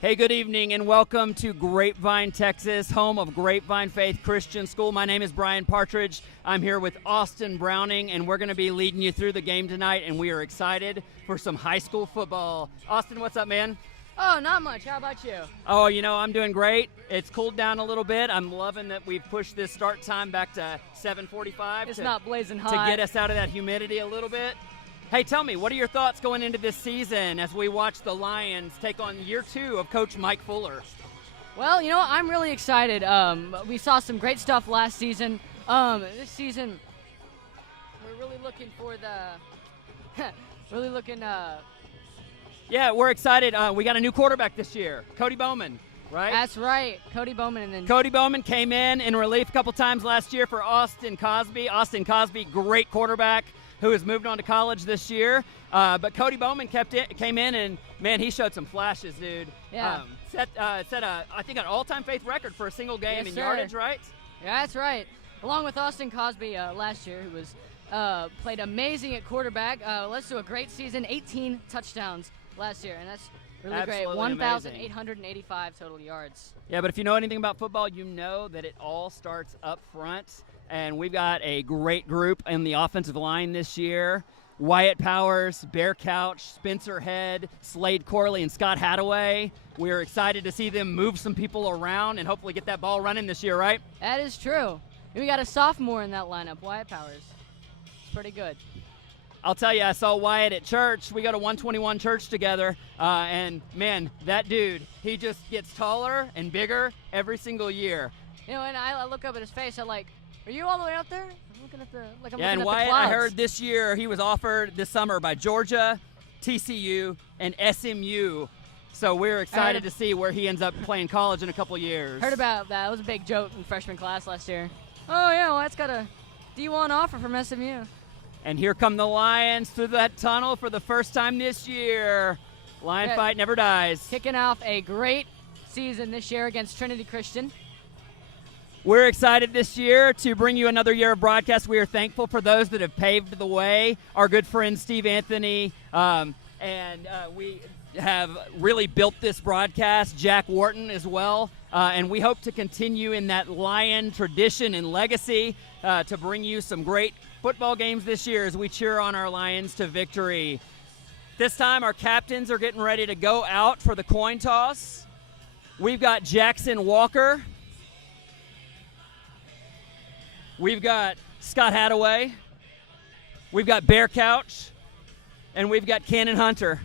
Hey, good evening, and welcome to Grapevine, Texas, home of Grapevine Faith Christian School. My name is Brian Partridge. I'm here with Austin Browning, and we're going to be leading you through the game tonight, and we are excited for some high school football. Austin, what's up, man? Oh, not much. How about you? Oh, I'm doing great. It's cooled down a little bit. I'm loving that we've pushed this start time back to 7:45. It's not blazing hot. To get us out of that humidity a little bit. Hey, tell me, what are your thoughts going into this season as we watch the Lions take on year 2 of Coach Mike Fuller? Well, I'm really excited. We saw some great stuff last season. This season, we're really looking for the Yeah, we're excited. We got a new quarterback this year, Cody Bowman, right? That's right, Cody Bowman. And then Cody Bowman came in relief a couple times last year for Austin Cosby. Austin Cosby, great quarterback, who has moved on to college this year. But Cody Bowman came in, and, man, he showed some flashes, dude. Yeah. Set I think, an all-time faith record for a single game in sir. yardage, right? Yeah, that's right. Along with Austin Cosby last year, who was played amazing at quarterback. Let's do a great season, 18 touchdowns last year, and that's really Absolutely great. 1,885 total yards. Yeah, but if you know anything about football, you know that it all starts up front. And we've got a great group in the offensive line this year. Wyatt Powers, Bear Couch, Spencer Head, Slade Corley, and Scott Hadaway. We're excited to see them move some people around and hopefully get that ball running this year, right? That is true. We got a sophomore in that lineup, Wyatt Powers. It's pretty good. I'll tell you, I saw Wyatt at church. We go to 121 church together, and, man, that dude, he just gets taller and bigger every single year. And I look up at his face, I'm like, are you all the way up there? I'm looking at the and Wyatt, the clouds. I heard this year he was offered this summer by Georgia, TCU, and SMU. So we're excited to see where he ends up playing college in a couple years. Heard about that. It was a big joke in freshman class last year. Oh, yeah, Wyatt's got a D1 offer from SMU. And here come the Lions through that tunnel for the first time this year. Lion fight never dies. Kicking off a great season this year against Trinity Christian. We're excited this year to bring you another year of broadcast. We are thankful for those that have paved the way. Our good friend Steve Anthony, and we have really built this broadcast. Jack Wharton as well. And we hope to continue in that Lion tradition and legacy to bring you some great football games this year as we cheer on our Lions to victory. This time our captains are getting ready to go out for the coin toss. We've got Jackson Walker. We've got Scott Hadaway. We've got Bear Couch. And we've got Cannon Hunter.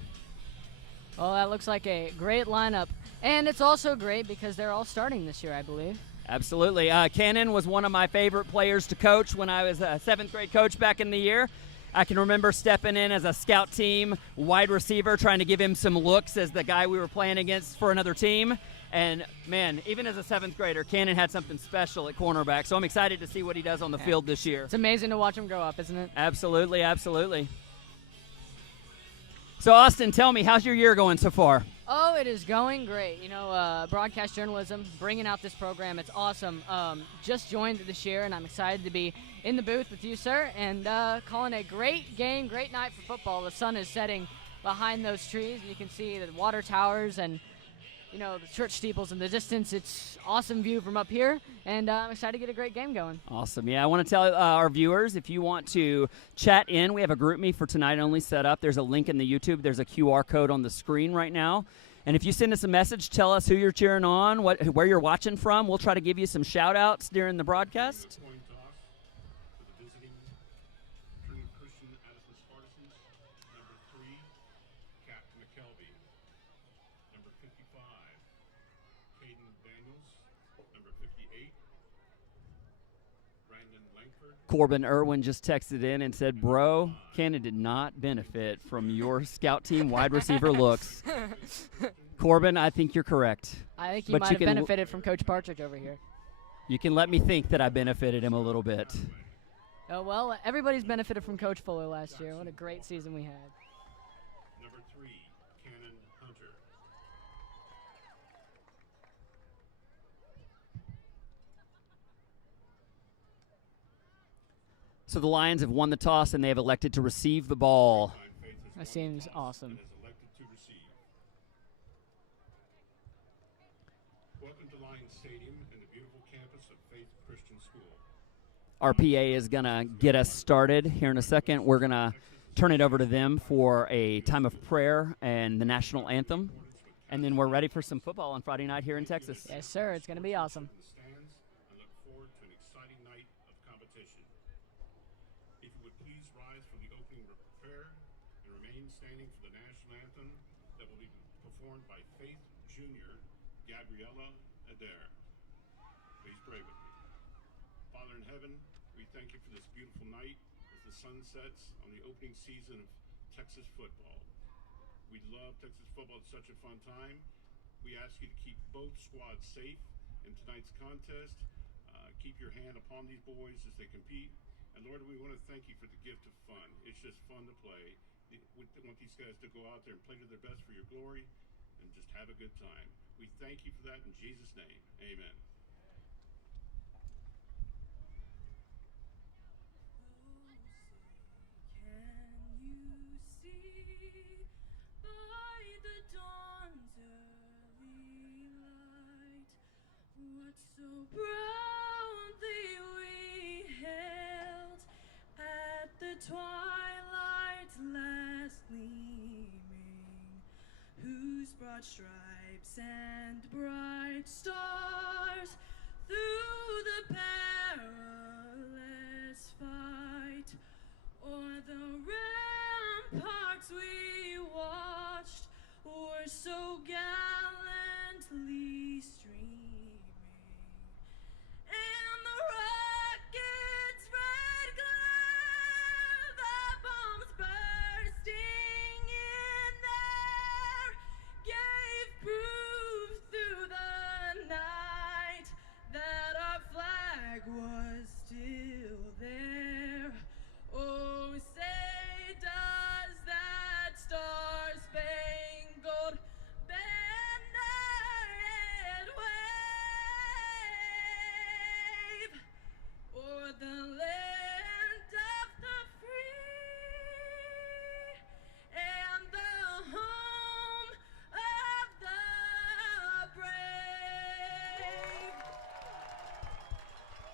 Well, that looks like a great lineup. And it's also great because they're all starting this year, I believe. Absolutely. Cannon was one of my favorite players to coach when I was a 7th grade coach back in the year. I can remember stepping in as a scout team wide receiver, trying to give him some looks as the guy we were playing against for another team. And, man, even as a 7th grader, Cannon had something special at cornerback. So I'm excited to see what he does on the field this year. It's amazing to watch him grow up, isn't it? Absolutely, absolutely. So, Austin, tell me, how's your year going so far? Oh, it is going great. Broadcast journalism, bringing out this program. It's awesome. Just joined this year, and I'm excited to be in the booth with you, sir, and calling a great game, great night for football. The sun is setting behind those trees, and you can see the water towers and the church steeples in the distance. It's awesome view from up here, and I'm excited to get a great game going. Awesome. Yeah, I want to tell our viewers, if you want to chat in, we have a group me for tonight only set up. There's a link in the YouTube. There's a QR code on the screen right now. And if you send us a message, tell us who you're cheering on, where you're watching from. We'll try to give you some shout-outs during the broadcast. Corbin Irwin just texted in and said, bro, Cannon did not benefit from your scout team wide receiver looks. Corbin, I think you're correct. I think you might have benefited from Coach Partridge over here. You can let me think that I benefited him a little bit. Oh, well, everybody's benefited from Coach Fuller last year. What a great season we had. Number 3, Cannon Hunter. So the Lions have won the toss, and they have elected to receive the ball. That seems awesome. Stadium and the beautiful campus of Faith Christian School. Our PA is going to get us started here in a second. We're going to turn it over to them for a time of prayer and the national anthem. And then we're ready for some football on Friday night here in Texas. Yes, sir. It's going to be awesome. In the stands and look forward to an exciting night of competition. If you would please rise for the opening prayer and remain standing for the national anthem that will be performed by Faith Junior Gabriella Adair. Please pray with me. Father in heaven, we thank you for this beautiful night as the sun sets on the opening season of Texas football. We love Texas football. It's such a fun time. We ask you to keep both squads safe in tonight's contest. Keep your hand upon these boys as they compete. And Lord, we want to thank you for the gift of fun. It's just fun to play. We want these guys to go out there and play to their best for your glory and just have a good time. We thank you for that in Jesus' name. Amen. So proudly we hailed at the twilight's last gleaming, whose broad stripes and bright stars through the perilous fight o'er the ramparts we watched were so gallantly streaming. And the rocket's red glare, the bombs bursting in there, gave proof through the night that our flag was still there. Oh, say does that star-spangled banner yet wave o'er the land of the free and the home of the brave?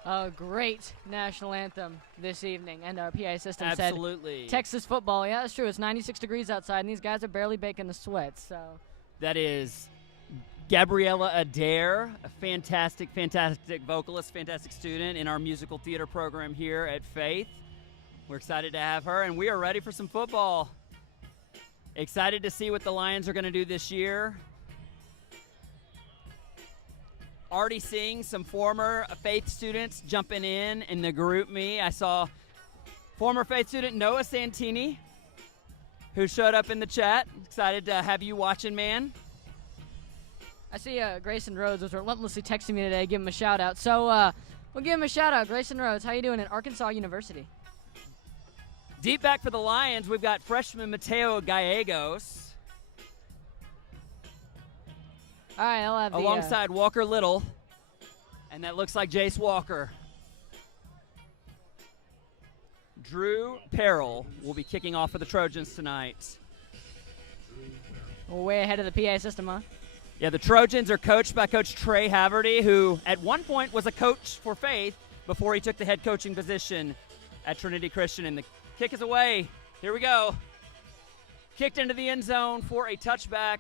A great national anthem this evening, and our PA system Absolutely. said Texas football. Yeah, that's true. It's 96 degrees outside, and these guys are barely baking the sweat. So That is Gabriella Adair, a fantastic, fantastic vocalist, fantastic student in our musical theater program here at Faith. We're excited to have her, and we are ready for some football. Excited to see what the Lions are going to do this year. Already seeing some former Faith students jumping in the group me. I saw former Faith student Noah Santini, who showed up in the chat. Excited to have you watching, man. I see Grayson Rhodes was relentlessly texting me today. Give him a shout out. So we'll give him a shout out. Grayson Rhodes, how you doing at Arkansas University? Deep back for the Lions, we've got freshman Mateo Gallegos All right, I'll have the alongside Walker Little, and that looks like Jace Walker. Drew Perrell will be kicking off for the Trojans tonight. way ahead of the PA system, huh? Yeah, the Trojans are coached by Coach Trey Haverty, who at one point was a coach for Faith before he took the head coaching position at Trinity Christian. And the kick is away. Here we go. Kicked into the end zone for a touchback.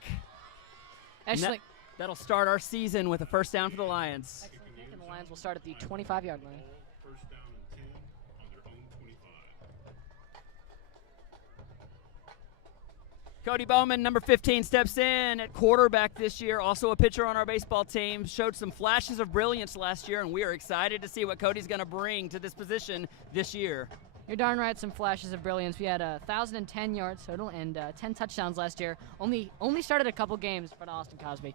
Actually, That'll start our season with a first down for the Lions. excellent kick, and the Lions will start at the 25-yard line. First down and 10 on their own 25. Cody Bowman, number 15, steps in at quarterback this year. Also a pitcher on our baseball team. Showed some flashes of brilliance last year, and we are excited to see what Cody's going to bring to this position this year. You're darn right, some flashes of brilliance. We had 1,010 yards total and 10 touchdowns last year. Only started a couple games for Austin Cosby.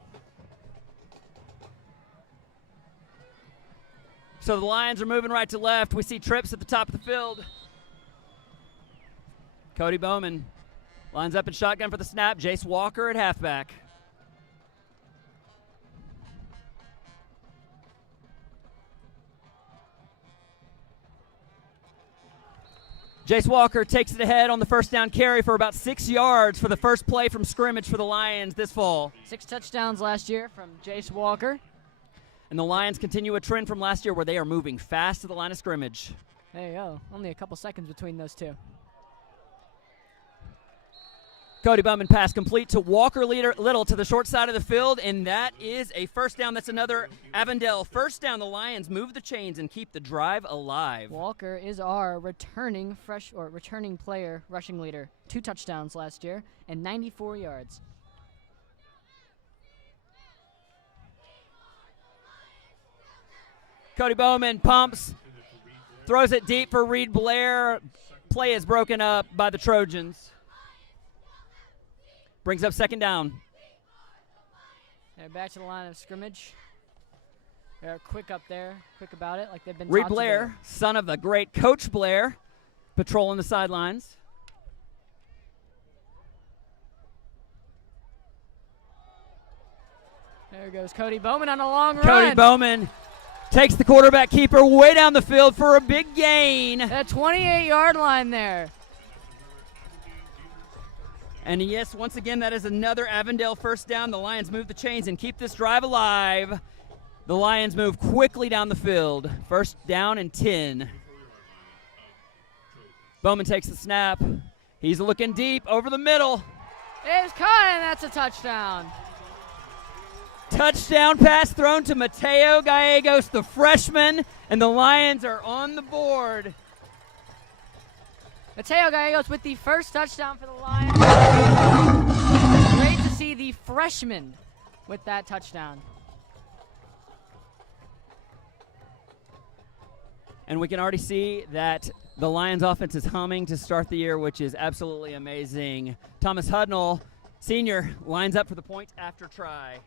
So the Lions are moving right to left. We see trips at the top of the field. Cody Bowman lines up in shotgun for the snap. Jace Walker at halfback. Jace Walker takes it ahead on the first down carry for about 6 yards for the first play from scrimmage for the Lions this fall. 6 touchdowns last year from Jace Walker. And the Lions continue a trend from last year where they are moving fast to the line of scrimmage. There you go. Only a couple seconds between those two. Cody Bowman pass complete to Walker Little to the short side of the field, and that is a first down. That's another Avondale first down. The Lions move the chains and keep the drive alive. Walker is our returning player, rushing leader. 2 touchdowns last year and 94 yards. Cody Bowman pumps, throws it deep for Reed Blair. Play is broken up by the Trojans. Brings up second down. They're back to the line of scrimmage. They're quick up there, quick about it, like they've been Reed taught to Blair, son of the great Coach Blair, patrolling the sidelines. do. There goes Cody Bowman on a long run. Cody Bowman takes the quarterback keeper way down the field for a big gain. That 28-yard line there. And yes, once again, that is another Avondale first down. The Lions move the chains and keep this drive alive. The Lions move quickly down the field. First down and 10. Bowman takes the snap. He's looking deep over the middle. It's caught, and that's a touchdown. Touchdown pass thrown to Mateo Gallegos, the freshman, and the Lions are on the board. Mateo Gallegos with the first touchdown for the Lions. Great to see the freshman with that touchdown. And we can already see that the Lions offense is humming to start the year, which is absolutely amazing. Thomas Hudnall, senior, lines up for the point after try.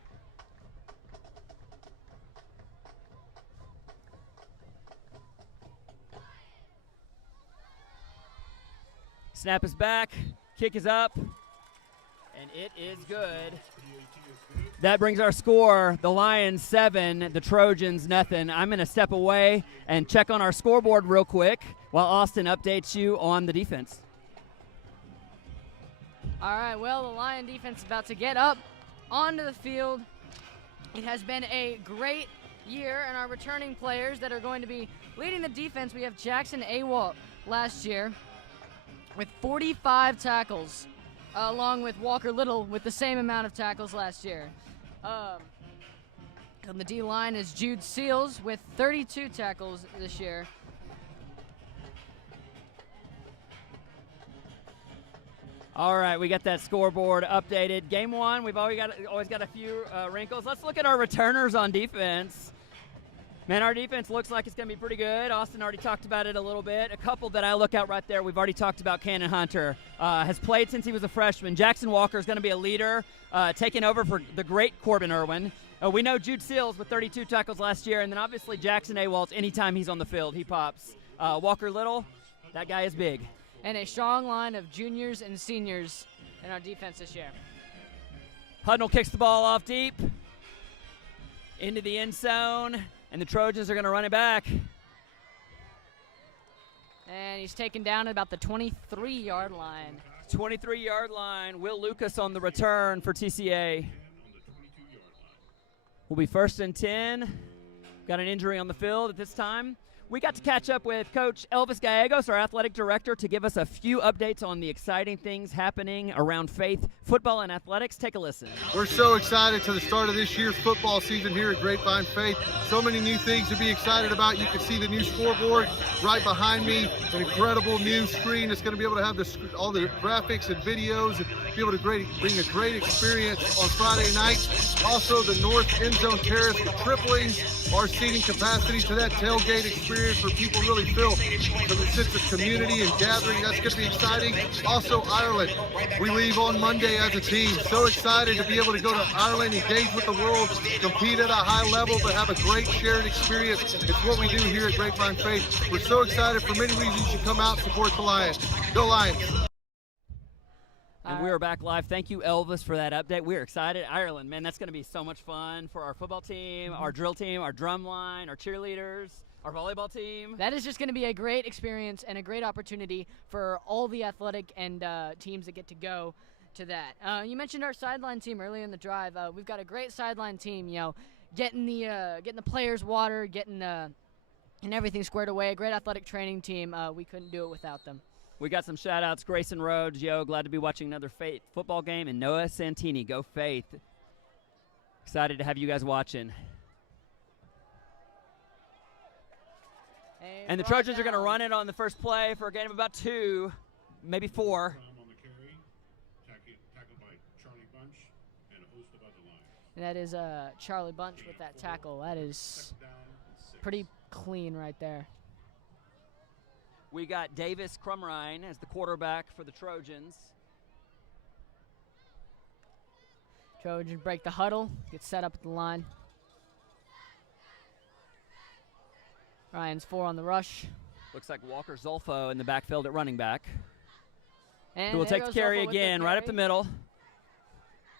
Snap is back, kick is up, and it is good. That brings our score, the Lions 7, the Trojans nothing. I'm going to step away and check on our scoreboard real quick while Austin updates you on the defense. All right, well, the Lion defense is about to get up onto the field. It has been a great year, and our returning players that are going to be leading the defense, we have Jackson Awalt last year with 45 tackles, along with Walker Little with the same amount of tackles last year. On the D-line is Jude Seals with 32 tackles this year. All right, we got that scoreboard updated. Game one, we've always got a few wrinkles. Let's look at our returners on defense. Man, our defense looks like it's going to be pretty good. Austin already talked about it a little bit. A couple that I look at right there, we've already talked about. Cannon Hunter has played since he was a freshman. Jackson Walker is going to be a leader, taking over for the great Corbin Irwin. We know Jude Seals with 32 tackles last year, and then obviously Jackson Awalt, anytime he's on the field, he pops. Walker Little, that guy is big. And a strong line of juniors and seniors in our defense this year. Hudnall kicks the ball off deep into the end zone, and the Trojans are going to run it back. And he's taken down at about the 23-yard line. 23-yard line. Will Lucas on the return for TCA. Will be first and 10. Got an injury on the field at this time. We got to catch up with Coach Elvis Gallegos, our athletic director, to give us a few updates on the exciting things happening around Faith football and athletics. Take a listen. We're so excited to the start of this year's football season here at Grapevine Faith. So many new things to be excited about. You can see the new scoreboard right behind me, an incredible new screen that's going to be able to have all the graphics and videos and be able to bring a great experience on Friday nights. Also, the north end zone terrace, tripling our seating capacity to that tailgate experience where people really feel the sense of community and gathering. That's going to be exciting. Also, Ireland. We leave on Monday as a team. So excited to be able to go to Ireland, engage with the world, compete at a high level, but have a great shared experience. It's what we do here at Grapevine Faith. We're so excited for many reasons to come out and support the Lions. Go Lions. And we are back live. Thank you, Elvis, for that update. We're excited. Ireland, man, that's going to be so much fun for our football team, our drill team, our drum line, our cheerleaders, our volleyball team. That is just going to be a great experience and a great opportunity for all the athletic and teams that get to go to that. You mentioned our sideline team earlier in the drive. We've got a great sideline team. You know, getting the players water, getting and everything squared away. Great athletic training team. We couldn't do it without them. We got some shout-outs. Grayson Rhodes, yo, glad to be watching another Faith football game. And Noah Santini, go Faith. Excited to have you guys watching. And the Trojans are going to run it on the first play for a gain of about 2, maybe 4. On the carry, tackled by Charlie Bunch and a host of other lines. And that is Charlie Bunch with that tackle. That is Second down and 6. pretty clean right there. We got Davis Crumrine as the quarterback for the Trojans. Trojans break the huddle, get set up at the line. Ryan's 4 on the rush. Looks like Walker Zolfo in the backfield at running back. And Who will there take the goes carry Zolfo with the again, right up the middle.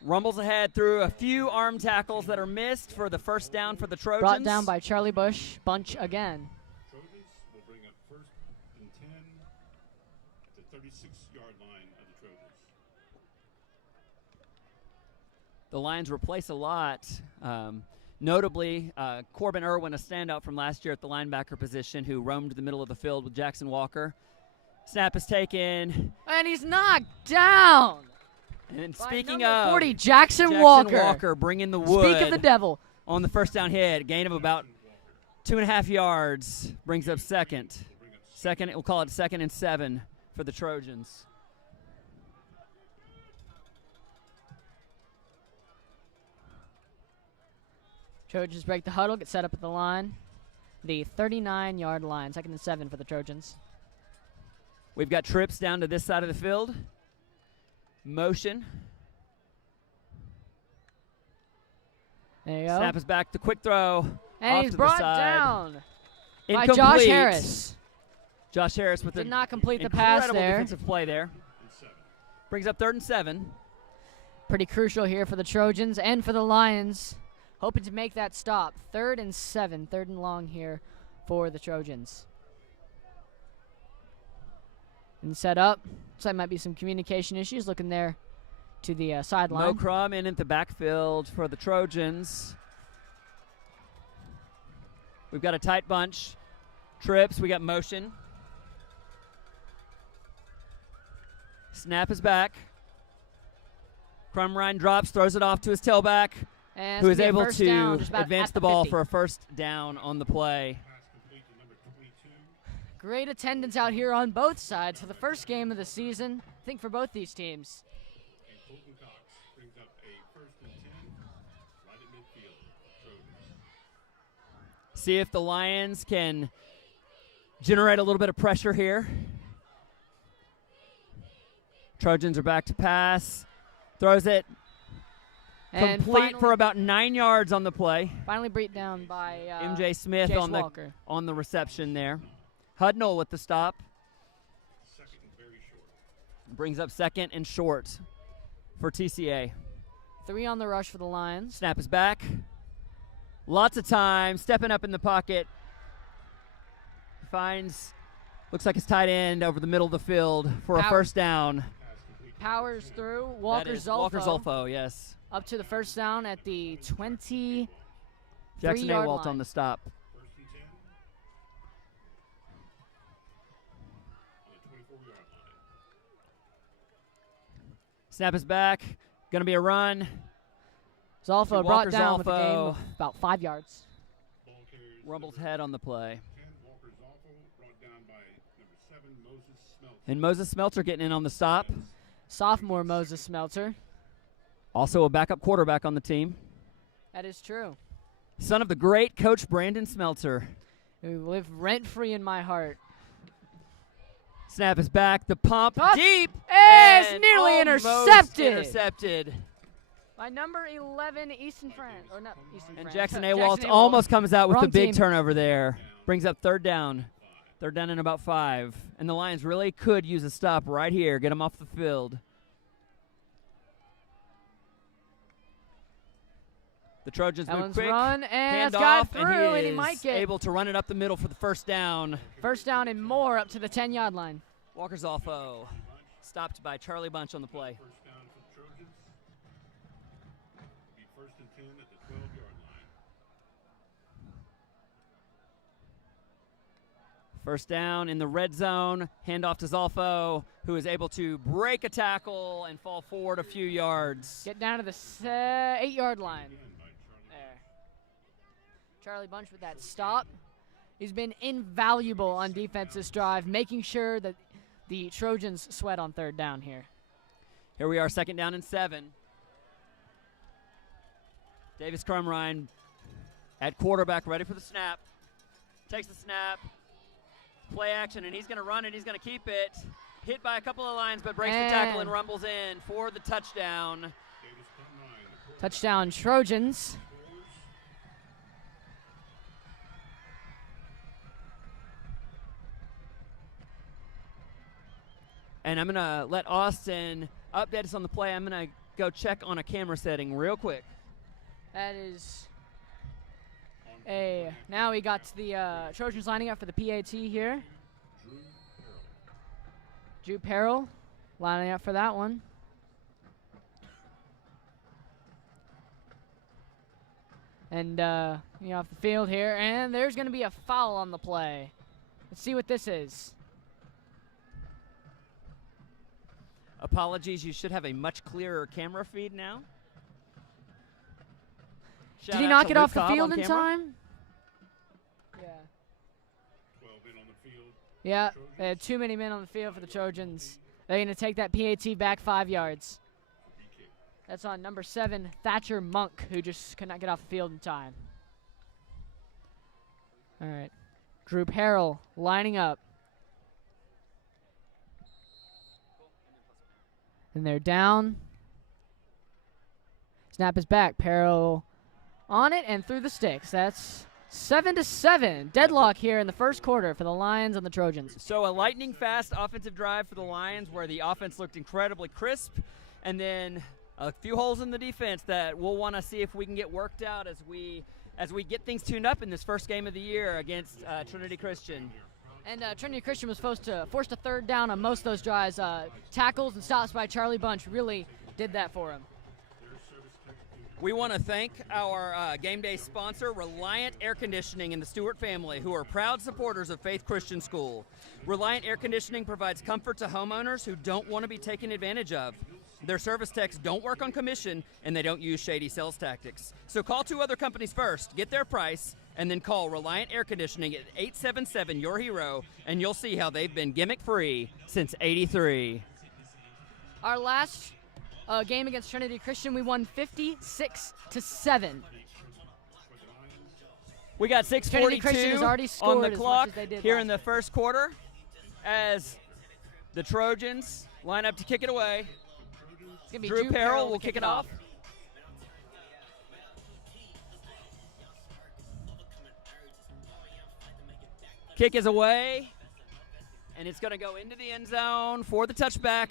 Rumbles ahead through a few arm tackles that are missed for the first down for the Trojans. Brought down by Charlie Bunch again. Trojans will bring up 1st and 10 at the 36-yard line of the Trojans. The Lions replace a lot. Notably, Corbin Irwin, a standout from last year at the linebacker position, who roamed the middle of the field with Jackson Walker. Snap is taken. And he's knocked down. And By speaking number of 40, Jackson Walker. bringing the wood Speak of the devil. on the first down hit. Gain of about 2.5 yards. Brings up second. We'll call it 2nd and 7 for the Trojans. Trojans break the huddle, get set up at the line. The 39-yard line, 2nd and 7 for the Trojans. We've got trips down to this side of the field. Motion. There you go. Snap is back. The quick throw. And off he's to brought the side. down by Incomplete. Josh Harris. Josh Harris with Did an not complete the pass incredible there. defensive play there. Brings up 3rd and 7. Pretty crucial here for the Trojans and for the Lions. Hoping to make that stop. 3rd and 7, 3rd and long here for the Trojans. And set up. Looks like might be some communication issues. Looking there to the sideline. Mo Crum in at the backfield for the Trojans. We've got a tight bunch. Trips. We got motion. Snap is back. Crumrine drops, throws it off to his tailback, And who it's is gonna be a able first to down, just about advance at the ball 50. for a first down on the play. Pass complete to number 22. Great attendance out here on both sides for the first game of the season, I think, for both these teams. And Colton Cox brings up a 1st and 10 right at midfield. Trojans. See if the Lions can generate a little bit of pressure here. Trojans are back to pass. Throws it And complete for about 9 yards on the play. finally beat down by MJ Smith Jace on Walker. the reception there. Hudnall with the stop. 2nd and very short. Brings up 2nd and short for TCA. 3 on the rush for the Lions. Snap is back. Lots of time. Stepping up in the pocket. Finds, looks like his tight end over the middle of the field for a Power- first down. Powers through. That Walker is Zolfo. Walker Zolfo, yes. Up to the first down at the 20. Jackson 3-yard Awalt line. on the stop. 1st and 10 on the 24-yard line. Snap is back. Going to be a run. Zolfo Walker brought down with a gain Zolfo. of about 5 yards. Ball carriers. Rumbles number head on the play. 10 Walker Zolfo brought down by number 7 Moses Smeltzer. And Moses Smelter getting in on the stop. Sophomore Moses Smelter. Also a backup quarterback on the team. That is true. Son of the great coach Brandon Smelter. Who live rent-free in my heart. Snap is back. The pump Toss. deep. It's and nearly almost intercepted. Intercepted. By number 11, Easton France. Or not Easton And France. Jackson Jackson Awalt Awalt. almost comes out with Wrong the big team. turnover there. Brings up 3rd down. 3rd down and about 5. And the Lions really could use a stop right here. Get them off the field. The Trojans move Ellen's quick. run, and Hand it's got off, through, and and he he might is get able to run it up the middle for the first down. first down and more up to the 10-yard line. Walker Zolfo stopped by Charlie Bunch on the play. First down for the Trojans. Be 1st and 10 at the 12-yard line. First down in the red zone. Handoff to Zolfo, who is able to break a tackle and fall forward a few yards. Get down to the 8-yard line. There. Charlie Bunch with that stop. He's been invaluable on defense this drive, making sure that the Trojans sweat on third down here. Here we are, second down and 7. Davis Crumrine at quarterback, ready for the snap. Takes the snap. Play action, and he's going to run it. He's going to keep it. Hit by a couple of lines, but breaks the tackle and rumbles in for the touchdown. Touchdown, Trojans. And I'm going to let Austin update us on the play. I'm going to go check on a camera setting real quick. That is now we got the Trojans lining up for the PAT here. Drew Perrell lining up for that one. And off the field here, and there's going to be a foul on the play. Let's see what this is. Apologies, you should have a much clearer camera feed now. Did he not get off the field in time? Yeah. 12 in on the field. Yeah, they had too many men on the field for the Trojans. They're going to take that PAT back 5 yards. That's on number 7, Thatcher Monk, who just could not get off the field in time. All right. Drew Perrell lining up. And they're down. Snap is back. Perrell on it and through the sticks. That's 7-7. Deadlock here in the first quarter for the Lions and the Trojans. So a lightning fast offensive drive for the Lions where the offense looked incredibly crisp, and then a few holes in the defense that we'll want to see if we can get worked out as we get things tuned up in this first game of the year against Trinity Christian. And Trinity Christian was forced a third down on most of those drives. Tackles and stops by Charlie Bunch really did that for him. We want to thank our game day sponsor, Reliant Air Conditioning and the Stewart family, who are proud supporters of Faith Christian School. Reliant Air Conditioning provides comfort to homeowners who don't want to be taken advantage of. Their service techs don't work on commission, and they don't use shady sales tactics. So call 2 other companies first, get their price, and then call Reliant Air Conditioning at 877-YOUR-HERO, and you'll see how they've been gimmick-free since '83. Our last game against Trinity Christian, we won 56-7. We got Trinity Christian has already 6:42 scored on the as clock much as they did here last in the first quarter as the Trojans line up to kick it away. It's gonna be Drew Perrell to will kick it off. Kick is away, and it's going to go into the end zone for the touchback,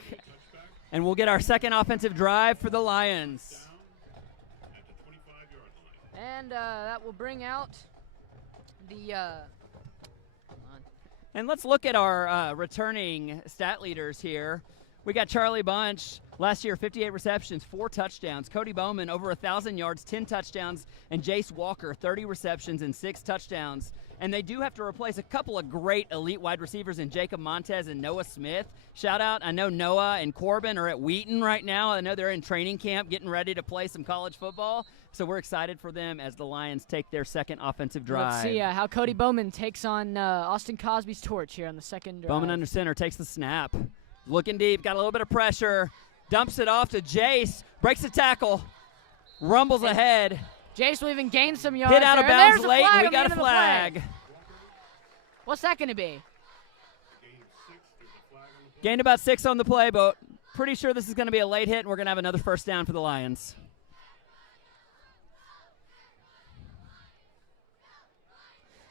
and we'll get our second offensive drive for the Lions. And that will bring out the And let's look at our returning stat leaders here. We got Charlie Bunch, last year 58 receptions, 4 touchdowns. Cody Bowman, over 1,000 yards, 10 touchdowns. And Jace Walker, 30 receptions and 6 touchdowns. And they do have to replace a couple of great elite wide receivers in Jacob Montez and Noah Smith. Shout out, I know Noah and Corbin are at Wheaton right now. I know they're in training camp getting ready to play some college football. So we're excited for them as the Lions take their second offensive drive. Let's see how Cody Bowman takes on Austin Cosby's torch here on the second drive. Bowman under center, takes the snap. Looking deep, got a little bit of pressure. Dumps it off to Jace, breaks the tackle, rumbles ahead. Jace will even gain some yards. Hit out of there. bounds There's late, a and we flag got on a the end of the flag. play. What's that going to be? Gained about 6 on the play, but pretty sure this is going to be a late hit, and we're going to have another first down for the Lions.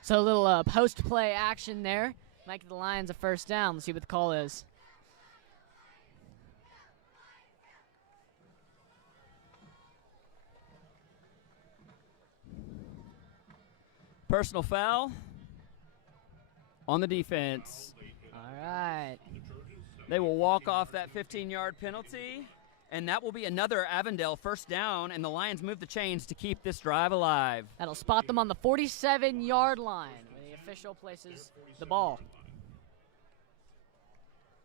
So a little post-play action there. Might give the Lions a first down. Let's see what the call is. Personal foul on the defense. All right. They will walk off that 15-yard penalty, and that will be another Avondale first down, and the Lions move the chains to keep this drive alive. That'll spot them on the 47-yard line where the official places the ball.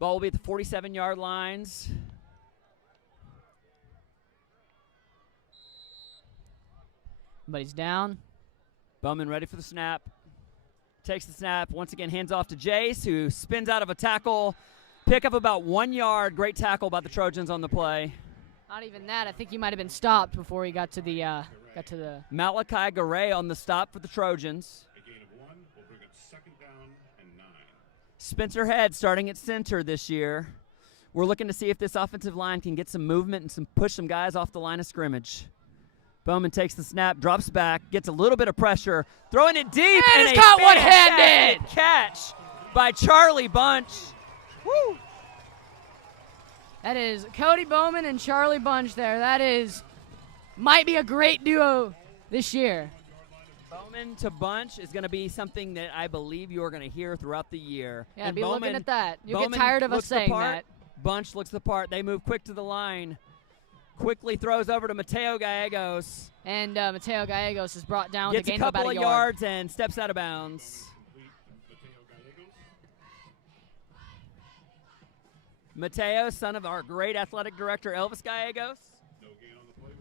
Ball will be at the 47-yard lines. But he's down. Bowman ready for the snap. Takes the snap. Once again, hands off to Jace, who spins out of a tackle. Pick up about 1 yard. Great tackle by the Trojans on the play. Not even that. I think he might have been stopped before he got to the Malachi Garay on the stop for the Trojans. A gain of 1 will bring up 2nd down and 9. Spencer Head starting at center this year. We're looking to see if this offensive line can get some movement and push some guys off the line of scrimmage. Bowman takes the snap, drops back, gets a little bit of pressure, throwing it deep, and and it's caught a one-handed fantastic catch by Charlie Bunch. Woo! That is Cody Bowman and Charlie Bunch there. That might be a great duo this year. Bowman to Bunch is going to be something that I believe you're going to hear throughout the year. Yeah, and be Bowman, looking at that. You'll get Bowman tired of us looks the saying part, that. Bunch looks the part. They move quick to the line. Quickly throws over to Mateo Gallegos. And Mateo Gallegos is brought down with Gets a gain a of about couple a of yard. yards and steps out of bounds. Mateo, son of our great athletic director, Elvis Gallegos.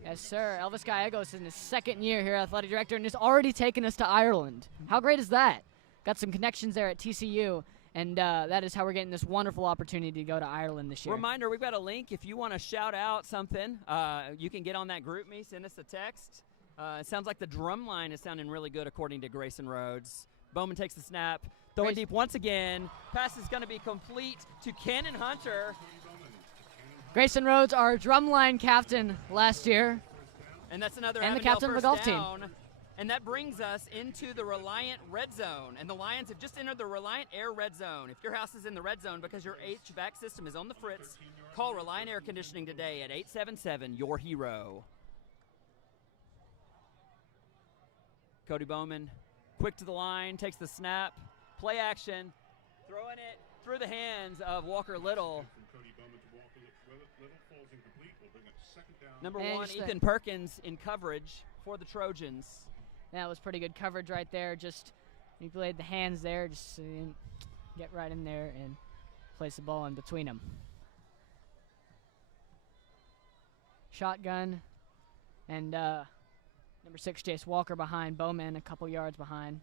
Yes, sir. Elvis Gallegos is in his 2nd year here, athletic director, and has already taken us to Ireland. How great is that? Got some connections there at TCU, and that is how we're getting this wonderful opportunity to go to Ireland this year. Reminder, we've got a link. If you want to shout out something, you can get on that group me, send us a text. It sounds like the drum line is sounding really good according to Grayson Rhodes. Bowman takes the snap, throwing deep once again. Pass is going to be complete to Cannon Hunter. Grayson Rhodes, our drumline captain last year. And that's another and the Avondale captain of the first golf team. down. And that brings us into the Reliant Red Zone. And the Lions have just entered the Reliant Air Red Zone. If your house is in the red zone because your HVAC system is on the fritz, call Reliant Air Conditioning today at 877-YOUR-HERO. Cody Bowman, quick to the line, takes the snap, play action, throwing it through the hands of Walker Little. Number 1, Ethan Perkins in coverage for the Trojans. That was pretty good coverage right there. Just he played the hands there, just so he didn't get right in there and place the ball in between them. Shotgun, and number 6, Jace Walker behind Bowman, a couple yards behind.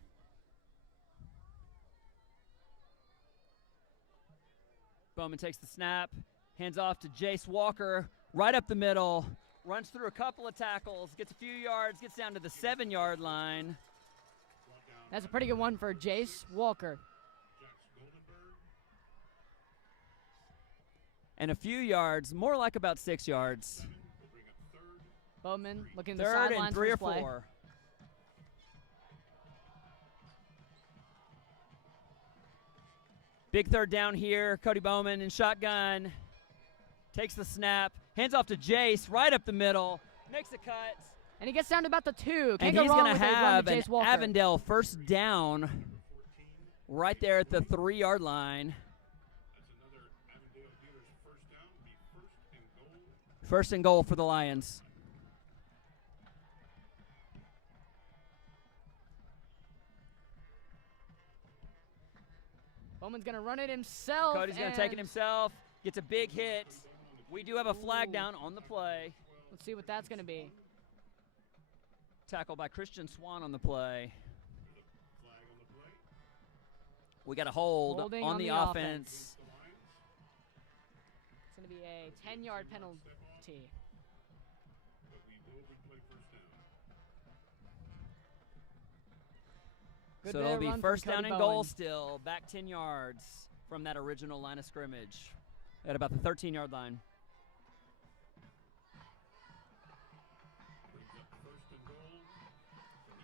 Bowman takes the snap, hands off to Jace Walker, right up the middle, runs through a couple of tackles, gets a few yards, gets down to the 7-yard line. That's a pretty good one for Jace Walker. And a few yards, more like about 6 yards. Bowman looking at the 3rd sidelines and 3 for or his play. 4. Big 3rd down here. Cody Bowman in shotgun. Takes the snap. Hands off to Jace right up the middle. Makes a cut. And he gets down to about the 2. Can't And go he's wrong going to with a run have to an Jace Walker. Avondale first down right there at the 3-yard line. First and goal for the Lions. Bowman's going to run it himself. Cody's going to take it himself. Gets a big hit. We do have a flag down on the play. Let's see what that's going to be. Tackle by Christian Swan on the play. We got a hold Holding on the offense. It's going to be a 10-yard penalty. Good So it'll be run from first Cody down and Bowen. goal still, back 10 yards from that original line of scrimmage at about the 13-yard line.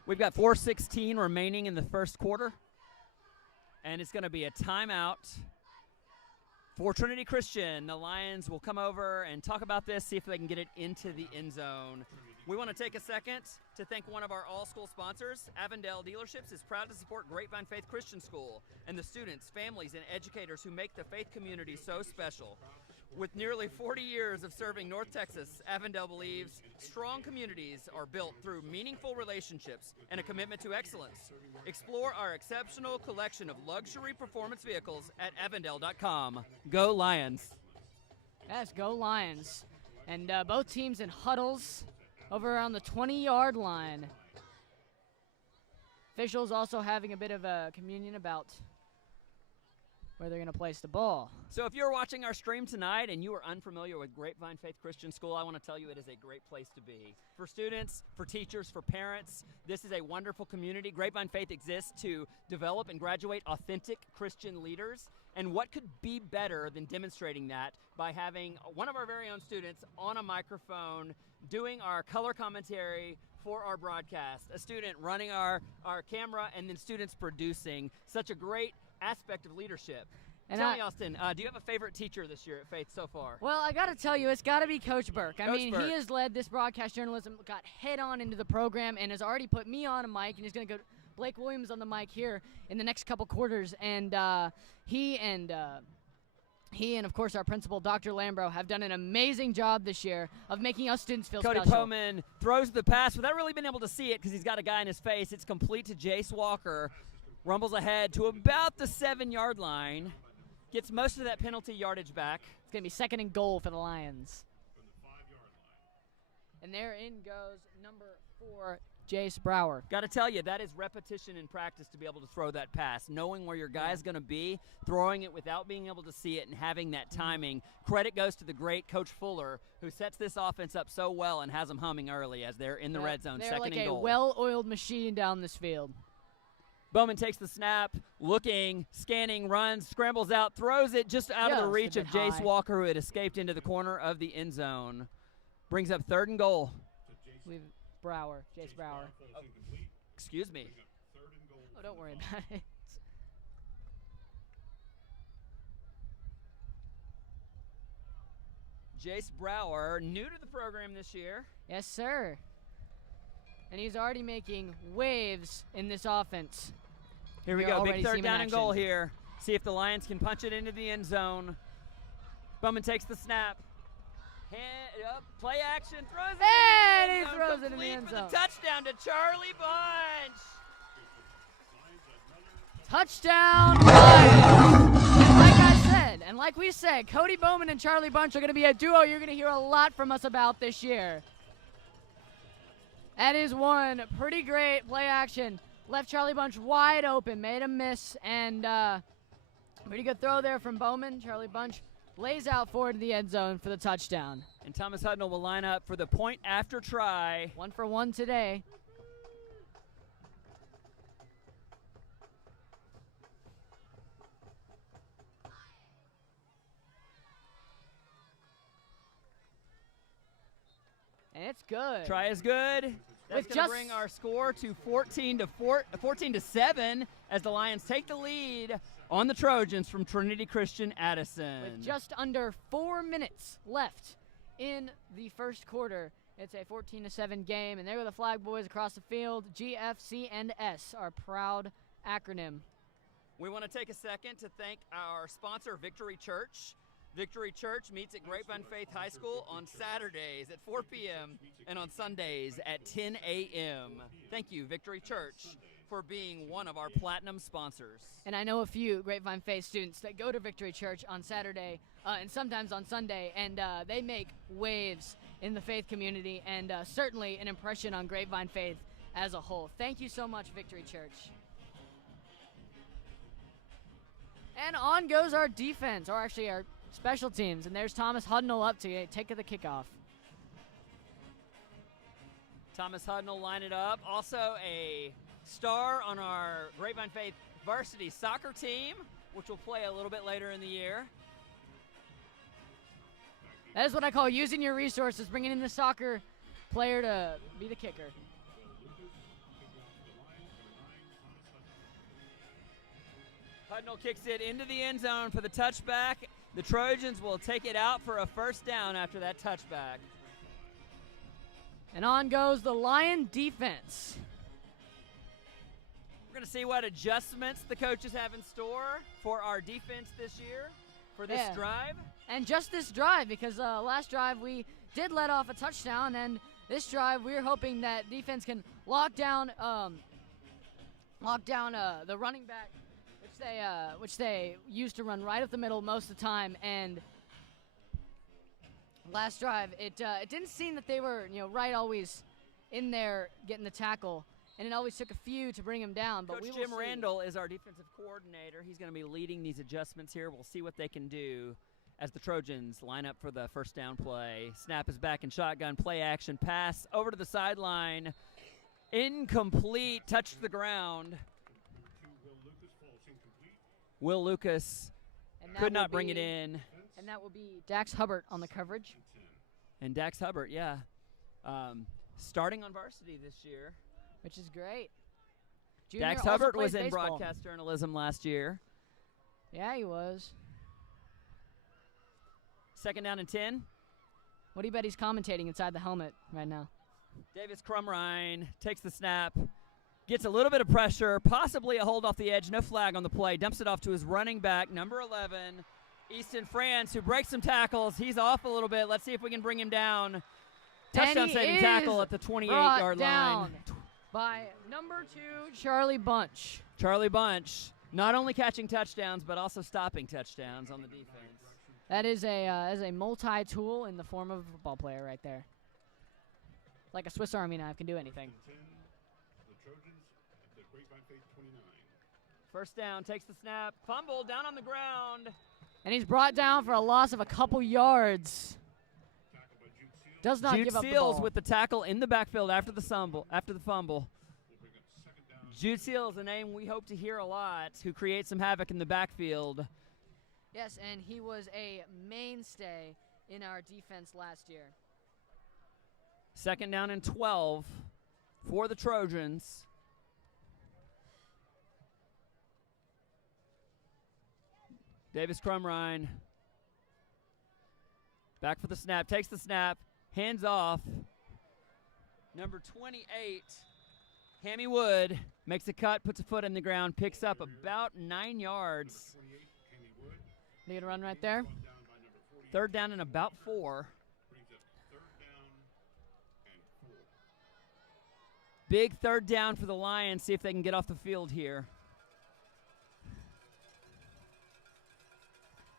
We've got 4:16 remaining in the first quarter, and it's going to be a timeout for Trinity Christian. The Lions will come over and talk about this, see if they can get it into the end zone. We want to take a second to thank one of our all-school sponsors. Avondale Dealerships is proud to support Grapevine Faith Christian School and the students, families, and educators who make the faith community so special. With nearly 40 years of serving North Texas, Avondale believes strong communities are built through meaningful relationships and a commitment to excellence. Explore our exceptional collection of luxury performance vehicles at avondale.com. Go Lions! Yes, go Lions. And both teams in huddles over around the 20-yard line. Officials also having a bit of a communion about where they're going to place the ball. So if you're watching our stream tonight and you are unfamiliar with Grapevine Faith Christian School, I want to tell you it is a great place to be. For students, for teachers, for parents, this is a wonderful community. Grapevine Faith exists to develop and graduate authentic Christian leaders. And what could be better than demonstrating that by having one of our very own students on a microphone doing our color commentary for our broadcast, a student running our camera, and then students producing. Such a great aspect of leadership. And Tell me, Austin, do you have a favorite teacher this year at Faith so far? Well, I got to tell you, it's got to be Coach Burke. I Coach mean, Burke. he has led this broadcast journalism, got head on into the program, and has already put me on a mic, and he's going to go Blake Williams on the mic here in the next couple quarters. And he and of course, our principal, Dr. Lambro, have done an amazing job this year of making us students feel Cody special. Poman throws the pass without really being able to see it because he's got a guy in his face. It's complete to Jace Walker. Rumbles ahead to about the 7-yard line. Gets most of that penalty yardage back. It's going to be 2nd and goal for the Lions. And there in goes number 4, Jace Brower. Got to tell you, that is repetition in practice to be able to throw that pass. Knowing where your guy's going to be, throwing it without being able to see it, and having that timing. Credit goes to the great Coach Fuller, who sets this offense up so well and has them humming early as they're in the red zone, They're 2nd like and a goal. well-oiled machine down this field. Bowman takes the snap, looking, scanning, runs, scrambles out, throws it just out of the Just a reach bit of Jace high. Walker, who had escaped into the corner of the end zone. Brings up 3rd and goal. With Brower, Jace Brower. Excuse me. Oh, don't worry about it. Jace Brower, new to the program this year. Yes, sir. And he's already making waves in this offense. Here we You're go, already big 3rd seeing down and action. goal here. See if the Lions can punch it into the end zone. Bowman takes the snap. Hand up, play action, throws it And into he the end zone. throws it in the Complete end for zone. the touchdown to Charlie Bunch. Touchdown, Lions! And like I said, and like we said, Cody Bowman and Charlie Bunch are going to be a duo you're going to hear a lot from us about this year. That is one pretty great play action. Left Charlie Bunch wide open, made him miss, and pretty good throw there from Bowman. Charlie Bunch lays out forward to the end zone for the touchdown. And Thomas Hudnall will line up for the point after try. 1 for 1 today. And it's good. Try is good. That's With going to just- bring our score to 14-7 as the Lions take the lead on the Trojans from Trinity Christian Addison. With just under 4 minutes left in the first quarter. It's a 14-7 game, and there go the Flag Boys across the field. GFC and S, our proud acronym. We want to take a second to thank our sponsor, Victory Church. Victory Church meets at Grapevine Faith High School on Saturdays at 4 p.m. and on Sundays at 10 a.m. Thank you, Victory Church, for being one of our platinum sponsors. And I know a few Grapevine Faith students that go to Victory Church on Saturday and sometimes on Sunday, and they make waves in the faith community and certainly an impression on Grapevine Faith as a whole. Thank you so much, Victory Church. And on goes our defense, or actually our special teams, and there's Thomas Hudnall up to take the kickoff. Thomas Hudnall line it up. Also a star on our Grapevine Faith varsity soccer team, which will play a little bit later in the year. That is what I call using your resources, bringing in the soccer player to be the kicker. Hudnall kicks it into the end zone for the touchback. The Trojans will take it out for a first down after that touchback. And on goes the Lion defense. We're going to see what adjustments the coaches have in store for our defense this year for this Yeah. drive. And just this drive, because last drive we did let off a touchdown, and this drive we're hoping that defense can lock down the running back, which they used to run right up the middle most of the time. And last drive, it didn't seem that they were right always in there getting the tackle, and it always took a few to bring him down. But Coach we will Jim see. Randall is our defensive coordinator. He's going to be leading these adjustments here. We'll see what they can do as the Trojans line up for the first down play. Snap is back in shotgun, play action, pass over to the sideline. Incomplete, touched the ground. Will Lucas And that could will not bring it be- in. And that will be Dax Hubbard on the coverage. And Dax Hubbard, yeah. Starting on varsity this year. Which is great. Junior Dax also Hubbard plays was in baseball. broadcast journalism last year. Yeah, he was. Second down and 10. What do you bet he's commentating inside the helmet right now? Davis Crumrine takes the snap, gets a little bit of pressure, possibly a hold off the edge, no flag on the play, dumps it off to his running back, number 11, Easton France, who breaks some tackles. He's off a little bit. Let's see if we can bring him down. Touchdown he saving is tackle at the 28-yard down line. by number 2, Charlie Bunch. Charlie Bunch, not only catching touchdowns, but also stopping touchdowns on the defense. That is a multi-tool in the form of a football player right there. Like a Swiss Army knife, can do anything. The Trojans at the Grapevine Faith 29. First down, takes the snap, fumble, down on the ground. And he's brought down for a loss of a couple yards. Tackled by Jude Seals. Does not Jude give up the Seals ball. with the tackle in the backfield after the fumble. Will bring up second down. Jude Seals, a name we hope to hear a lot, who creates some havoc in the backfield. Yes, and he was a mainstay in our defense last year. Second down and 12 for the Trojans. Davis Crumrine back for the snap, takes the snap, hands off. Number 28, Hammy Wood, makes a cut, puts a foot in the ground, picks up about 9 yards. 28, Kenny Wood. They get a run right there. Brought down by number 40. Third down and about 4. Brings up third down and 4. Big third down for the Lions, see if they can get off the field here.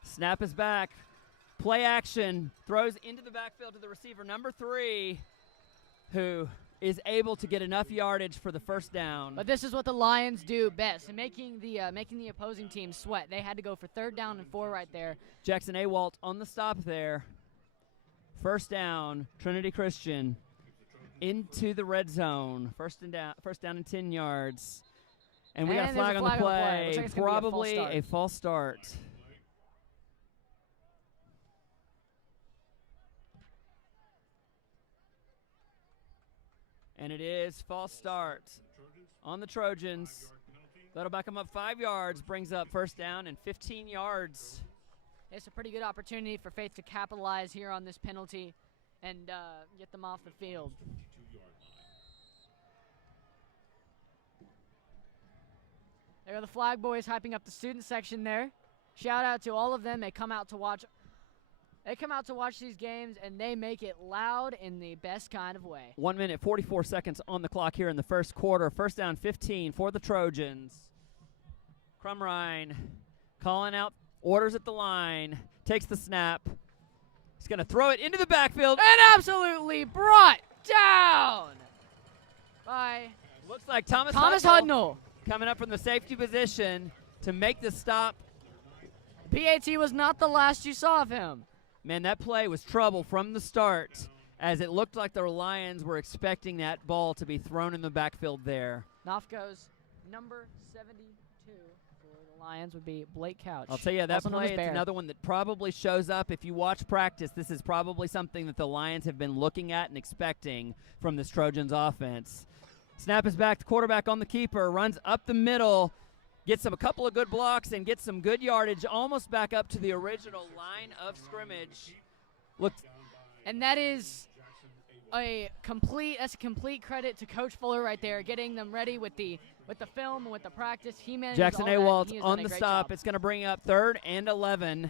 Snap is back. Play action. Throws into the backfield to the receiver, number 3, who is able to get enough yardage for the first down. But this is what the Lions do best, and making the opposing team sweat. They had to go for third down and 4 right there. Jackson Awalt on the stop there. First down, Trinity Christian into the red zone. First down and 10 yards. And we got a And there's flag on the Looks play. like it's gonna be Probably a false start. And it is false start on the Trojans. That'll back them up 5 yards, brings up first down and 15 yards. It's a pretty good opportunity for Faith to capitalize here on this penalty and get them off the field. 52-yard line. There are the flag boys hyping up the student section there. Shout out to all of them. They come out to watch these games, and they make it loud in the best kind of way. 1 minute, 44 seconds on the clock here in the first quarter. First down, 15 for the Trojans. Crumrine calling out orders at the line. Takes the snap. He's going to throw it into the backfield. And absolutely brought down by Looks like Thomas Hudnall. coming up from the safety position to make the stop. PAT was not the last you saw of him. Man, that play was trouble from the start, as it looked like the Lions were expecting that ball to be thrown in the backfield there. Off goes number 72 for the Lions would be Blake Couch. I'll tell you, that also known as play is Bear. another one that probably shows up. If you watch practice, this is probably something that the Lions have been looking at and expecting from this Trojans offense. Snap is back, the quarterback on the keeper, runs up the middle, gets a couple of good blocks and gets some good yardage, almost back up to the original line of scrimmage. And that is a complete credit to Coach Fuller right there, getting them ready with the film and with the practice. He manages Jackson all that, and Awalt he has on done a the great stop. job. It's going to bring up 3rd and 11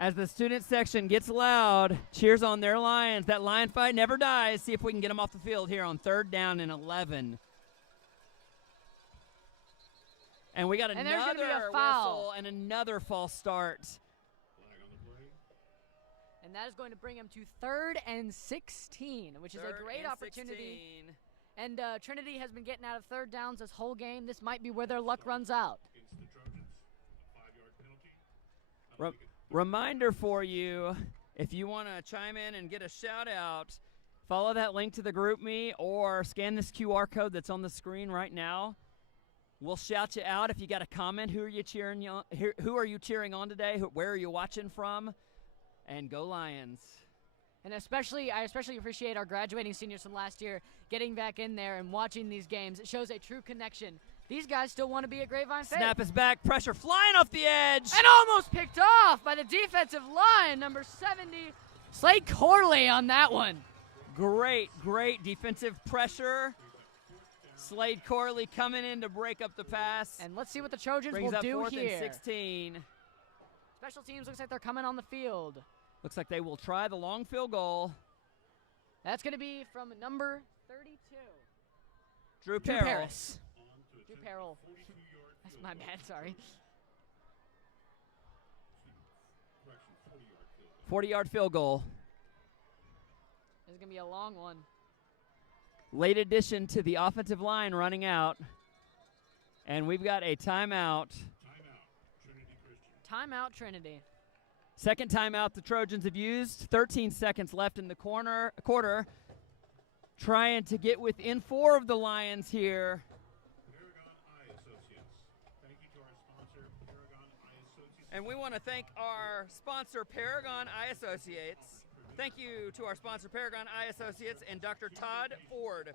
As the student section gets loud, cheers on their Lions. That Lion fight never dies. See if we can get them off the field here on 3rd down and 11. And we got And there's gonna be a another foul. whistle and another false start. Flag on the play. And that is going to bring him to 3rd and 16, which is a 3rd great and opportunity. 16. And Trinity has been getting out of 3rd downs this whole game. This might be where their luck runs out. Against the Trojans, a 5-yard penalty. Re- Reminder for you, if you want to chime in and get a shout out, follow that link to the group me or scan this QR code that's on the screen right now. We'll shout you out if you got a comment. Who are you cheering on? Who are you cheering on today? Where are you watching from? And go Lions. And I especially appreciate our graduating seniors from last year getting back in there and watching these games. It shows a true connection. These guys still want to be a Grapevine Faith. Snap is back. Pressure flying off the edge. And almost picked off by the defensive line, number 70, Slade Corley on that one. Great defensive pressure. Slade Corley coming in to break up the pass. And let's see what the Trojans Brings will up do 4th here. and 16. Special teams looks like they're coming on the field. Looks like they will try the long field goal. That's going to be from number 32. Drew Drew Parrill. Paris. Drew Parrill. That's my bad, sorry. 40-yard field goal. This is going to be a long one. Late addition to the offensive line running out. And we've got a timeout. Timeout, Trinity. Second timeout the Trojans have used. 13 seconds left in the quarter. Trying to get within 4 of the Lions here. Paragon Eye Associates. Thank you to our sponsor, Paragon Eye Associates. And we want to thank our sponsor, Paragon Eye Associates. Thank you to our sponsor, Paragon Eye Associates, and Dr. Todd Ford.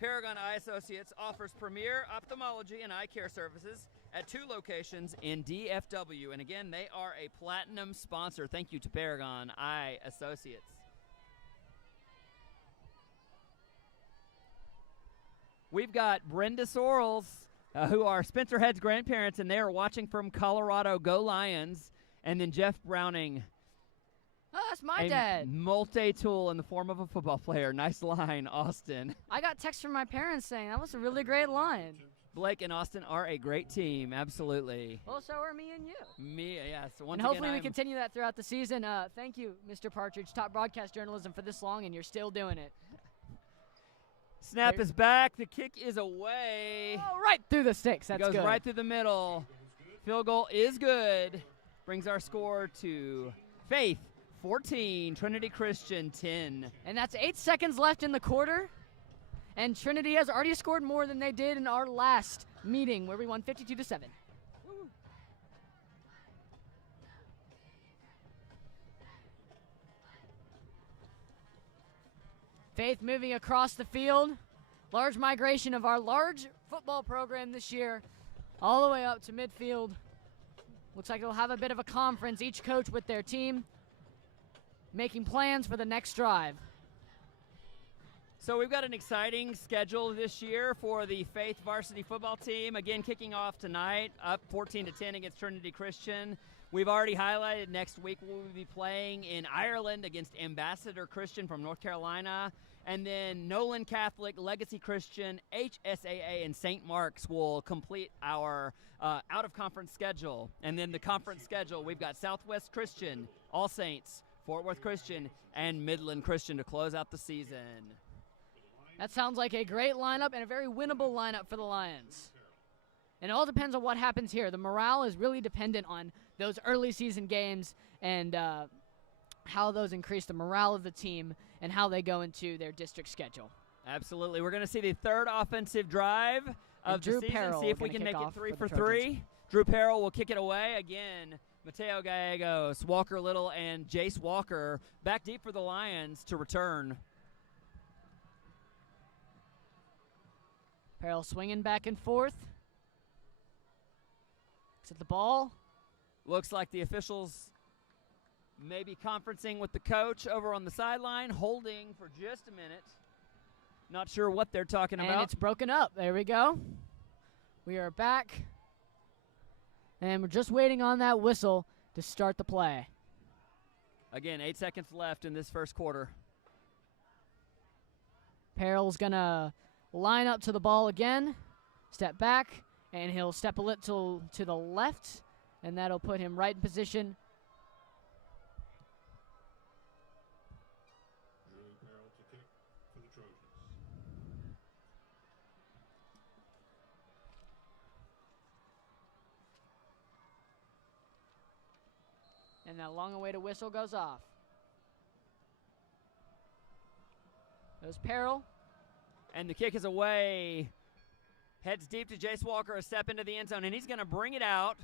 Paragon Eye Associates offers premier ophthalmology and eye care services at 2 locations in DFW. And again, they are a platinum sponsor. Thank you to Paragon Eye Associates. We've got Brenda Sorrells, who are Spencer Head's grandparents, and they are watching from Colorado. Go Lions. And then Jeff Browning, Oh, that's my a dad. multi-tool in the form of a football player. Nice line, Austin. I got text from my parents saying that was a really great line. Blake and Austin are a great team, absolutely. Well, so are me and you. Me, yes. Once And hopefully again, we continue that throughout the season. Thank you, Mr. Partridge, top broadcast journalism for this long, and you're still doing it. Snap is back. The kick is away. Oh, right through the sticks. That's It goes good. right through the middle. Field goal is good. Brings our score to Faith 14, Trinity Christian 10. And that's 8 seconds left in the quarter. And Trinity has already scored more than they did in our last meeting where we won 52-7. Faith moving across the field. Large migration of our large football program this year all the way up to midfield. Looks like they'll have a bit of a conference, each coach with their team, making plans for the next drive. So we've got an exciting schedule this year for the Faith varsity football team. Again, kicking off tonight, up 14-10 against Trinity Christian. We've already highlighted next week we'll be playing in Ireland against Ambassador Christian from North Carolina. And then Nolan Catholic, Legacy Christian, HSAA, and St. Mark's will complete our out-of-conference schedule. And then the conference schedule, we've got Southwest Christian, All Saints, Fort Worth Christian, and Midland Christian to close out the season. That sounds like a great lineup and a very winnable lineup for the Lions. And it all depends on what happens here. The morale is really dependent on those early season games and how those increase the morale of the team and how they go into their district schedule. Absolutely. We're going to see the third offensive drive of Drew the season. Parrill See if we gonna can kick make it off 3 for for the Trojans. 3. Drew Parrill will kick it away. Again, Mateo Gallegos, Walker Little, and Jace Walker back deep for the Lions to return. Parrill swinging back and forth. Looks at the ball. Looks like the officials may be conferencing with the coach over on the sideline, holding for just a minute. Not sure what they're talking And about. it's broken up. There we go. We are back. And we're just waiting on that whistle to start the play. Again, 8 seconds left in this first quarter. Perril's going to line up to the ball again, step back, and he'll step a little to the left, and that'll put him right in position. Drew Peril to kick for the Trojans. And that long-awaited whistle goes off. There's Peril. And the kick is away. Heads deep to Jace Walker, a step into the end zone, and he's going to bring it out.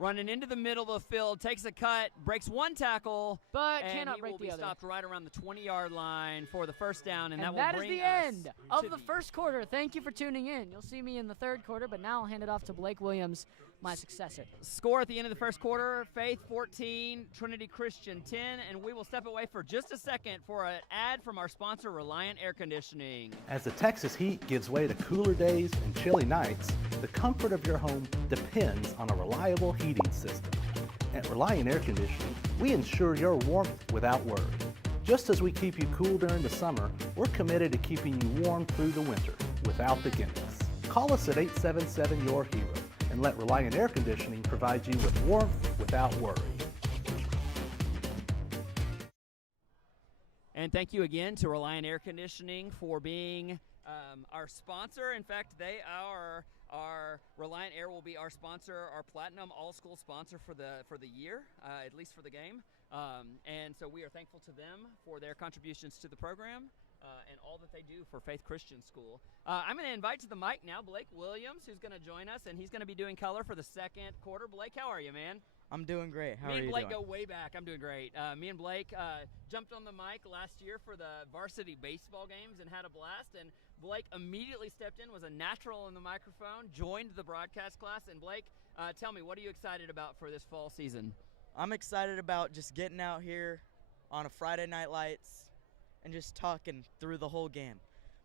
Running into the middle of the field, takes a cut, breaks one tackle, But and cannot he break will the be other. stopped right around the 20-yard line for the first down, and that will that is bring the us end to of the first quarter. Thank you for tuning in. You'll see me in the third quarter, but now I'll hand it off to Blake Williams, my successor. Score at the end of the first quarter, Faith 14, Trinity Christian 10, and we will step away for just a second for an ad from our sponsor, Reliant Air Conditioning. As the Texas heat gives way to cooler days and chilly nights, the comfort of your home depends on a reliable heating system. At Reliant Air Conditioning, we ensure your warmth without worry. Just as we keep you cool during the summer, we're committed to keeping you warm through the winter without the gimmicks. Call us at 877-YOUR-HERO and let Reliant Air Conditioning provide you with warmth without worry. And thank you again to Reliant Air Conditioning for being our sponsor. In fact, they are our Reliant Air will be our sponsor, our Platinum All-School sponsor for the year, at least for the game. And so we are thankful to them for their contributions to the program and all that they do for Faith Christian School. I'm going to invite to the mic now Blake Williams, who's going to join us, and he's going to be doing color for the second quarter. Blake, how are you, man? I'm doing great. How are Me and you Blake doing? go way back. I'm doing great. Me and Blake jumped on the mic last year for the varsity baseball games and had a blast. And Blake immediately stepped in, was a natural in the microphone, joined the broadcast class. And Blake, tell me, what are you excited about for this fall season? I'm excited about just getting out here on a Friday Night Lights and just talking through the whole game.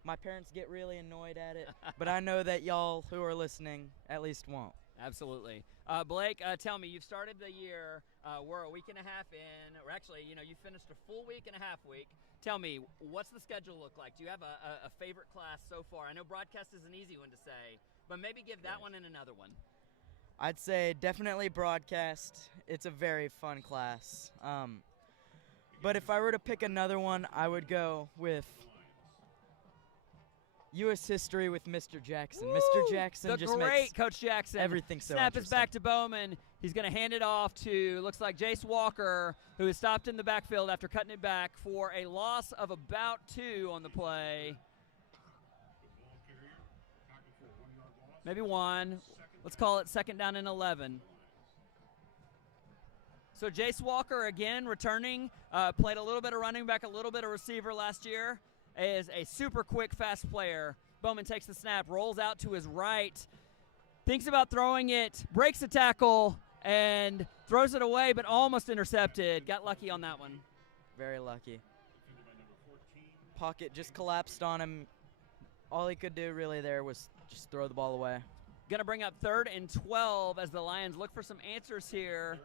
My parents get really annoyed at it, but I know that y'all who are listening at least won't. Absolutely. Blake, tell me, you've started the year, we're a week and a half in, or actually, you finished a full week and a half week. Tell me, what's the schedule look like? Do you have a favorite class so far? I know broadcast is an easy one to say, but maybe give that one and another one. I'd say definitely broadcast. It's a very fun class. But if I were to pick another one, I would go with U.S. history with Mr. Jackson. Woo! Mr. Jackson just great makes Coach Jackson. everything so Snap is interesting. back to Bowman. He's going to hand it off to, looks like Jace Walker, who is stopped in the backfield after cutting it back for a loss of about 2 on the play. Maybe 1. Let's call it second down and 11. So Jace Walker again returning, played a little bit of running back, a little bit of receiver last year. Is a super quick, fast player. Bowman takes the snap, rolls out to his right, thinks about throwing it, breaks the tackle, and throws it away, but almost intercepted. Got lucky on that one. Very lucky. Pocket just collapsed on him. All he could do really there was just throw the ball away. Going to bring up 3rd and 12 as the Lions look for some answers here.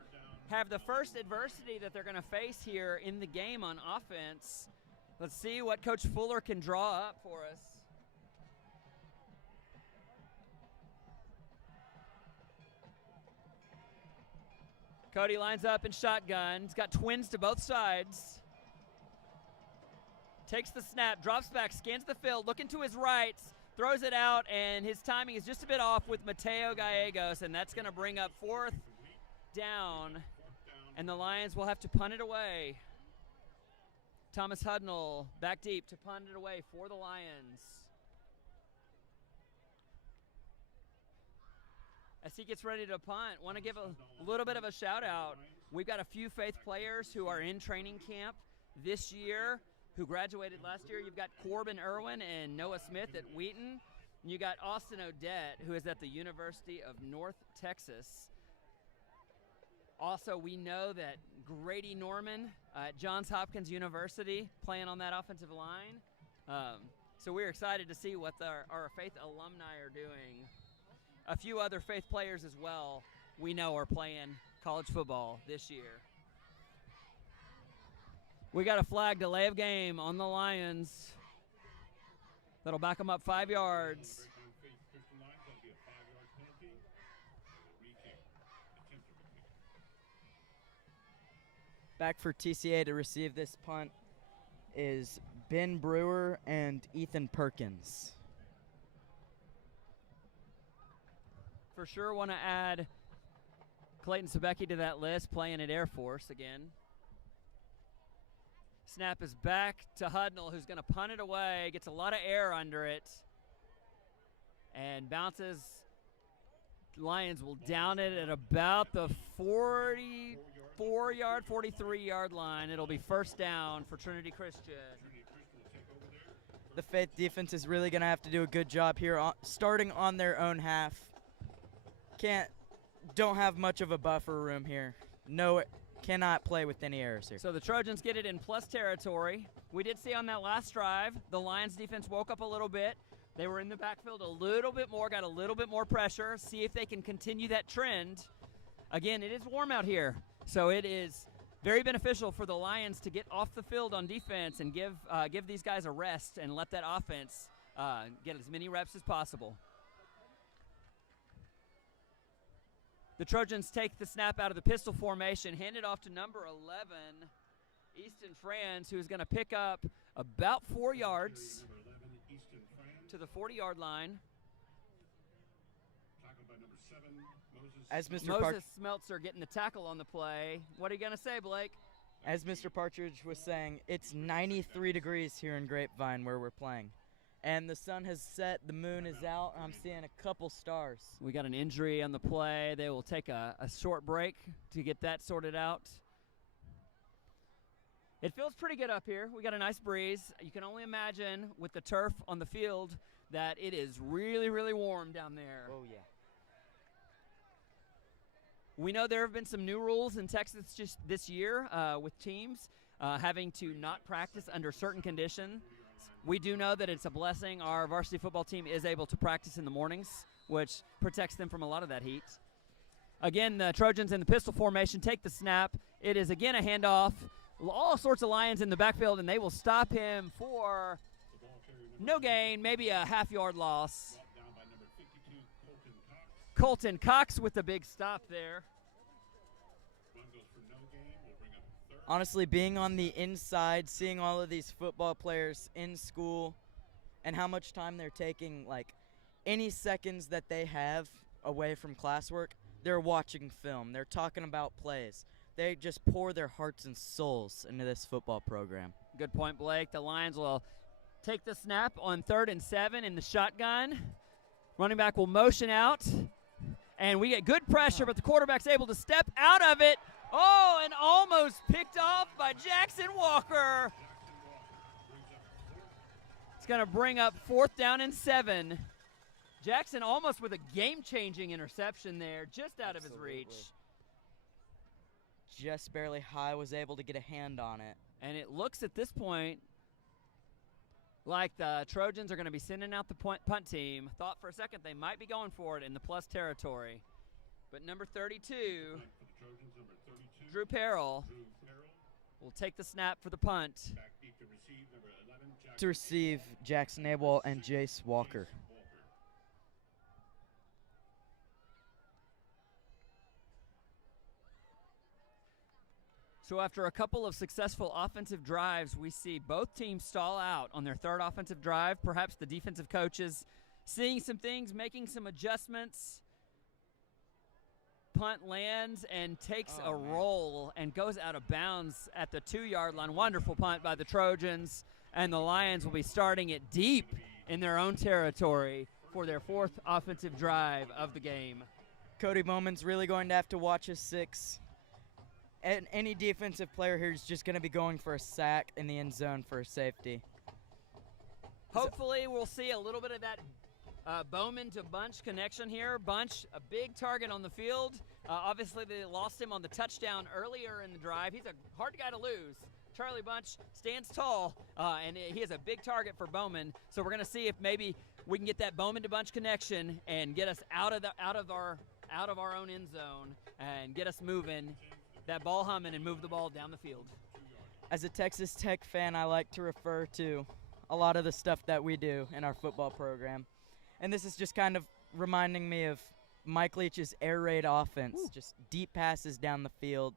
Have the first adversity that they're going to face here in the game on offense. Let's see what Coach Fuller can draw up for us. Cody lines up in shotgun. He's got twins to both sides. Takes the snap, drops back, scans the field, looking to his right, throws it out, and his timing is just a bit off with Mateo Gallegos, and that's going to bring up 4th down, and the Lions will have to punt it away. Thomas Hudnall back deep to punt it away for the Lions. As he gets ready to punt, want to give a little bit of a shout out. We've got a few Faith players who are in training camp this year who graduated last year. You've got Corbin Irwin and Noah Smith at Wheaton. And you got Austin Odette, who is at the University of North Texas. Also, we know that Grady Norman at Johns Hopkins University playing on that offensive line. So we're excited to see what our Faith alumni are doing. A few other Faith players as well we know are playing college football this year. We got a flag, delay of game on the Lions. That'll back them up 5 yards. Grapevine Faith Christian Lions, that'll be a 5-yard penalty. Re-kick. Attempted re-kick. Back for TCA to receive this punt is Ben Brewer and Ethan Perkins. For sure want to add Clayton Sebecki to that list, playing at Air Force again. Snap is back to Hudnall, who's going to punt it away, gets a lot of air under it, and bounces. Lions will down it at about the 44-yard, 43-yard line. It'll be first down for Trinity Christian. The Faith defense is really going to have to do a good job here, starting on their own half. Don't have much of a buffer room here. No, cannot play with any errors here. So the Trojans get it in plus territory. We did see on that last drive, the Lions defense woke up a little bit. They were in the backfield a little bit more, got a little bit more pressure. See if they can continue that trend. Again, it is warm out here, so it is very beneficial for the Lions to get off the field on defense and give these guys a rest and let that offense get as many reps as possible. The Trojans take the snap out of the pistol formation, hand it off to number 11, Easton Franz, who is going to pick up about 4 yards Number 11, Easton Franz. to the 40-yard line. Tackled by number 7, Moses. As Mr. Moses Smeltzer getting the tackle on the play. What are you going to say, Blake? As Mr. Partridge was saying, it's 93 degrees here in Grapevine where we're playing. And the sun has set, the moon is out, and I'm seeing a couple stars. We got an injury on the play. They will take a short break to get that sorted out. It feels pretty good up here. We got a nice breeze. You can only imagine with the turf on the field that it is really, really warm down there. Oh, yeah. We know there have been some new rules in Texas just this year with teams having to not practice under certain conditions. We do know that it's a blessing. Our varsity football team is able to practice in the mornings, which protects them from a lot of that heat. Again, the Trojans in the pistol formation take the snap. It is again a handoff. All sorts of Lions in the backfield, and they will stop him for no gain, maybe a half-yard loss. Brought down by number 52, Colton Cox. Colton Cox with the big stop there. Run goes for no gain. We'll bring up third. Honestly, being on the inside, seeing all of these football players in school and how much time they're taking, like any seconds that they have away from classwork, they're watching film. They're talking about plays. They just pour their hearts and souls into this football program. Good point, Blake. The Lions will take the snap on 3rd and 7 in the shotgun. Running back will motion out, and we get good pressure, but the quarterback's able to step out of it. Oh, and almost picked off by Jackson Walker. It's going to bring up 4th down and 7. Jackson almost with a game-changing interception there, just out of his reach. Just barely high, was able to get a hand on it. And it looks at this point like the Trojans are going to be sending out the punt team. Thought for a second they might be going for it in the plus territory. But number 32, For the Trojans, number 32, Drew Perrell, Drew Farrell. will take the snap for the punt. Back deep to receive, number 11, Jackson. To receive Jackson Abel and Jace Walker. Walker. So after a couple of successful offensive drives, we see both teams stall out on their 3rd offensive drive. Perhaps the defensive coaches seeing some things, making some adjustments. Punt lands and takes a roll and goes out of bounds at the 2-yard line. Wonderful punt by the Trojans, and the Lions will be starting it deep in their own territory for their 4th offensive drive of the game. Cody Bowman's really going to have to watch his 6. And any defensive player here is just going to be going for a sack in the end zone for a safety. Hopefully we'll see a little bit of that Bowman to Bunch connection here. Bunch, a big target on the field. Obviously they lost him on the touchdown earlier in the drive. He's a hard guy to lose. Charlie Bunch stands tall, and he is a big target for Bowman. So we're going to see if maybe we can get that Bowman to Bunch connection and get us out of our own end zone and get us moving, that ball humming, and move the ball down the field. As a Texas Tech fan, I like to refer to a lot of the stuff that we do in our football program. And this is just kind of reminding me of Mike Leach's air raid offense, just deep passes down the field,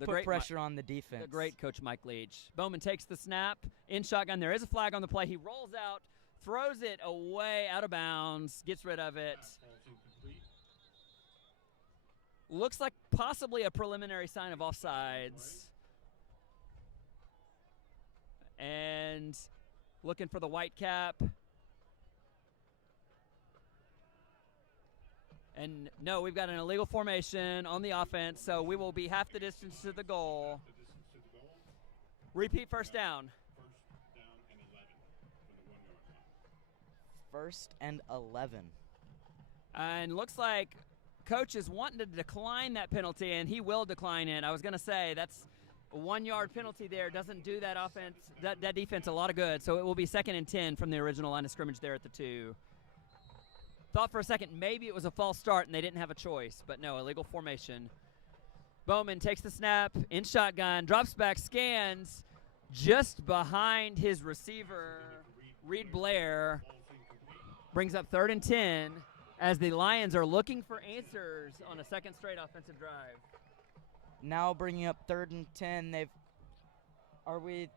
put pressure on the defense. The great Coach Mike Leach. Bowman takes the snap in shotgun. There is a flag on the play. He rolls out, throws it away, out of bounds, gets rid of it. Looks like possibly a preliminary sign of offsides. And looking for the white cap. And no, we've got an illegal formation on the offense, so we will be half the distance to the goal. Repeat first down. First and 11. And looks like Coach is wanting to decline that penalty, and he will decline it. I was going to say that's a 1 yard penalty there. Doesn't do that offense, that defense a lot of good. So it will be 2nd and 10 from the original line of scrimmage there at the 2. Thought for a second maybe it was a false start and they didn't have a choice, but no, illegal formation. Bowman takes the snap in shotgun, drops back, scans just behind his receiver, Reed Blair. Brings up 3rd and 10 as the Lions are looking for answers on a second straight offensive drive. Now bringing up 3rd and 10, are we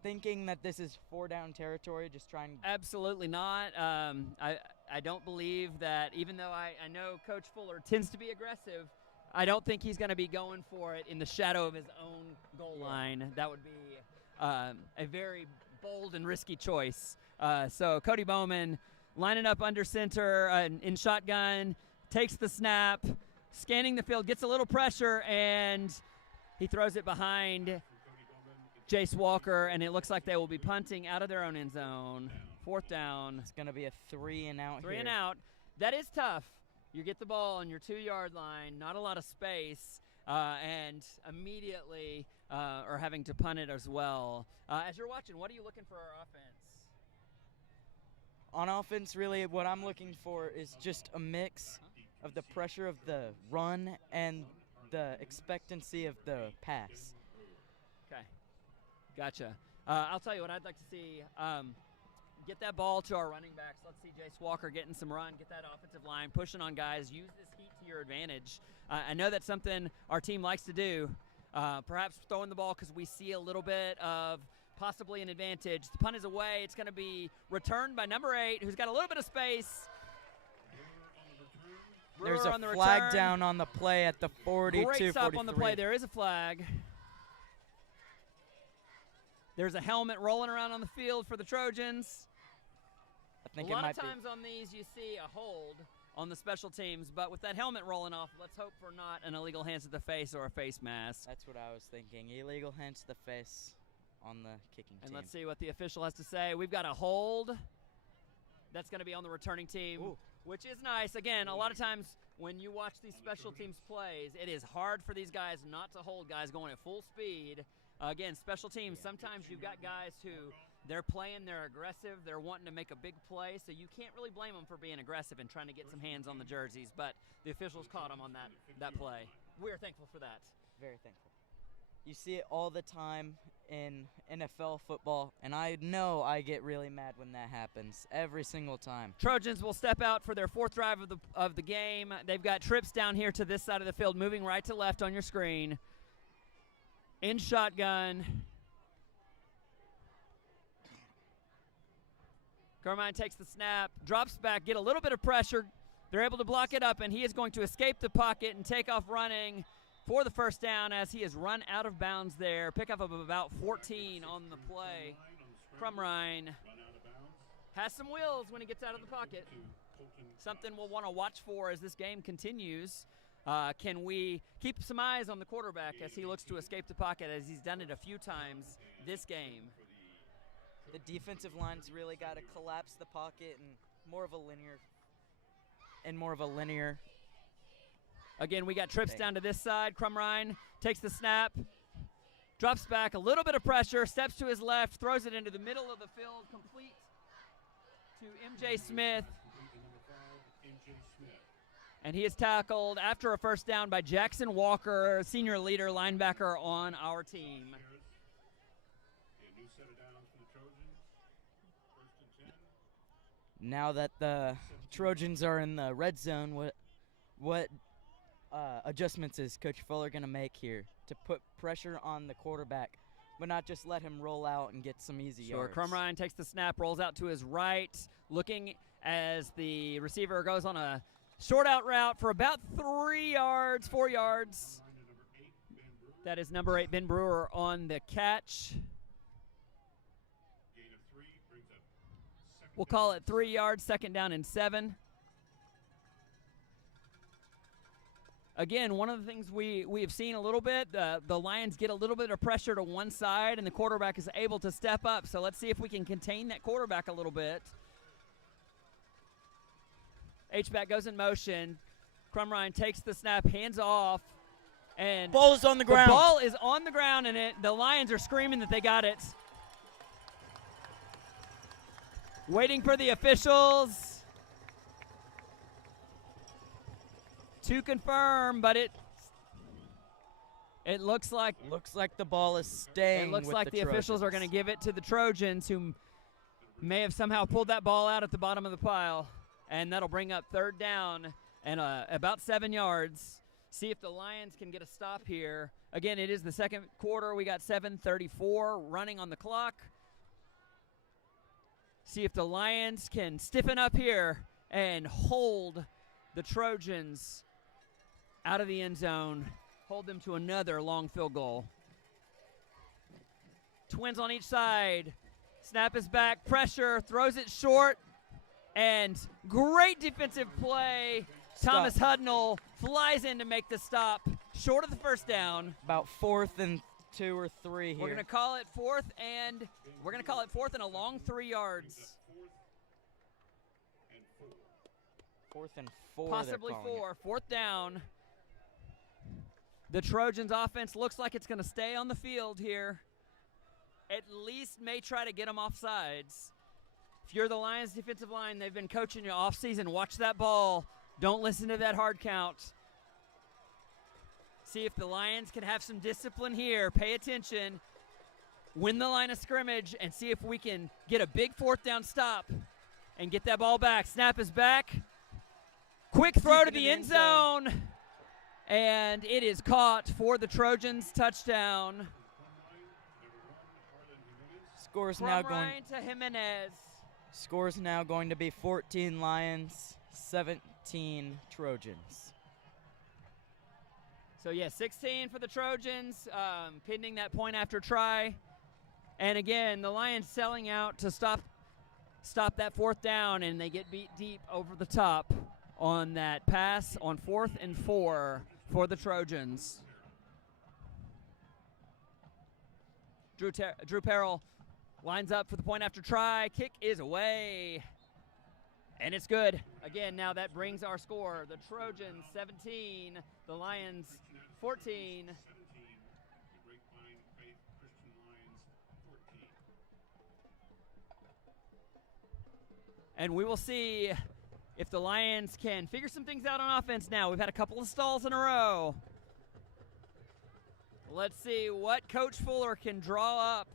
thinking that this is 4-down territory, just trying? Absolutely not. I don't believe that, even though I know Coach Fuller tends to be aggressive, I don't think he's going to be going for it in the shadow of his own goal line. That would be a very bold and risky choice. So Cody Bowman lining up under center in shotgun, takes the snap, scanning the field, gets a little pressure, and he throws it behind Jace Walker, and it looks like they will be punting out of their own end zone. 4th down. It's going to be a 3 and out. 3 and out. That is tough. You get the ball on your 2 yard line, not a lot of space, and immediately are having to punt it as well. As you're watching, what are you looking for our offense? On offense, really, what I'm looking for is just a mix of the pressure of the run and the expectancy of the pass. Okay. Gotcha. I'll tell you what I'd like to see. Get that ball to our running backs. Let's see Jace Walker getting some run, get that offensive line, pushing on guys. Use this heat to your advantage. I know that's something our team likes to do. Perhaps throwing the ball because we see a little bit of possibly an advantage. The punt is away. It's going to be returned by number 8, who's got a little bit of space. There's Brewer a on the flag return. down on the play at the 42, Great stop 43. on the play. There is a flag. There's a helmet rolling around on the field for the Trojans. I think a lot it might of times on these you see a hold on the special teams, but with that helmet rolling off, let's hope for not an illegal hands to the face or a face mask. That's what I was thinking. Illegal hands to the face on the kicking team. And let's see what the official has to say. We've got a hold. That's going to be on the returning team, which is nice. Again, a lot of times when you watch these special teams plays, it is hard for these guys not to hold guys going at full speed. Again, special teams, sometimes you've got guys who they're playing, they're aggressive, they're wanting to make a big play, so you can't really blame them for being aggressive and trying to get some hands on the jerseys, but the officials caught them on that play. We're thankful for that. Very thankful. You see it all the time in NFL football, and I know I get really mad when that happens every single time. Trojans will step out for their 4th drive of the game. They've got trips down here to this side of the field, moving right to left on your screen. In shotgun. Carmine takes the snap, drops back, get a little bit of pressure. They're able to block it up, and he is going to escape the pocket and take off running for the first down as he has run out of bounds there. Pickup of about 14 on the play. Crumrine has some wheels when he gets out of the pocket. Something we'll want to watch for as this game continues. Can we keep some eyes on the quarterback as he looks to escape the pocket, as he's done it a few times this game? The defensive line's really got to collapse the pocket and more of a linear. Again, we got trips down to this side. Crumrine takes the snap, drops back, a little bit of pressure, steps to his left, throws it into the middle of the field, complete to MJ Smith. And he is tackled after a first down by Jackson Walker, senior leader linebacker on our team. downs for the Trojans. 1st and 10. Now that the Trojans are in the red zone, what adjustments is Coach Fuller going to make here to put pressure on the quarterback, but not just let him roll out and get some easy yards? Crumrine takes the snap, rolls out to his right, looking as the receiver goes on a short out route for about 4 yards. That is number 8, Ben Brewer, on the catch. Gain of 3 brings up second. We'll call it 3 yards, 2nd down and 7. Again, one of the things we have seen a little bit, the Lions get a little bit of pressure to one side, and the quarterback is able to step up. So let's see if we can contain that quarterback a little bit. H-back goes in motion. Crumrine takes the snap, hands off, and Ball is on the ground. The ball is on the ground, and the Lions are screaming that they got it. Waiting for the officials to confirm, but it looks like the ball is staying. It looks with like the officials are going to give it to the Trojans, who may have somehow pulled that ball out at the bottom of the pile, and that'll bring up 3rd down and about 7 yards. See if the Lions can get a stop here. Again, it is the second quarter. We got 7:34 running on the clock. See if the Lions can stiffen up here and hold the Trojans out of the end zone, hold them to another long field goal. Twins on each side. Snap is back, pressure, throws it short, and great defensive play. Stop. Thomas Hudnall flies in to make the stop, short of the 1st down. About 4th and 2 or 3 here. We're going to call it 4th and a long 3 yards. 4th and 4. Possibly they're calling 4. 4th down. The Trojans offense looks like it's going to stay on the field here. At least may try to get them off sides. If you're the Lions defensive line, they've been coaching you off season. Watch that ball. Don't listen to that hard count. See if the Lions can have some discipline here. Pay attention. Win the line of scrimmage and see if we can get a big 4th down stop and get that ball back. Snap is back. Quick throw to the end zone. And it is caught for the Trojans. Touchdown. Scores From now going. Ryan to Jimenez. Scores now going to be 14 Lions, 17 Trojans. So, 16 for the Trojans, pending that point after try. And again, the Lions selling out to stop that 4th down, and they get beat deep over the top on that pass on 4th and 4 for the Trojans. Drew Perrell lines up for the point after try. Kick is away. And it's good. Again, now that brings our score. The Trojans 17, the Lions 14. The Grapevine Faith Christian Lions 14. And we will see if the Lions can figure some things out on offense now. We've had a couple of stalls in a row. Let's see what Coach Fuller can draw up.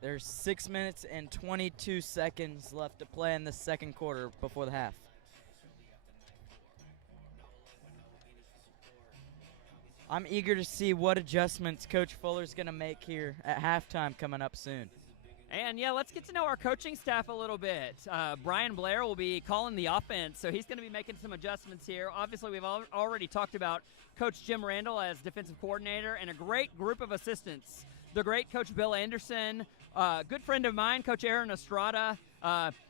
There's 6 minutes and 22 seconds left to play in the second quarter before the half. I'm eager to see what adjustments Coach Fuller's going to make here at halftime coming up soon. And, let's get to know our coaching staff a little bit. Brian Blair will be calling the offense, so he's going to be making some adjustments here. Obviously, we've already talked about Coach Jim Randall as defensive coordinator and a great group of assistants. The great Coach Bill Anderson, good friend of mine, Coach Aaron Estrada,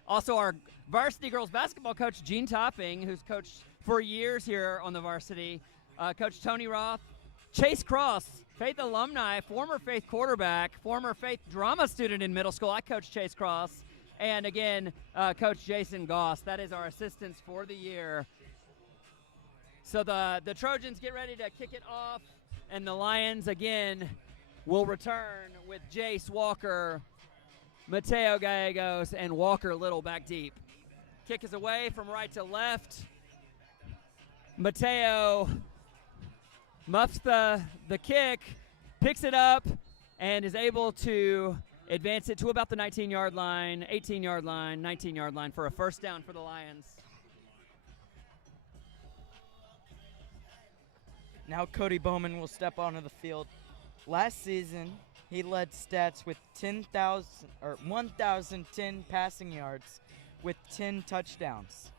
also our varsity girls basketball coach, Gene Topping, who's coached for years here on the varsity, Coach Tony Roth, Chase Cross, Faith alumni, former Faith quarterback, former Faith drama student in middle school. I coached Chase Cross. And again, Coach Jason Goss. That is our assistants for the year. So the Trojans get ready to kick it off, and the Lions, again, will return with Jace Walker, Mateo Gallegos, and Walker Little back deep. Kick is away from right to left. Mateo muffs the kick, picks it up, and is able to advance it to about the 19-yard line, 18-yard line, 19-yard line for a first down for the Lions. Now Cody Bowman will step onto the field. Last season, he led stats with 1,010 passing yards with 10 touchdowns.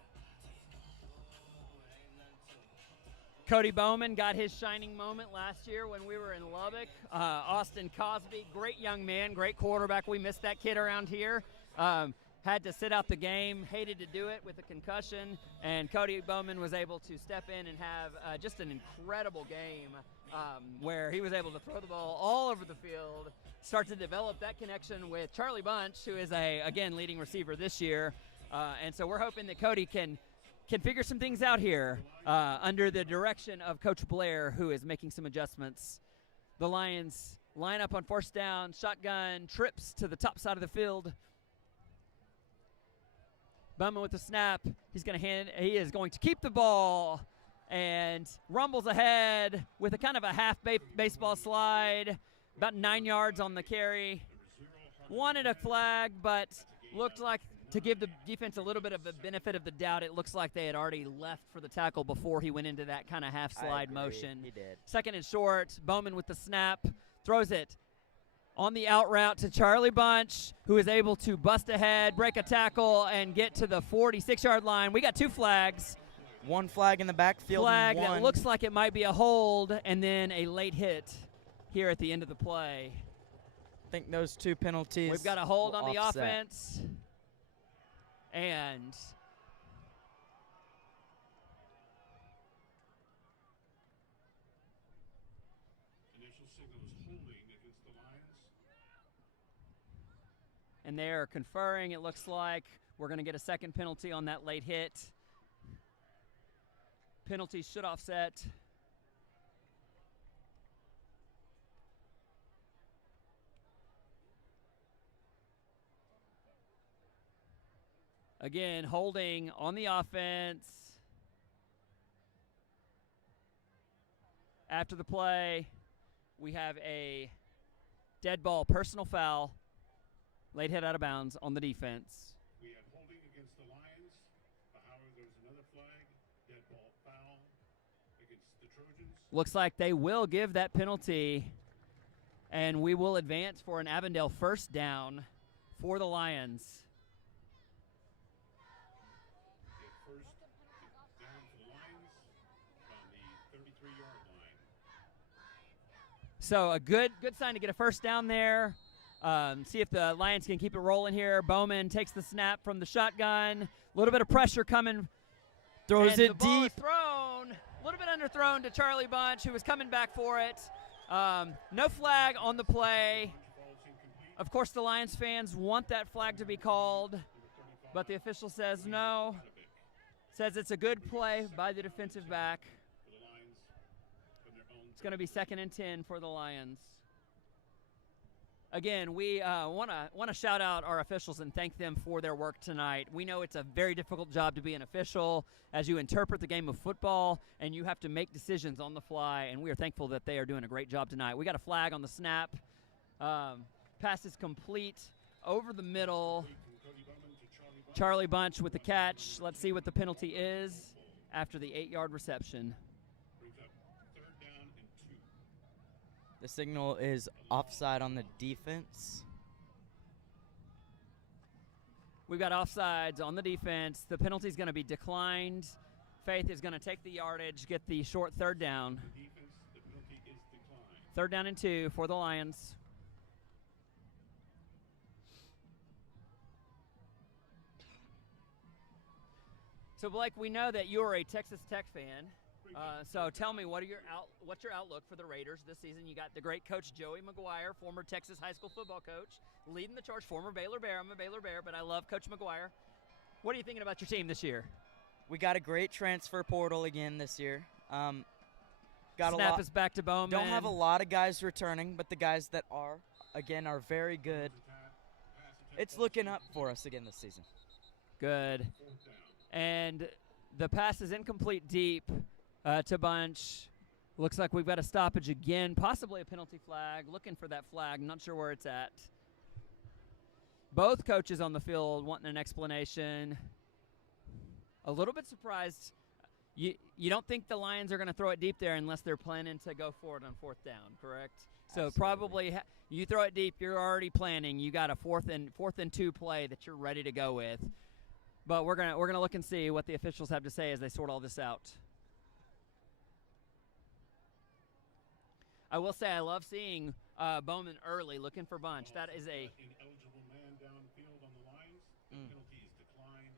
Cody Bowman got his shining moment last year when we were in Lubbock. Austin Cosby, great young man, great quarterback. We missed that kid around here. Had to sit out the game, hated to do it with a concussion, and Cody Bowman was able to step in and have just an incredible game where he was able to throw the ball all over the field, start to develop that connection with Charlie Bunch, who is again, leading receiver this year. And so we're hoping that Cody can figure some things out here under the direction of Coach Blair, who is making some adjustments. The Lions line up on first down, shotgun, trips to the top side of the field. Bowman with the snap. He is going to keep the ball and rumbles ahead with a kind of a half baseball slide, about 9 yards on the carry. Wanted a flag, but looked like, to give the defense a little bit of a benefit of the doubt, it looks like they had already left for the tackle before he went into that kind of half slide motion. He did. Second and short. Bowman with the snap, throws it on the out route to Charlie Bunch, who is able to bust ahead, break a tackle, and get to the 46-yard line. We got two flags. One flag in the backfield. Flag and one. that looks like it might be a hold, and then a late hit here at the end of the play. I think those two penalties. We've got a hold on the offset. offense. And Initial signal is holding against the Lions. and they are conferring. It looks like we're going to get a second penalty on that late hit. Penalty should offset. Again, holding on the offense. After the play, we have a dead ball, personal foul, late hit out of bounds on the defense. We had holding against the Lions. However, there's another flag, dead ball foul against the Trojans. Looks like they will give that penalty, and we will advance for an Avondale first down for the Lions. We have first down for the Lions on the 33-yard line. So a good sign to get a first down there. See if the Lions can keep it rolling here. Bowman takes the snap from the shotgun. A little bit of pressure coming. Throws and it the ball is deep. thrown. A little bit underthrown to Charlie Bunch, who was coming back for it. No flag on the play. Of course, the Lions fans want that flag to be called, but the official says no. Says it's a good play by the defensive back. For the Lions from their own. It's going to be 2nd and 10 for the Lions. Again, we want to shout out our officials and thank them for their work tonight. We know it's a very difficult job to be an official as you interpret the game of football and you have to make decisions on the fly, and we are thankful that they are doing a great job tonight. We got a flag on the snap. Pass is complete over the middle. Cody Bowman to Charlie Bunch. Charlie Bunch with the catch. Let's see what the penalty is after the 8-yard reception. Brings up 3rd down and 2. The signal is offside on the defense. We've got offsides on the defense. The penalty is going to be declined. Faith is going to take the yardage, get the short 3rd down. Defense, the penalty is declined. 3rd down and 2 for the Lions. So, Blake, we know that you're a Texas Tech fan. So tell me, what's your outlook for the Raiders this season? You got the great coach Joey McGuire, former Texas high school football coach, leading the charge, former Baylor Bear. I'm a Baylor Bear, but I love Coach McGuire. What are you thinking about your team this year? We got a great transfer portal again this year. Got Snap a lot. is back to Bowman. Don't have a lot of guys returning, but the guys that are, again, are very good. It's looking up for us again this season. Good. And the pass is incomplete deep to Bunch, Looks like we've got a stoppage again, possibly a penalty flag. Looking for that flag, not sure where it's at. Both coaches on the field wanting an explanation. A little bit surprised. You don't think the Lions are going to throw it deep there unless they're planning to go for it on fourth down, correct? So Absolutely. probably you throw it deep, you're already planning. You got a fourth and 2 play that you're ready to go with. But we're gonna look and see what the officials have to say as they sort all this out. I will say I love seeing Bowman early looking for bunch. That is a Ineligible man downfield on the lines. The penalty is declined.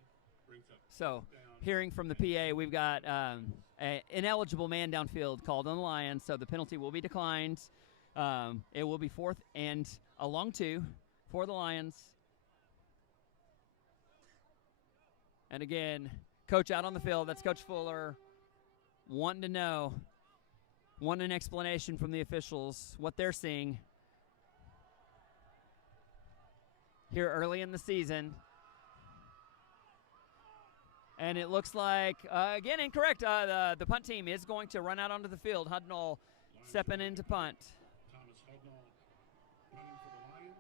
Brings up so. down. Hearing from the PA, we've got an ineligible man downfield called on the Lions, so the penalty will be declined. It will be 4th and a long 2 for the Lions. And again, coach out on the field. That's Coach Fuller wanting to know, wanting an explanation from the officials, what they're seeing here early in the season. And it looks like, again, incorrect. The punt team is going to run out onto the field. Hudnall stepping in to punt. Thomas Hudnall punting for the Lions.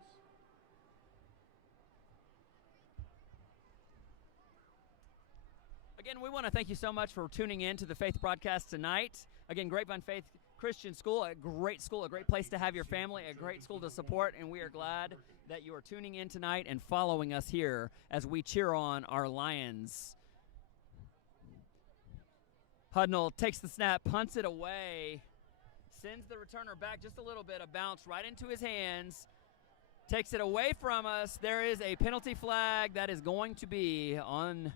Again, we want to thank you so much for tuning in to the Faith broadcast tonight. Again, Grapevine Faith Christian School, a great school, a great place to have your family, a great school to support, and we are glad that you are tuning in tonight and following us here as we cheer on our Lions. Hudnall takes the snap, punts it away, sends the returner back just a little bit, a bounce right into his hands, takes it away from us. There is a penalty flag that is going to be on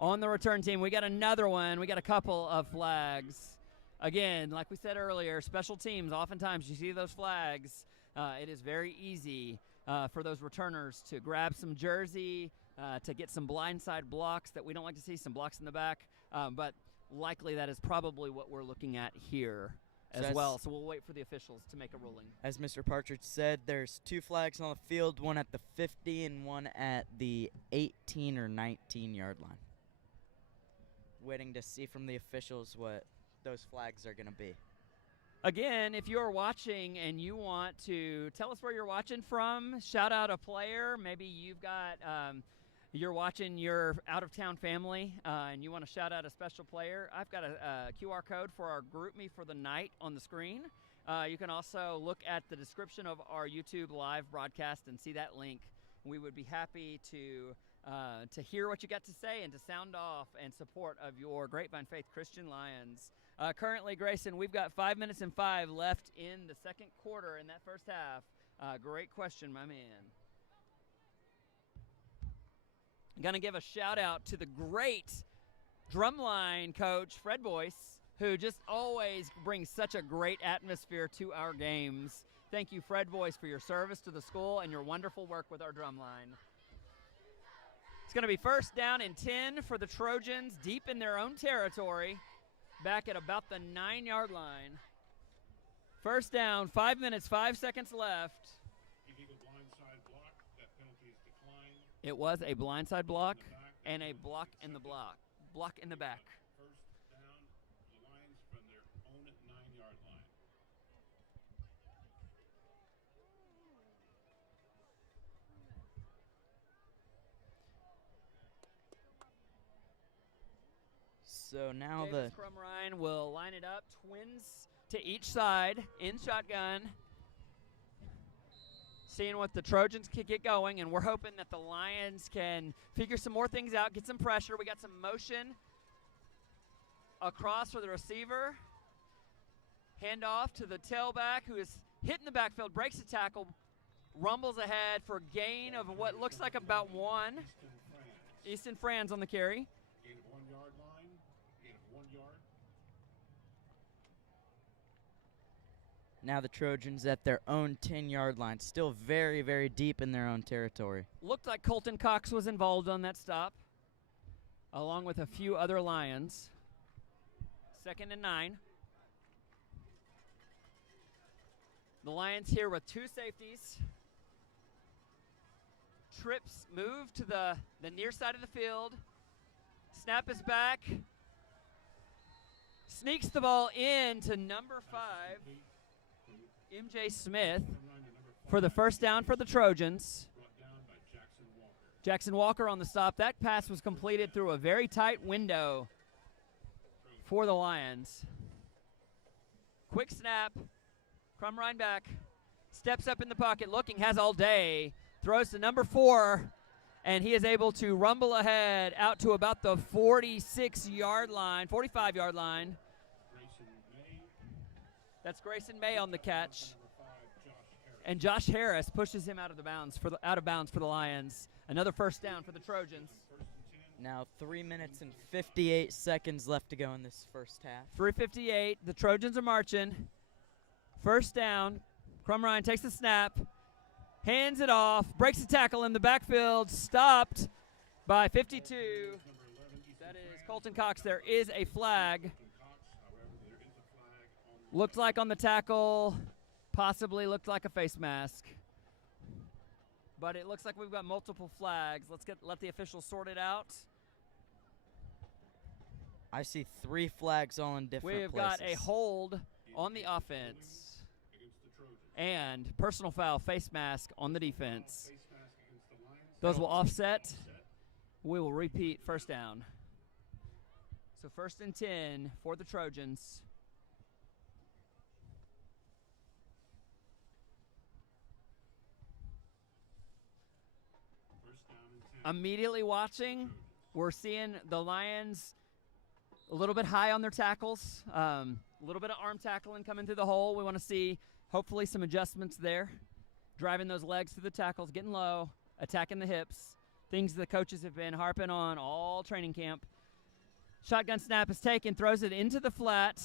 the return team. We got another one. We got a couple of flags. Again, like we said earlier, special teams, oftentimes you see those flags. It is very easy for those returners to grab some jersey, to get some blindside blocks that we don't like to see, some blocks in the back. But likely that is probably what we're looking at here as well. So we'll wait for the officials to make a ruling. As Mr. Partridge said, there's 2 flags on the field, one at the 50 and one at the 18 or 19-yard line. Waiting to see from the officials what those flags are going to be. Again, if you're watching and you want to tell us where you're watching from, shout out a player. Maybe you've got you're watching your out-of-town family and you want to shout out a special player. I've got a QR code for our GroupMe for the night on the screen. You can also look at the description of our YouTube live broadcast and see that link. We would be happy to hear what you got to say and to sound off in support of your Grapevine Faith Christian Lions. Currently, Grayson, we've got 5 minutes and 5 left in the second quarter in that first half. Great question, my man. I'm going to give a shout-out to the great drumline coach, Fred Boyce, who just always brings such a great atmosphere to our games. Thank you, Fred Boyce, for your service to the school and your wonderful work with our drumline. It's going to be first down and 10 for the Trojans, deep in their own territory, back at about the 9-yard line. First down, 5 minutes, 5 seconds left. Illegal blindside block. That penalty is declined. It was a blindside block and a block in the block. Block in the back. First down, the Lions from their own 9-yard line. So now Davis Crumrine will line it up, twins to each side in shotgun. Seeing what the Trojans can get going, and we're hoping that the Lions can figure some more things out, get some pressure. We got some motion across for the receiver. Hand off to the tailback, who is hitting the backfield, breaks the tackle, rumbles ahead for gain of what looks like about 1. Easton Franz on the carry. Gain of 1 yard line. Gain of 1 yard. Now the Trojans at their own 10-yard line, still very, very deep in their own territory. Looked like Colton Cox was involved on that stop, along with a few other Lions. 2nd and 9. The Lions here with 2 safeties. Trips move to the near side of the field. Snap is back. Sneaks the ball in to number 5, MJ Smith, for the first down for the Trojans. Jackson Walker on the stop. That pass was completed through a very tight window for the Lions. Quick snap. Crumrine back. Steps up in the pocket, looking, has all day. Throws to number 4, and he is able to rumble ahead out to about the 45-yard line. That's Grayson May on the catch. And Josh Harris pushes him out of bounds for the Lions. Another first down for the Trojans. Now 3 minutes and 58 seconds left to go in this first half. 3:58. The Trojans are marching. First down. Crumrine takes the snap, hands it off, breaks the tackle in the backfield, stopped by 52. That is Colton Cox. There is a flag. Looked like on the tackle, possibly looked like a face mask. But it looks like we've got multiple flags. Let the officials sort it out. I see 3 flags all in different We've places. got a hold on the offense and personal foul, face mask on the defense. Those will offset. We will repeat first down. So 1st and 10 for the Trojans. Immediately watching, we're seeing the Lions a little bit high on their tackles, a little bit of arm tackling coming through the hole. We want to see hopefully some adjustments there, driving those legs through the tackles, getting low, attacking the hips, things the coaches have been harping on all training camp. Shotgun snap is taken, throws it into the flat.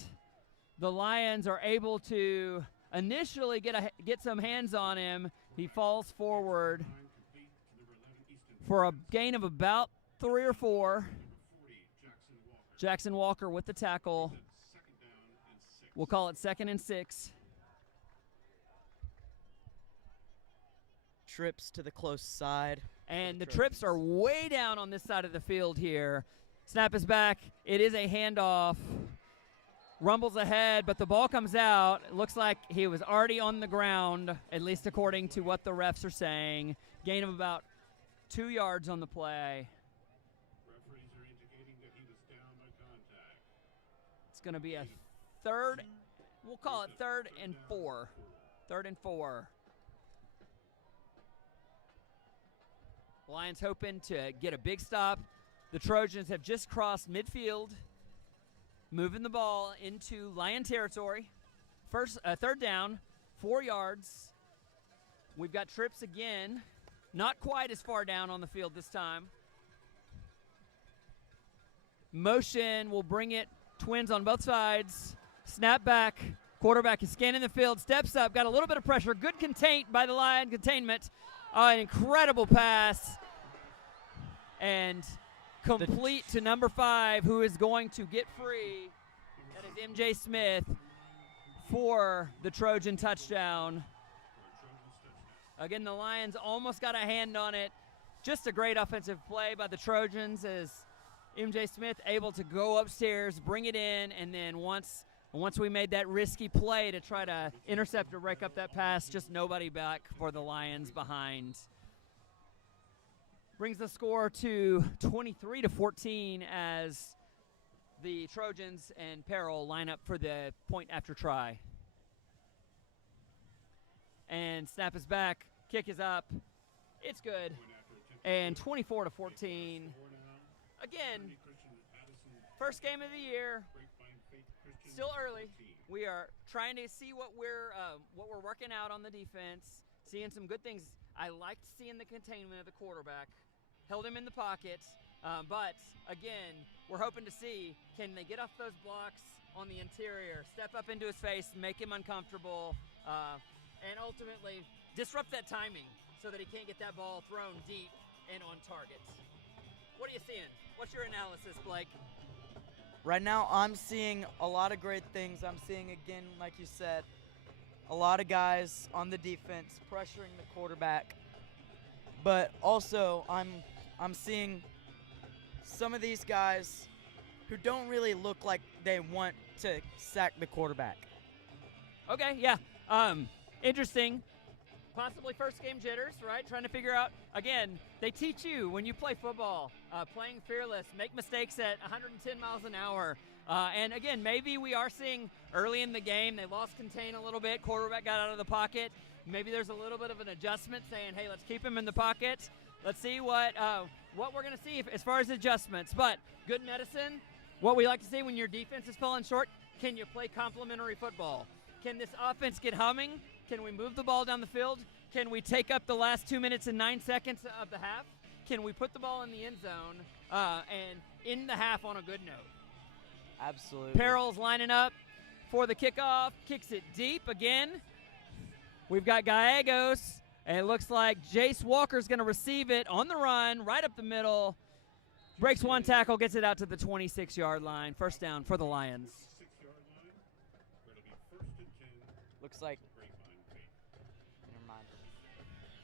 The Lions are able to initially get some hands on him. He falls forward for a gain of about 3 or 4. Jackson Walker with the tackle. We'll call it 2nd and 6. Trips to the close side. And the trips are way down on this side of the field here. Snap is back. It is a handoff. Rumbles ahead, but the ball comes out. It looks like he was already on the ground, at least according to what the refs are saying. Gain of about 2 yards on the play. Referees are indicating that he was down by contact. It's going to be a third. We'll call it 3rd and 4. 3rd and 4. Lions hoping to get a big stop. The Trojans have just crossed midfield, moving the ball into Lion territory. 3rd down, 4 yards. We've got trips again. Not quite as far down on the field this time. Motion will bring it. Twins on both sides. Snap back. Quarterback is scanning the field. Steps up. Got a little bit of pressure. Good by the Lion containment. An incredible pass. And complete to number 5, who is going to get free. That is MJ Smith for the Trojan touchdown. Again, the Lions almost got a hand on it. Just a great offensive play by the Trojans as MJ Smith able to go upstairs, bring it in, and then once we made that risky play to try to intercept or break up that pass, just nobody back for the Lions behind. Brings the score to 23-14 as the Trojans and Peril line up for the point after try. And snap is back. Kick is up. It's good. And 24-14. Again, first game of the year. Still early. We are trying to see what we're working out on the defense. Seeing some good things. I liked seeing the containment of the quarterback. Held him in the pocket. But again, we're hoping to see, can they get off those blocks on the interior, step up into his face, make him uncomfortable, and ultimately disrupt that timing so that he can't get that ball thrown deep and on target. What are you seeing? What's your analysis, Blake? Right now, I'm seeing a lot of great things. I'm seeing, again, like you said, a lot of guys on the defense pressuring the quarterback. But also, I'm seeing some of these guys who don't really look like they want to sack the quarterback. Okay, yeah. Interesting. Possibly first game jitters, right? Trying to figure out, again, they teach you when you play football, playing fearless, make mistakes at 110 miles an hour. And again, maybe we are seeing early in the game, they lost contain a little bit, quarterback got out of the pocket. Maybe there's a little bit of an adjustment saying, hey, let's keep him in the pocket. Let's see what we're going to see as far as adjustments. But good medicine, what we like to see when your defense is falling short, can you play complementary football? Can this offense get humming? Can we move the ball down the field? Can we take up the last 2 minutes and 9 seconds of the half? Can we put the ball in the end zone and end the half on a good note? Absolutely. Perril's lining up for the kickoff, kicks it deep again. We've got Gallegos, and it looks like Jace Walker's going to receive it on the run, right up the middle. Breaks one tackle, gets it out to the 26-yard line. First down for the Lions. 6-yard line, where it'll be 1st and 10. Looks like. Grapevine Faith. Never mind.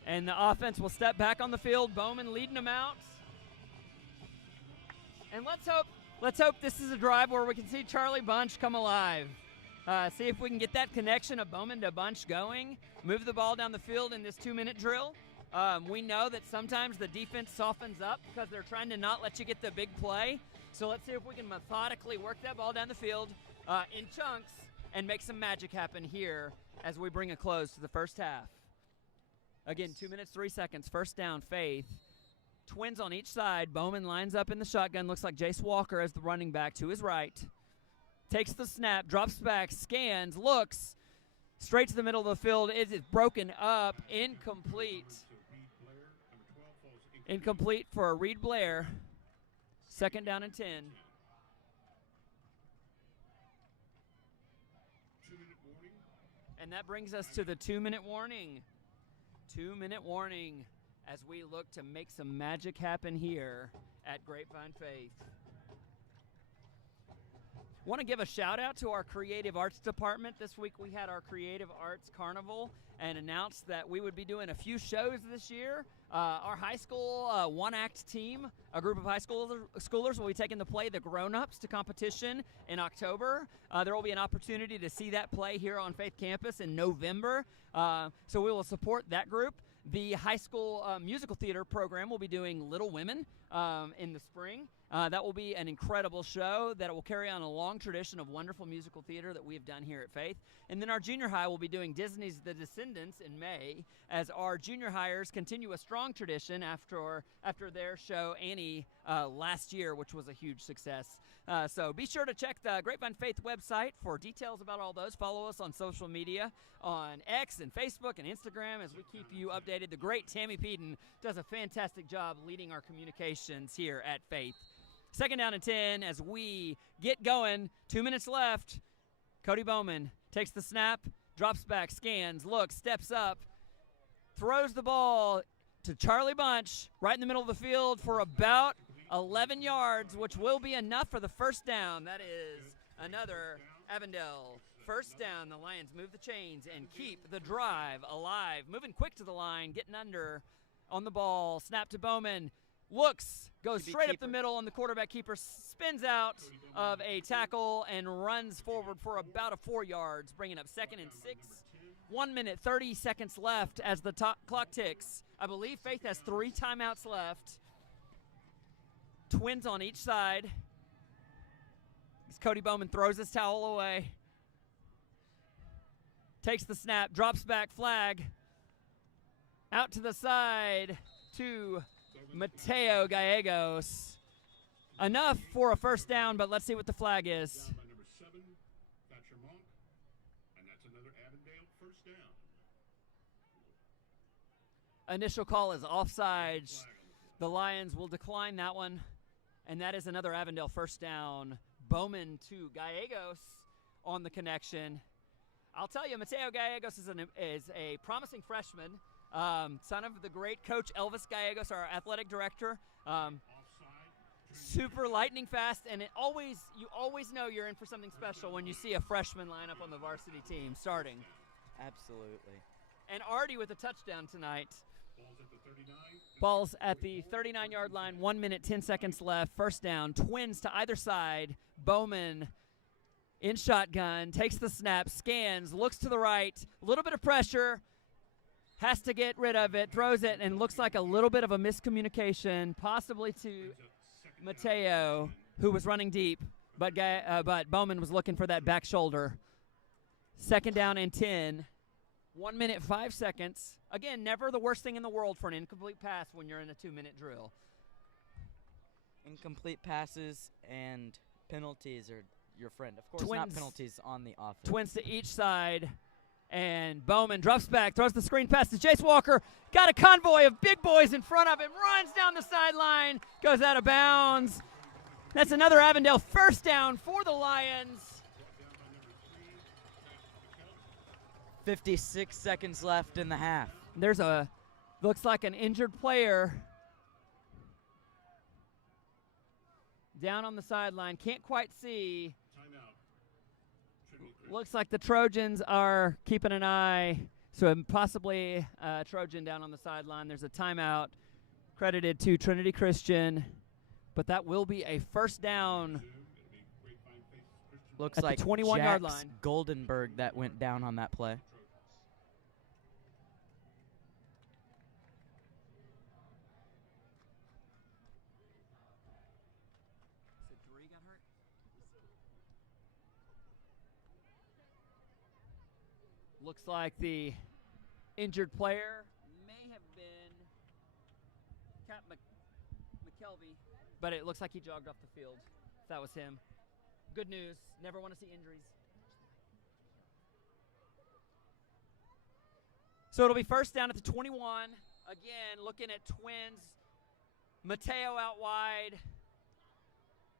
And the offense will step back on the field. Bowman leading them out. And let's hope this is a drive where we can see Charlie Bunch come alive. See if we can get that connection of Bowman to Bunch going. Move the ball down the field in this 2-minute drill. We know that sometimes the defense softens up because they're trying to not let you get the big play. So let's see if we can methodically work that ball down the field in chunks and make some magic happen here as we bring a close to the first half. Again, 2 minutes, 3 seconds. First down, Faith. Twins on each side. Bowman lines up in the shotgun. Looks like Jace Walker as the running back to his right. Takes the snap, drops back, scans, looks. Straight to the middle of the field. It is broken up. Incomplete. Incomplete for Reed Blair. Second down and 10. 2-minute warning. And that brings us to the 2-minute warning. 2-minute warning as we look to make some magic happen here at Grapevine Faith. Want to give a shout out to our creative arts department. This week we had our creative arts carnival and announced that we would be doing a few shows this year. Our high school one-act team, a group of high schoolers will be taking the play The Grown-Ups to competition in October. There will be an opportunity to see that play here on Faith Campus in November. So we will support that group. The high school musical theater program will be doing Little Women in the spring. That will be an incredible show that will carry on a long tradition of wonderful musical theater that we have done here at Faith. And then our junior high will be doing Disney's The Descendants in May as our junior hires continue a strong tradition after their show Annie last year, which was a huge success. So be sure to check the Grapevine Faith website for details about all those. Follow us on social media on X and Facebook and Instagram as we keep you updated. The great Tammy Peden does a fantastic job leading our communications here at Faith. Second down and 10 as we get going. 2 minutes left. Cody Bowman takes the snap, drops back, scans, looks, steps up, throws the ball to Charlie Bunch right in the middle of the field for about 11 yards, which will be enough for the first down. That is another Avondale first down. The Lions move the chains and keep the drive alive. Moving quick to the line, getting under on the ball. Snap to Bowman. Looks, goes straight up the middle, and the quarterback keeper spins out of a tackle and runs forward for about 4 yards, bringing up 2nd and 6. 1 minute, 30 seconds left as the clock ticks. I believe Faith has 3 timeouts left. Twins on each side. As Cody Bowman throws his towel away. Takes the snap, drops back, flag. Out to the side to Mateo Gallegos. Enough for a first down, but let's see what the flag is. Down by number 7, Thatcher Monk, and that's another Avondale first down. Initial call is offsides. The Lions will decline that one, and that is another Avondale first down. Bowman to Gallegos on the connection. I'll tell you, Mateo Gallegos is a promising freshman, son of the great coach Elvis Gallegos, our athletic director. Super lightning fast, and you always know you're in for something special when you see a freshman line up on the varsity team starting. Absolutely. And Artie with a touchdown tonight. Ball's at the 39. Ball's at the 39-yard line, 1 minute, 10 seconds left. First down, Twins to either side. Bowman in shotgun, takes the snap, scans, looks to the right, a little bit of pressure, has to get rid of it, throws it, and looks like a little bit of a miscommunication, possibly to Mateo, who was running deep, but Bowman was looking for that back shoulder. Second down and 10. 1 minute, 5 seconds. Again, never the worst thing in the world for an incomplete pass when you're in a 2-minute drill. Incomplete passes and penalties are your friend. Of course, not penalties on the offense. Twins to each side. And Bowman drops back, throws the screen pass to Jace Walker. Got a convoy of big boys in front of him. Runs down the sideline. Goes out of bounds. That's another Avondale first down for the Lions. 56 seconds left in the half. There's looks like an injured player down on the sideline. Can't quite see. Looks like the Trojans are keeping an eye. So possibly a Trojan down on the sideline. There's a timeout credited to Trinity Christian. But that will be a first down. Looks at like the 21-yard Jax line. Goldenberg that went down on that play. Looks like the injured player may have been Cap McKelvey, but it looks like he jogged off the field. That was him. Good news. Never want to see injuries. So it'll be first down at the 21. Again, looking at Twins. Mateo out wide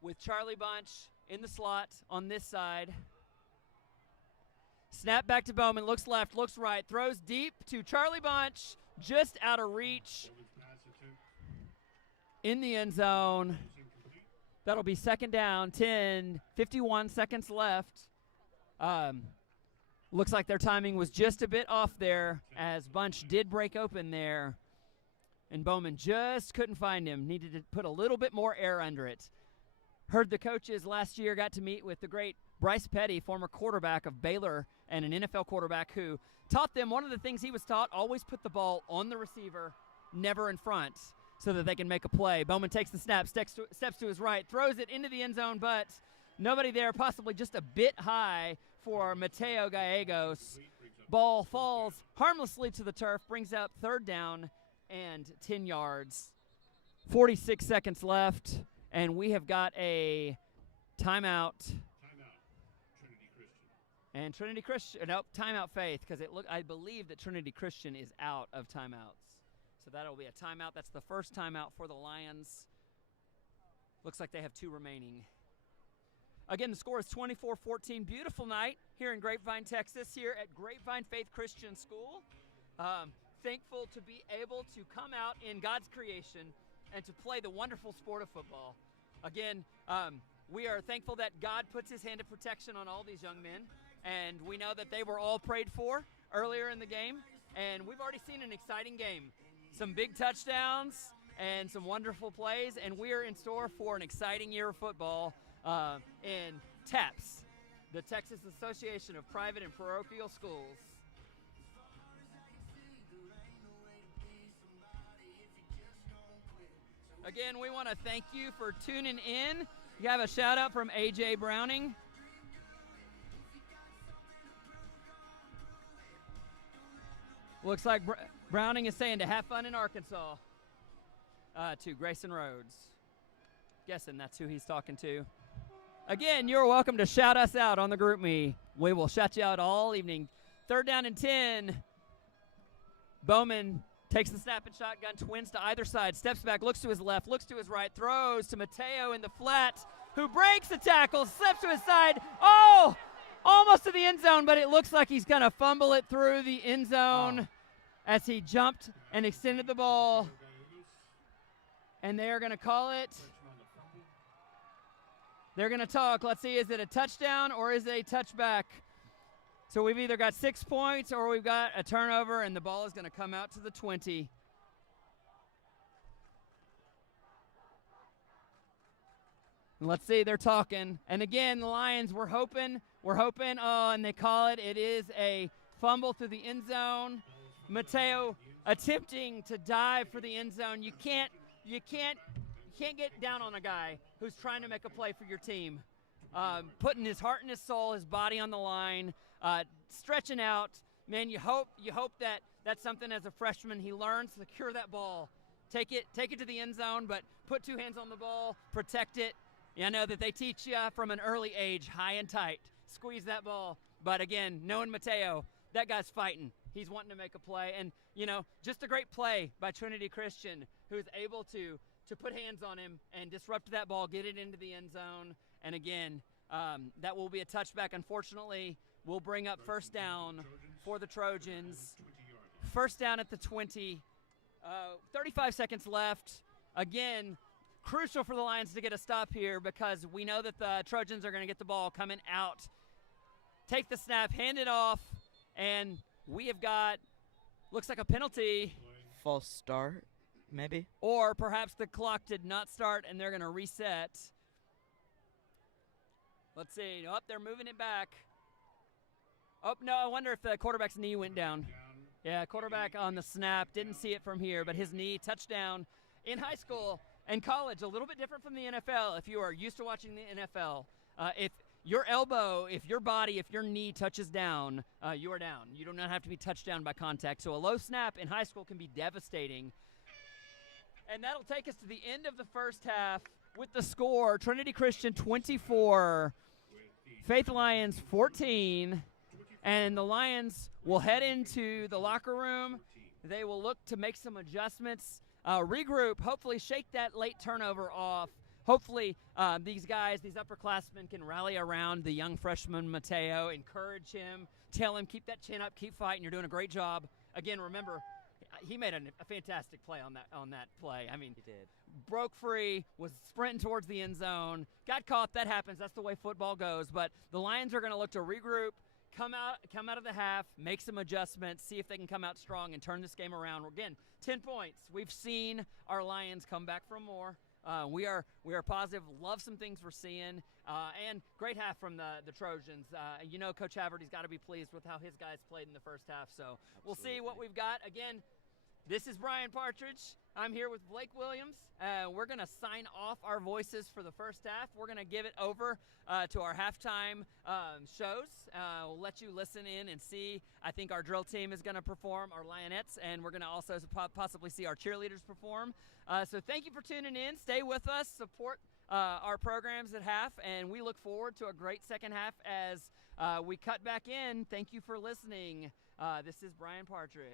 with Charlie Bunch in the slot on this side. Snap back to Bowman, looks left, looks right, throws deep to Charlie Bunch, just out of reach in the end zone. That'll be second down, 10, 51 seconds left. Looks like their timing was just a bit off there as Bunch did break open there. And Bowman just couldn't find him, needed to put a little bit more air under it. Heard the coaches last year, got to meet with the great Bryce Petty, former quarterback of Baylor and an NFL quarterback who taught them one of the things he was taught, always put the ball on the receiver, never in front, so that they can make a play. Bowman takes the snap, steps to his right, throws it into the end zone, but nobody there, possibly just a bit high for Mateo Gallegos. Ball falls harmlessly to the turf, brings up third down and 10 yards. 46 seconds left, and we have got a timeout. And Trinity Christian, nope, timeout Faith, because I believe that Trinity Christian is out of timeouts. So that'll be a timeout. That's the first timeout for the Lions. Looks like they have 2 remaining. Again, the score is 24-14. Beautiful night here in Grapevine, Texas, here at Grapevine Faith Christian School. Thankful to be able to come out in God's creation and to play the wonderful sport of football. Again, we are thankful that God puts his hand of protection on all these young men. And we know that they were all prayed for earlier in the game. And we've already seen an exciting game. Some big touchdowns and some wonderful plays. And we are in store for an exciting year of football in TAPS, the Texas Association of Private and Parochial Schools. Again, we want to thank you for tuning in. You have a shout out from AJ Browning. Looks like Browning is saying to have fun in Arkansas to Grayson Rhodes. Guessing that's who he's talking to. Again, you're welcome to shout us out on the group me. We will shout you out all evening. Third down and 10. Bowman takes the snap and shotgun, Twins to either side, steps back, looks to his left, looks to his right, throws to Mateo in the flat, who breaks the tackle, steps to his side. Oh, almost to the end zone, but it looks like he's going to fumble it through the end zone as he jumped and extended the ball. And they're going to call it. They're going to talk. Let's see, is it a touchdown or is it a touchback? So we've either got 6 points or we've got a turnover, and the ball is going to come out to the 20. Let's see, they're talking. And again, the Lions, we're hoping, and they call it. It is a fumble through the end zone. Mateo attempting to dive for the end zone. You can't get down on a guy who's trying to make a play for your team. Putting his heart and his soul, his body on the line, stretching out. Man, you hope that that's something as a freshman he learns to secure that ball. Take it to the end zone, but put two hands on the ball, protect it. I know that they teach you from an early age, high and tight. Squeeze that ball. But again, knowing Mateo, that guy's fighting. He's wanting to make a play. And, just a great play by Trinity Christian, who's able to put hands on him and disrupt that ball, get it into the end zone. And again, that will be a touchback. Unfortunately, we'll bring up first down for the Trojans. First down at the 20. 35 seconds left. Again, crucial for the Lions to get a stop here because we know that the Trojans are going to get the ball coming out. Take the snap, hand it off, and we have got, looks like a penalty. False start, maybe. Or perhaps the clock did not start and they're going to reset. Let's see. Oh, they're moving it back. Oh, no, I wonder if the quarterback's knee went down. Yeah, quarterback on the snap. Didn't see it from here, but his knee, touchdown. In high school and college, a little bit different from the NFL. If you are used to watching the NFL, if your elbow, if your body, if your knee touches down, you are down. You do not have to be touched down by contact. So a low snap in high school can be devastating. And that'll take us to the end of the first half with the score, Trinity Christian 24, Faith Lions 14. And the Lions will head into the locker room. They will look to make some adjustments, regroup, hopefully shake that late turnover off. Hopefully these guys, these upperclassmen can rally around the young freshman Mateo, encourage him, tell him keep that chin up, keep fighting, you're doing a great job. Again, remember, he made a fantastic play on that play. I mean, He did. Broke free, was sprinting towards the end zone, got caught. That happens. That's the way football goes. But the Lions are going to look to regroup, come out of the half, make some adjustments, see if they can come out strong and turn this game around. Again, 10 points. We've seen our Lions come back from more. We are positive. Love some things we're seeing. And great half from the Trojans. Coach Haverty's got to be pleased with how his guys played in the first half. So we'll see what we've got. Again, this is Brian Partridge. I'm here with Blake Williams. We're going to sign off our voices for the first half. We're going to give it over to our halftime shows. We'll let you listen in and see. I think our drill team is going to perform, our Lionettes, and we're going to also possibly see our cheerleaders perform. So thank you for tuning in. Stay with us. Support our programs at half, and we look forward to a great second half as we cut back in. Thank you for listening. This is Brian Partridge.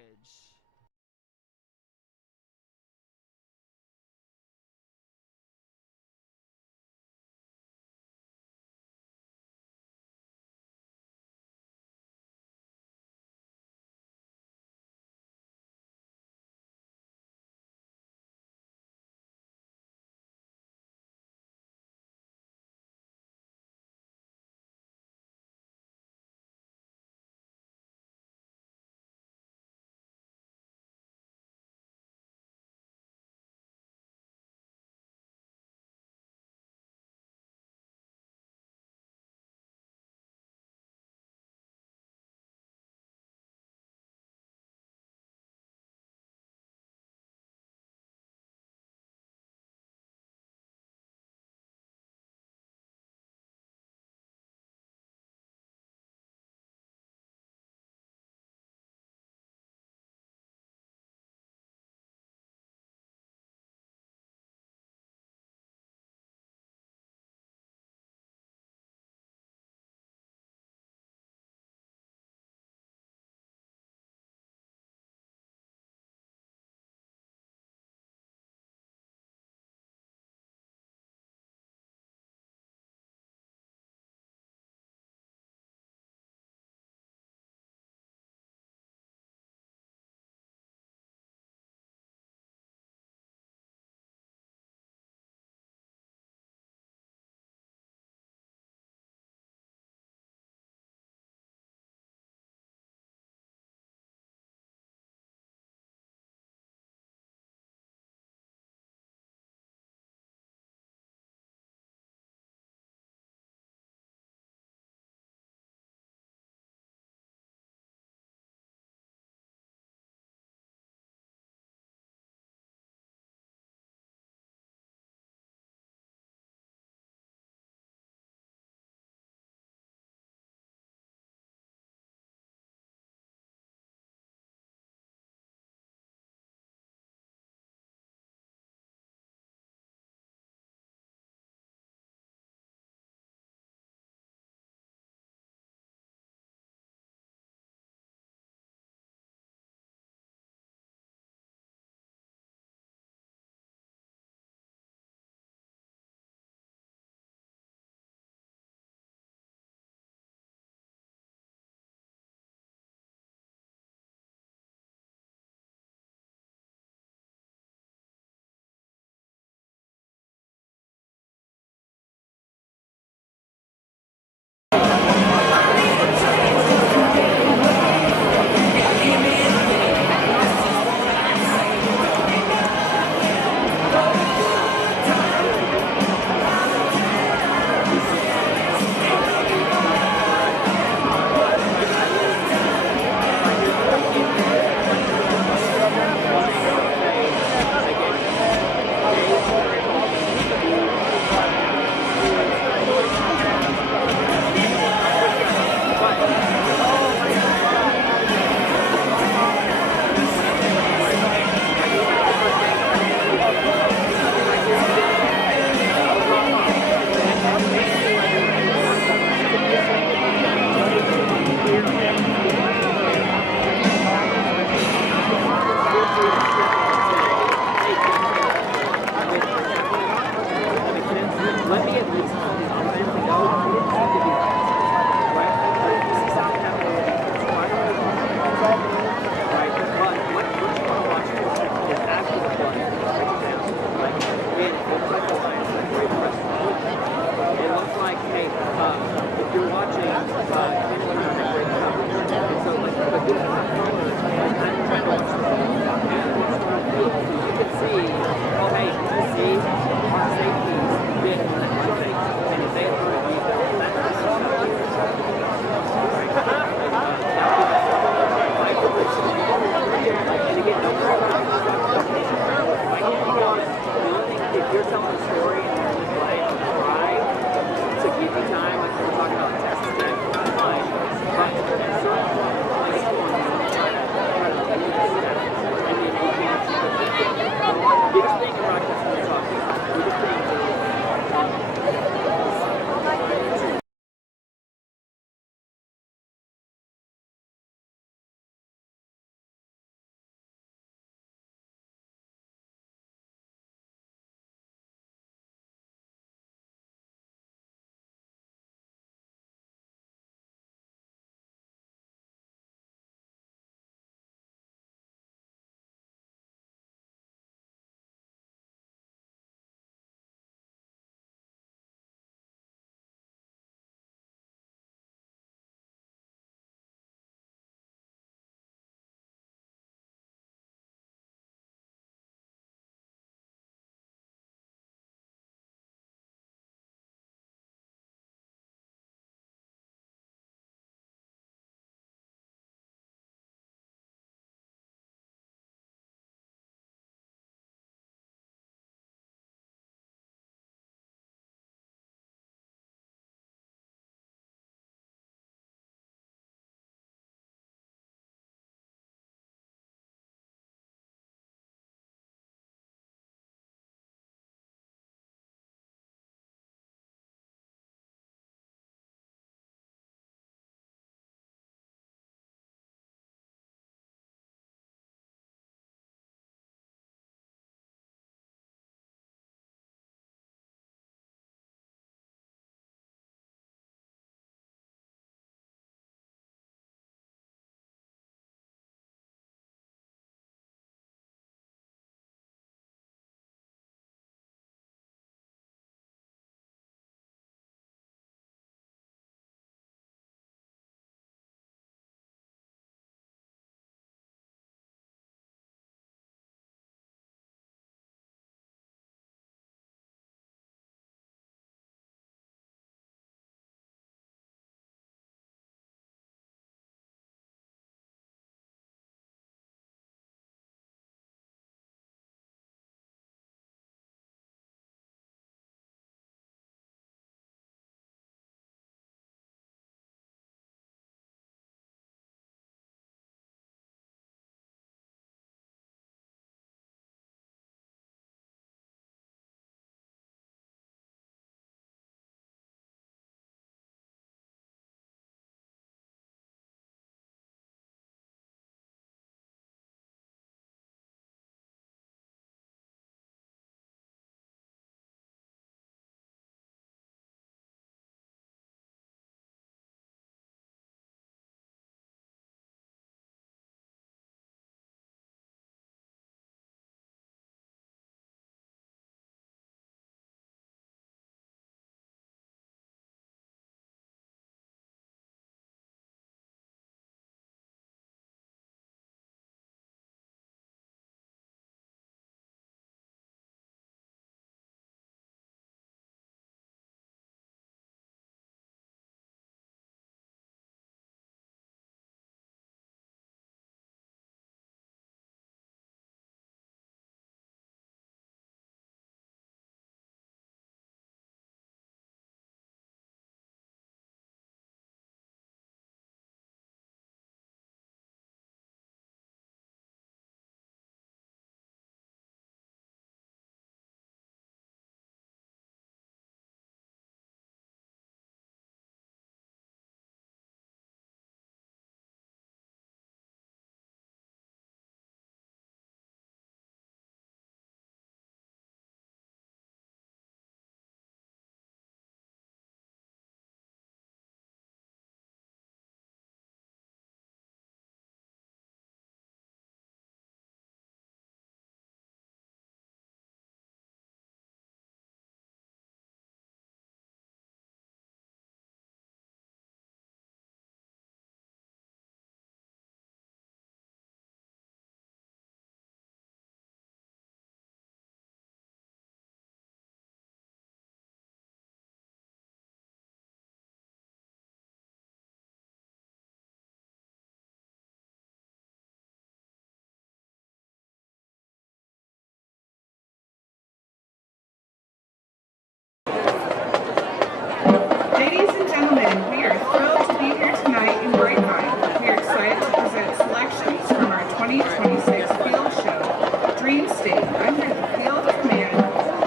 2026 Field Show, Dream State, under the field command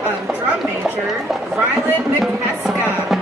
of Drum Major Rylan McKeska.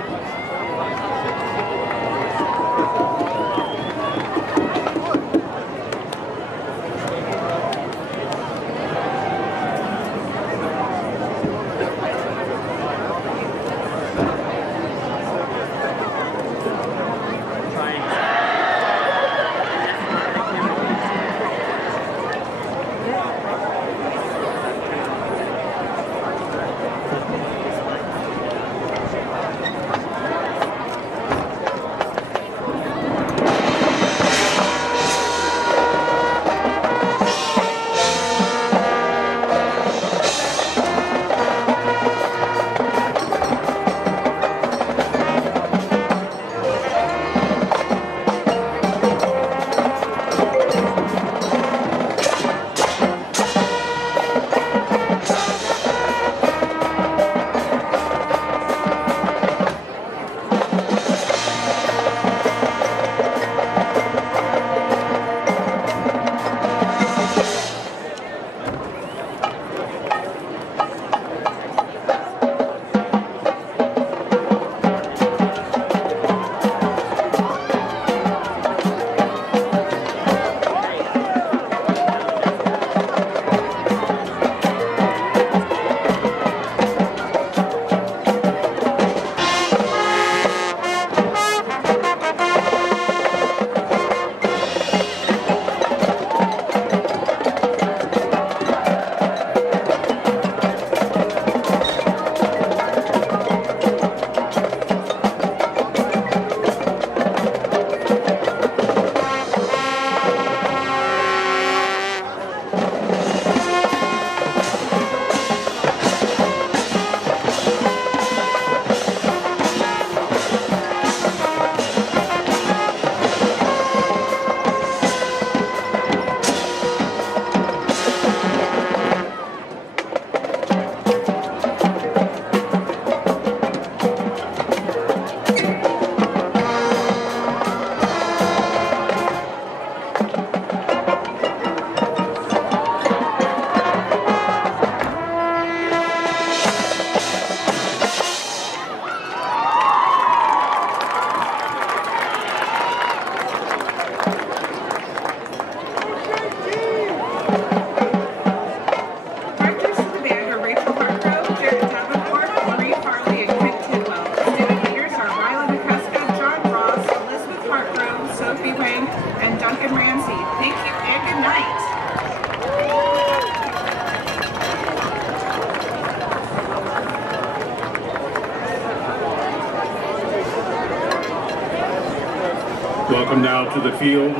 Welcome now to the field,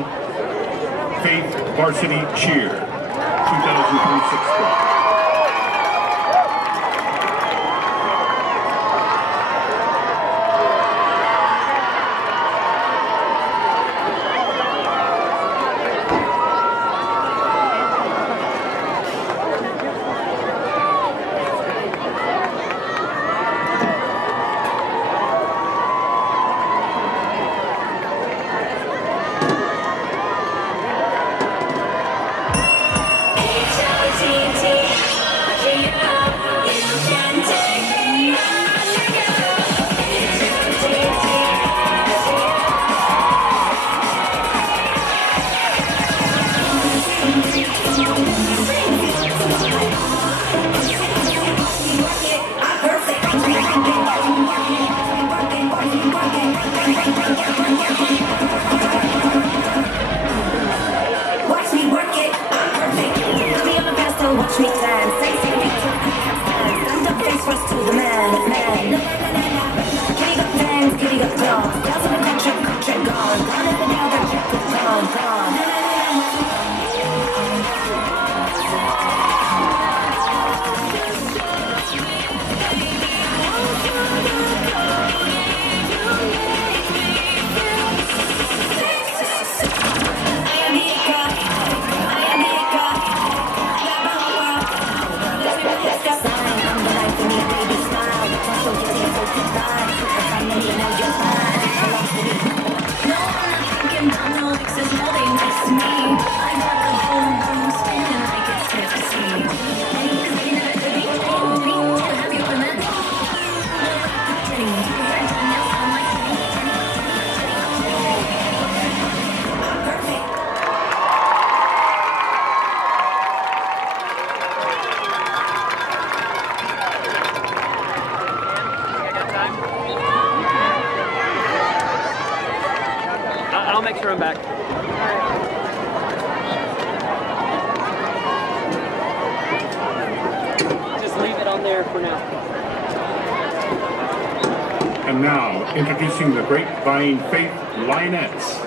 Faith Varsity Cheer 2026 squad. TCA. run back. Just leave it on there for now. And now, introducing the Grapevine Faith Lionettes.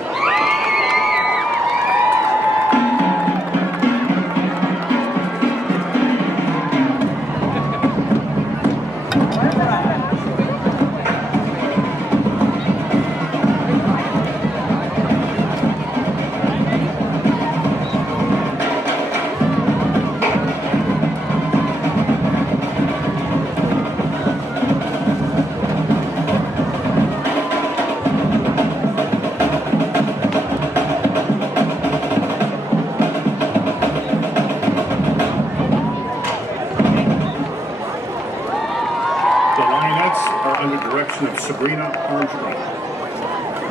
Of Sabrina Armstrong.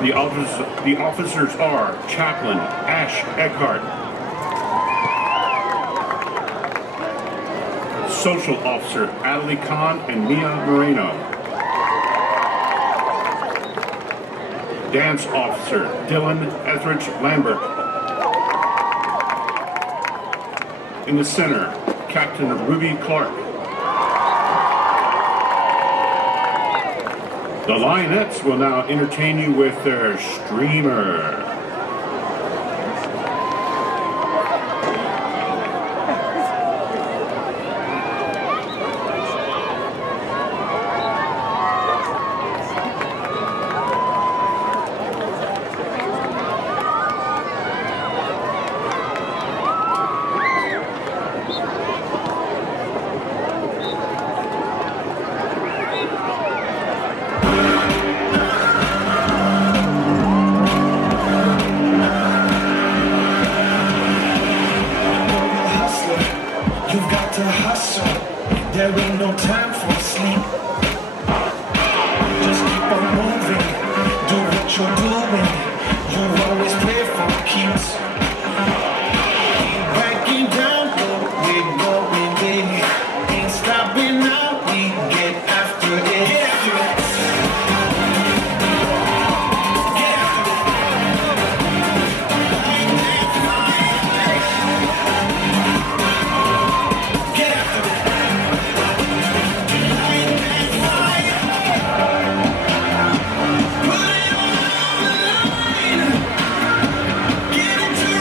The officers are Chaplain Ash Eckhart, Social Officer Adelie Khan and Mia Moreno, Dance Officer Dylan Etheridge Lambert. In the center, Captain Ruby Clark. The Lionettes will now entertain you with their streamer. There ain't no time for sleep. Just keep on moving. Do what you're doing. You always play for keeps. Backing down, but we're going big. Ain't stopping now. We get after it. Get after it. Get into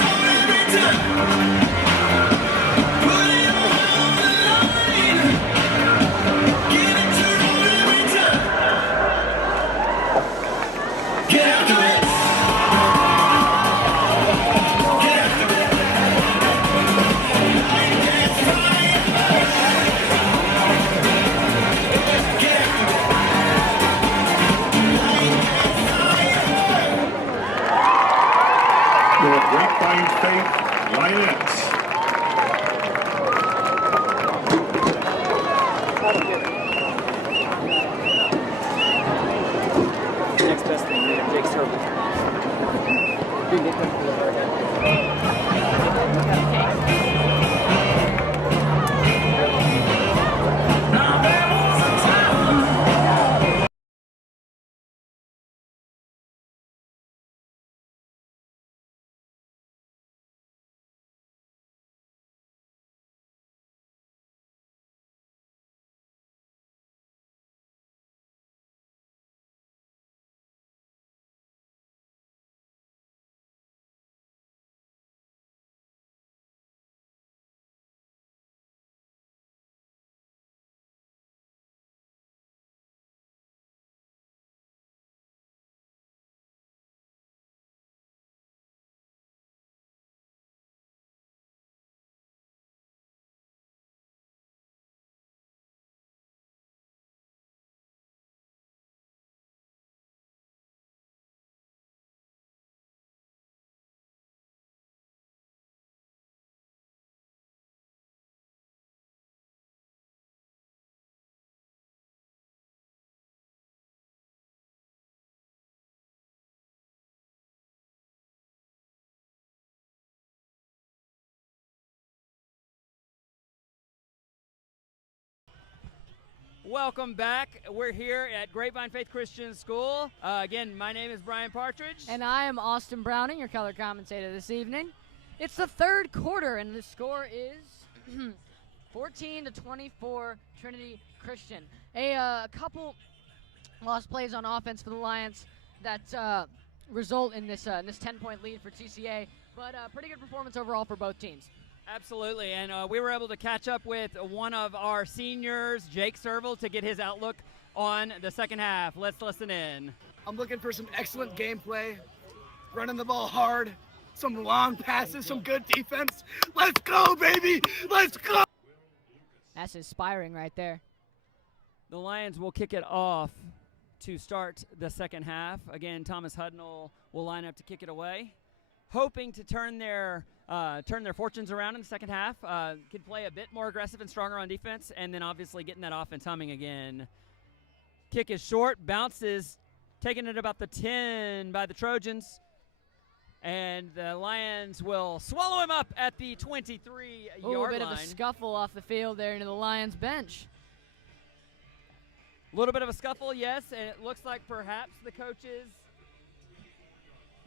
Welcome back. We're here at Grapevine Faith Christian School. Again, my name is Brian Partridge. And I am Austin Browning, your color commentator this evening. It's the third quarter, and the score is 14-24 Trinity Christian. A couple lost plays on offense for the Lions that result in this 10-point lead for TCA, but pretty good performance overall for both teams. Absolutely, and we were able to catch up with one of our seniors, Jake Serval, to get his outlook on the second half. Let's listen in. I'm looking for some excellent gameplay, running the ball hard, some long passes, some good defense. Let's go, baby! Let's go! That's inspiring right there. The Lions will kick it off to start the second half. Again, Thomas Hudnall will line up to kick it away, hoping to turn their fortunes around in the second half. Could play a bit more aggressive and stronger on defense, and then obviously getting that offense humming again. Kick is short, bounces, taking it about the 10 by the Trojans, and the Lions will swallow him up at the 23-yard line. A bit of a scuffle off the field there into the Lions bench. A little bit of a scuffle, yes, and it looks like perhaps the coaches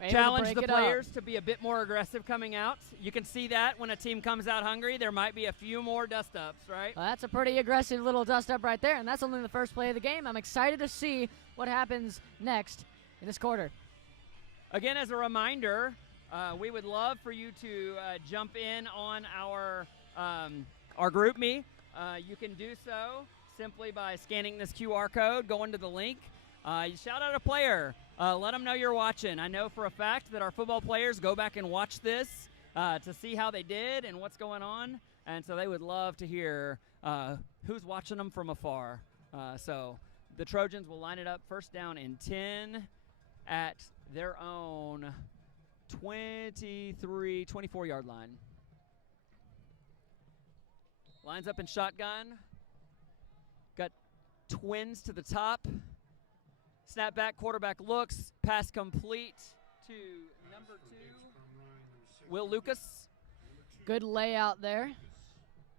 Able challenge to the break it players up. to be a bit more aggressive coming out. You can see that when a team comes out hungry, there might be a few more dust-ups, right? Well, that's a pretty aggressive little dust-up right there, and that's only the first play of the game. I'm excited to see what happens next in this quarter. Again, as a reminder, we would love for you to jump in on our GroupMe. You can do so simply by scanning this QR code, going to the link. You shout out a player. Let them know you're watching. I know for a fact that our football players go back and watch this to see how they did and what's going on, and so they would love to hear who's watching them from afar. So the Trojans will line it up first down and 10 at their own 24-yard line. Lines up in shotgun. Got twins to the top. Snap back, quarterback looks, pass complete to number 2, Will Lucas. Good layout there.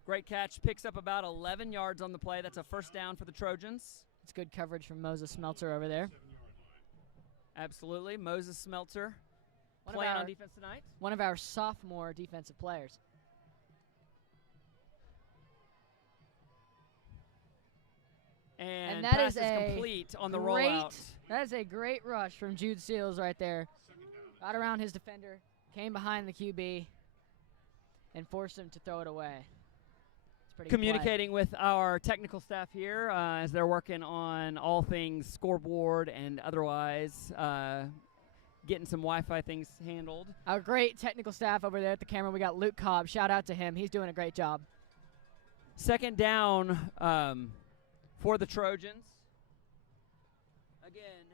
Great catch, picks up about 11 yards on the play. That's a first down for the Trojans. It's good coverage from Moses Smeltzer over there. Absolutely, Moses Smeltzer playing on defense tonight. One of our sophomore defensive players. And that pass is complete on the rollout. That is a great rush from Jude Seals right there. Got around his defender, came behind the QB, and forced him to throw it away. It's pretty good play. Communicating with our technical staff here as they're working on all things scoreboard and otherwise, getting some Wi-Fi things handled. Our great technical staff over there at the camera. We got Luke Cobb. Shout out to him. He's doing a great job. Second down for the Trojans. Again,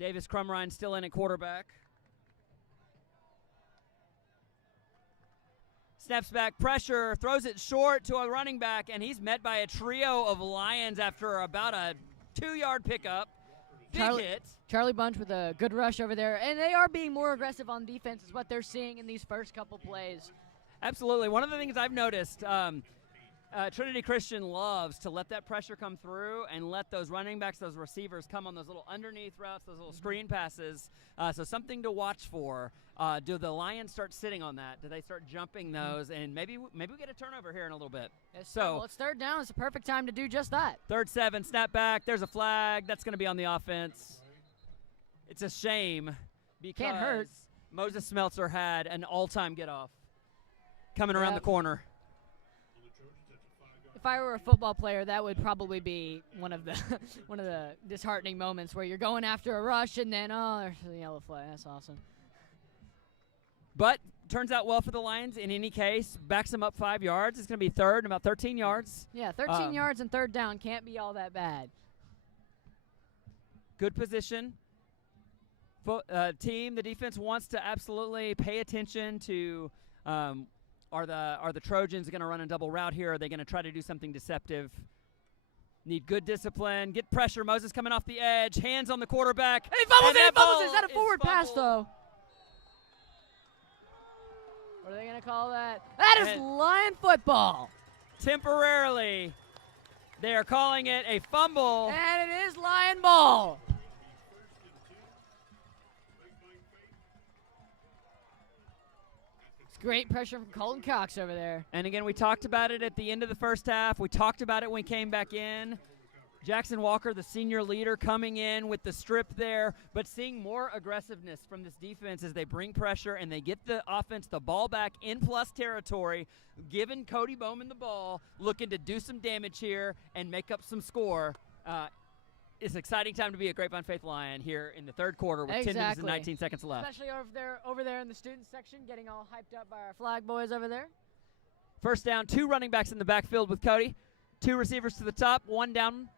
Davis Crumrine still in at quarterback. Snaps back, pressure, throws it short to a running back, and he's met by a trio of Lions after about a 2-yard pickup. Big hit. Charlie Bunch with a good rush over there, and they are being more aggressive on defense is what they're seeing in these first couple plays. Absolutely. One of the things I've noticed, Trinity Christian loves to let that pressure come through and let those running backs, those receivers come on those little underneath routes, those little screen passes. So something to watch for. Do the Lions start sitting on that? Do they start jumping those? And maybe we get a turnover here in a little bit. Yes, well, it's third down. It's a perfect time to do just that. 3rd 7, snap back. There's a flag. That's going to be on the offense. It's a shame because Can't hurt. Moses Smeltzer had an all-time get-off coming around the corner. If I were a football player, that would probably be one of the disheartening moments where you're going after a rush and then there's the yellow flag. That's awesome. But turns out well for the Lions in any case. Backs them up 5 yards. It's going to be third and about 13 yards. Yeah, 13 yards and third down can't be all that bad. Good position. Team, the defense wants to absolutely pay attention to are the Trojans going to run a double route here? Are they going to try to do something deceptive? Need good discipline. Get pressure. Moses coming off the edge. Hands on the quarterback. Hey, fumbles it! Fumbles it! Is that a forward pass, though? What are they going to call that? That is Lion football. Temporarily, They are calling it a fumble. And it is Lion ball. It's great pressure from Colton Cox over there. And again, we talked about it at the end of the first half. We talked about it when we came back in. Jackson Walker, the senior leader, coming in with the strip there, but seeing more aggressiveness from this defense as they bring pressure and they get the offense the ball back in plus territory, giving Cody Bowman the ball, looking to do some damage here and make up some score. It's an exciting time to be a Grapevine Faith Lion here in the third quarter with 10 minutes and 19 seconds left. Especially over there in the student section, getting all hyped up by our flag boys over there. First down, 2 running backs in the backfield with Cody. 2 receivers to the top, 1 down.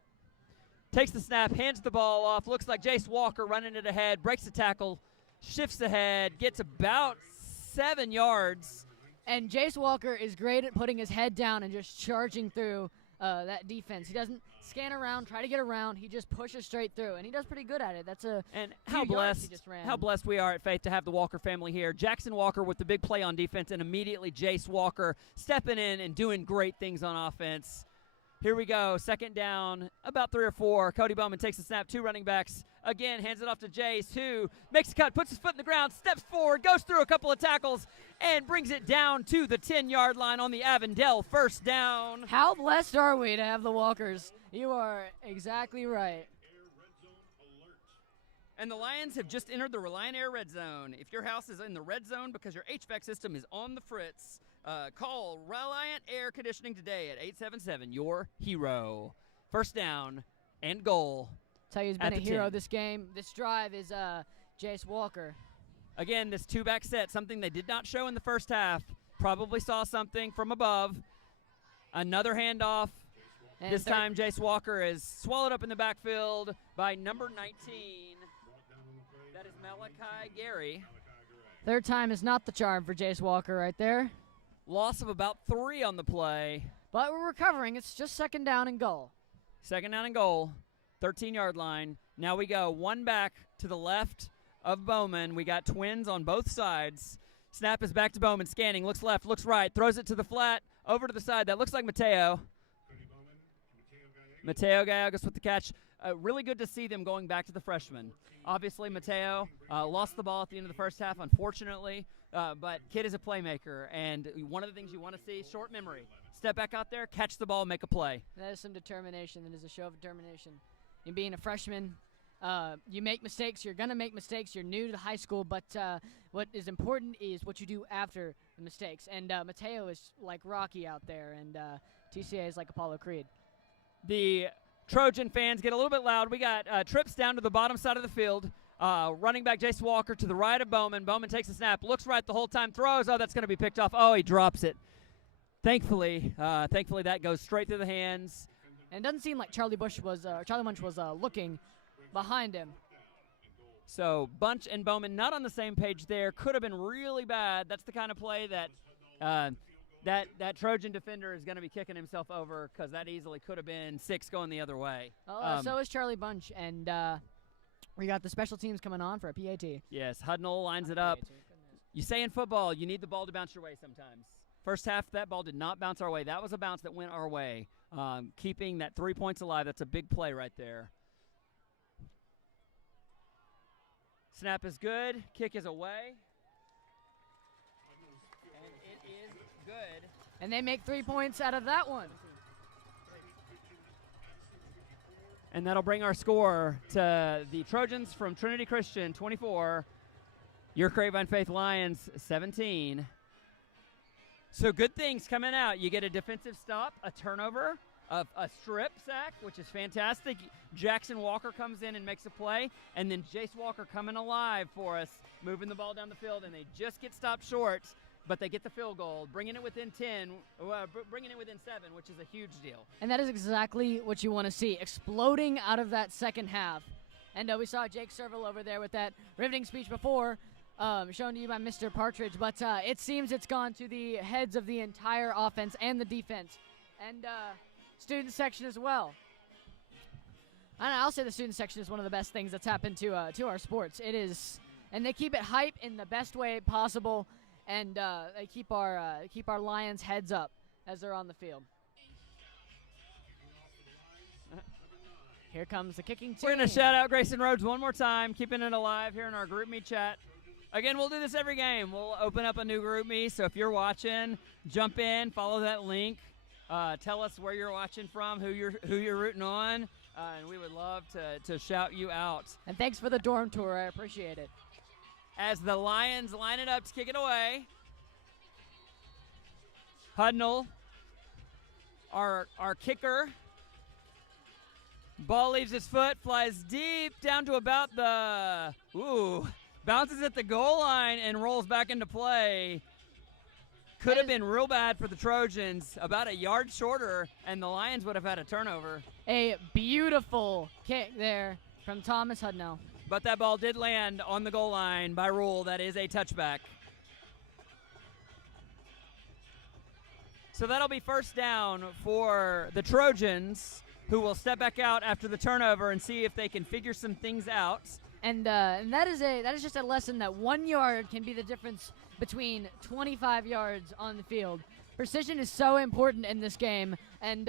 Takes the snap, hands the ball off. Looks like Jace Walker running it ahead, breaks the tackle, shifts ahead, gets about 7 yards. And Jace Walker is great at putting his head down and just charging through that defense. He doesn't scan around, try to get around. He just pushes straight through, and he does pretty good at it. That's a and how blessed we are at Faith to have the Walker family here. Jackson Walker with the big play on defense, and immediately Jace Walker stepping in and doing great things on offense. Here we go, second down, about 3 or 4. Cody Bowman takes the snap, 2 running backs. Again, hands it off to Jace, who makes a cut, puts his foot in the ground, steps forward, goes through a couple of tackles, and brings it down to the 10-yard line on the Avondale first down. How blessed are we to have the Walkers? You are exactly right. And the Lions have just entered the Reliant Air Red Zone. If your house is in the red zone because your HVAC system is on the fritz, call Reliant Air Conditioning today at 877 your hero. First down and goal. Tell you, he's been a hero 10. this game. This drive is Jace Walker. Again, this 2-back set, something they did not show in the first half. Probably saw something from above. Another handoff. And this time, Jace Walker is swallowed up in the backfield by number 19. That is Malachi Gary. Third time is not the charm for Jace Walker right there. Loss of about 3 on the play. But we're recovering. It's just second down and goal. Second down and goal. 13-yard line. Now we go 1 back to the left of Bowman. We got twins on both sides. Snap is back to Bowman. Scanning. Looks left. Looks right. Throws it to the flat. Over to the side. That looks like Mateo. Mateo Gallegos with the catch. Really good to see them going back to the freshman. Obviously, Mateo lost the ball at the end of the first half, unfortunately. But kid is a playmaker. And one of the things you want to see, short memory. Step back out there, catch the ball, make a play. That is some determination. That is a show of determination. And being a freshman, you make mistakes. You're going to make mistakes. You're new to high school. But what is important is what you do after the mistakes. And Mateo is like Rocky out there. And TCA is like Apollo Creed. The Trojan fans get a little bit loud. We got trips down to the bottom side of the field. Running back Jace Walker to the right of Bowman. Bowman takes a snap, looks right the whole time, throws. Oh, that's going to be picked off. Oh, he drops it. Thankfully, that goes straight through the hands. And it doesn't seem like Charlie Munch was looking behind him. So Bunch and Bowman not on the same page there. Could have been really bad. That's the kind of play that that Trojan defender is going to be kicking himself over because that easily could have been 6 going the other way. So is Charlie Bunch, and we got the special teams coming on for a PAT. Yes, Hudnall lines it up. You say in football, you need the ball to bounce your way sometimes. First half, that ball did not bounce our way. That was a bounce that went our way, keeping that 3 points alive. That's a big play right there. Snap is good. Kick is away. And it is good. And they make 3 points out of that one. And that'll bring our score to the Trojans from Trinity Christian, 24. Your Grapevine Faith Lions, 17. So good things coming out. You get a defensive stop, a turnover, a strip sack, which is fantastic. Jackson Walker comes in and makes a play. And then Jace Walker coming alive for us, moving the ball down the field. And they just get stopped short, but they get the field goal, bringing it within 10, bringing it within 7, which is a huge deal. And that is exactly what you want to see, exploding out of that second half. And we saw Jake Serval over there with that riveting speech before, shown to you by Mr. Partridge. But it seems it's gone to the heads of the entire offense and the defense, and student section as well. And I'll say the student section is one of the best things that's happened to our sports. It is, and they keep it hype in the best way possible. And they keep our Lions' heads up as they're on the field. Here comes the kicking team. We're going to shout out Grayson Rhodes one more time, keeping it alive here in our group me chat. Again, we'll do this every game. We'll open up a new group me, so if you're watching, jump in, follow that link, tell us where you're watching from, who you're rooting on, and we would love to shout you out. And thanks for the dorm tour. I appreciate it. As the Lions line it up to kick it away, Hudnall, our kicker. Ball leaves his foot, flies deep down to about bounces at the goal line and rolls back into play. Could have been real bad for the Trojans, about a yard shorter, and the Lions would have had a turnover. A beautiful kick there from Thomas Hudnall. But that ball did land on the goal line. By rule, that is a touchback. So that'll be first down for the Trojans, who will step back out after the turnover and see if they can figure some things out. And that is just a lesson that 1 yard can be the difference between 25 yards on the field. Precision is so important in this game, and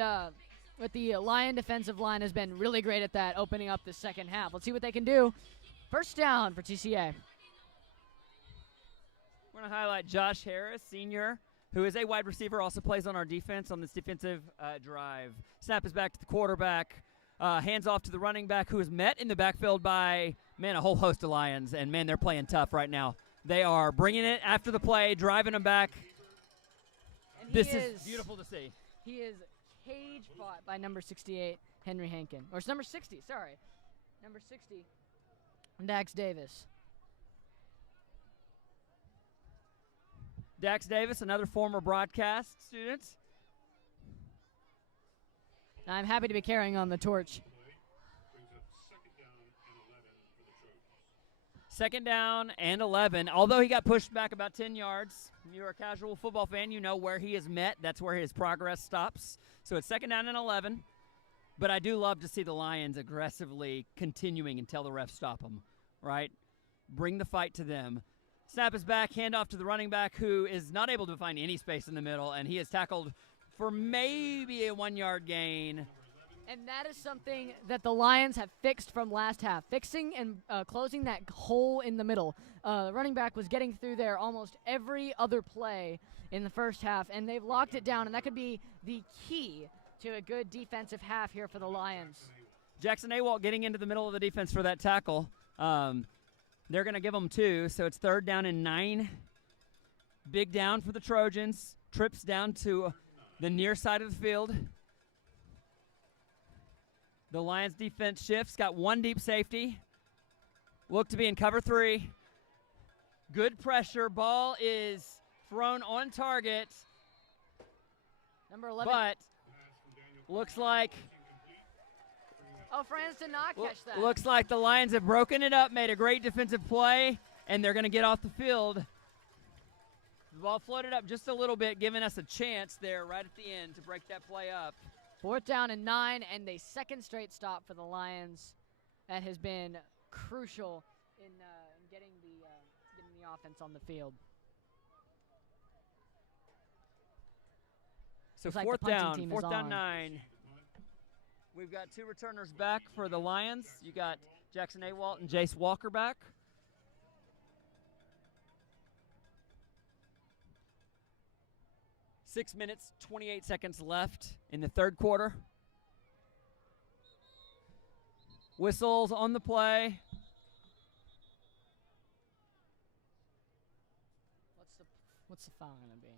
with the Lion defensive line has been really great at that, opening up the second half. Let's see what they can do. First down for TCA. We're going to highlight Josh Harris, senior, who is a wide receiver, also plays on our defense on this defensive drive. Snap is back to the quarterback. Hands off to the running back, who is met in the backfield by, a whole host of Lions. And, they're playing tough right now. They are bringing it after the play, driving them back. And this is beautiful to see. He is cage fought by number 68, Henry Hankin. Or it's number 60, sorry. Number 60, Dax Davis. Dax Davis, another former broadcast student. I'm happy to be carrying on the torch. Second down and 11. Although he got pushed back about 10 yards, if you're a casual football fan, you know where he is met. That's where his progress stops. So it's second down and 11. But I do love to see the Lions aggressively continuing until the refs stop them, right? Bring the fight to them. Snap is back, handoff to the running back, who is not able to find any space in the middle, and he is tackled for maybe a 1 yard gain. And that is something that the Lions have fixed from last half, fixing and closing that hole in the middle. The running back was getting through there almost every other play in the first half, and they've locked it down, and that could be the key to a good defensive half here for the Lions. Jackson Awalt getting into the middle of the defense for that tackle. They're going to give them 2, so it's third down and 9. Big down for the Trojans. Trips down to the near side of the field. The Lions defense shifts, got one deep safety. Look to be in cover 3. Good pressure. Ball is thrown on target. Number 11. But looks like France did not catch that. Looks like the Lions have broken it up, made a great defensive play, and they're going to get off the field. The ball floated up just a little bit, giving us a chance there right at the end to break that play up. Fourth down and 9, and a second straight stop for the Lions. That has been crucial in getting the offense on the field. So like fourth the punting down, team is fourth down on. 9. We've got 2 returners back for the Lions. You got Jackson Awalt and Jace Walker back. Six minutes, 28 seconds left in the third quarter. Whistles on the play. What's the foul going to be?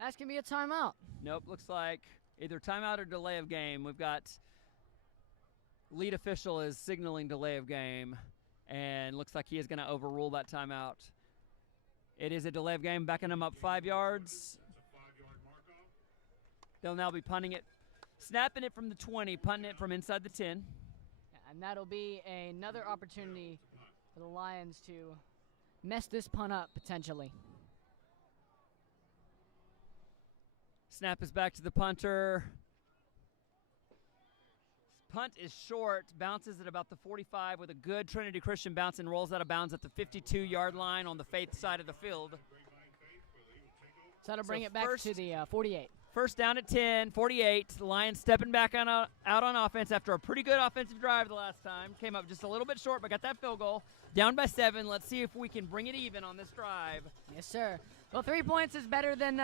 That's going to be a timeout. Nope, looks like either timeout or delay of game. We've got lead official is signaling delay of game, and looks like he is going to overrule that timeout. It is a delay of game, backing him up 5 yards. They'll now be punting it, snapping it from the 20, punting it from inside the 10. And that'll be another opportunity for the Lions to mess this punt up potentially. Snap is back to the punter. Punt is short, bounces at about the 45 with a good Trinity Christian bounce and rolls out of bounds at the 52-yard line on the Faith side of the field. So that'll bring it back to the 48. First down at 10, 48. The Lions stepping back out on offense after a pretty good offensive drive the last time. Came up just a little bit short, but got that field goal. Down by 7. Let's see if we can bring it even on this drive. Yes, sir. Well, 3 points is better than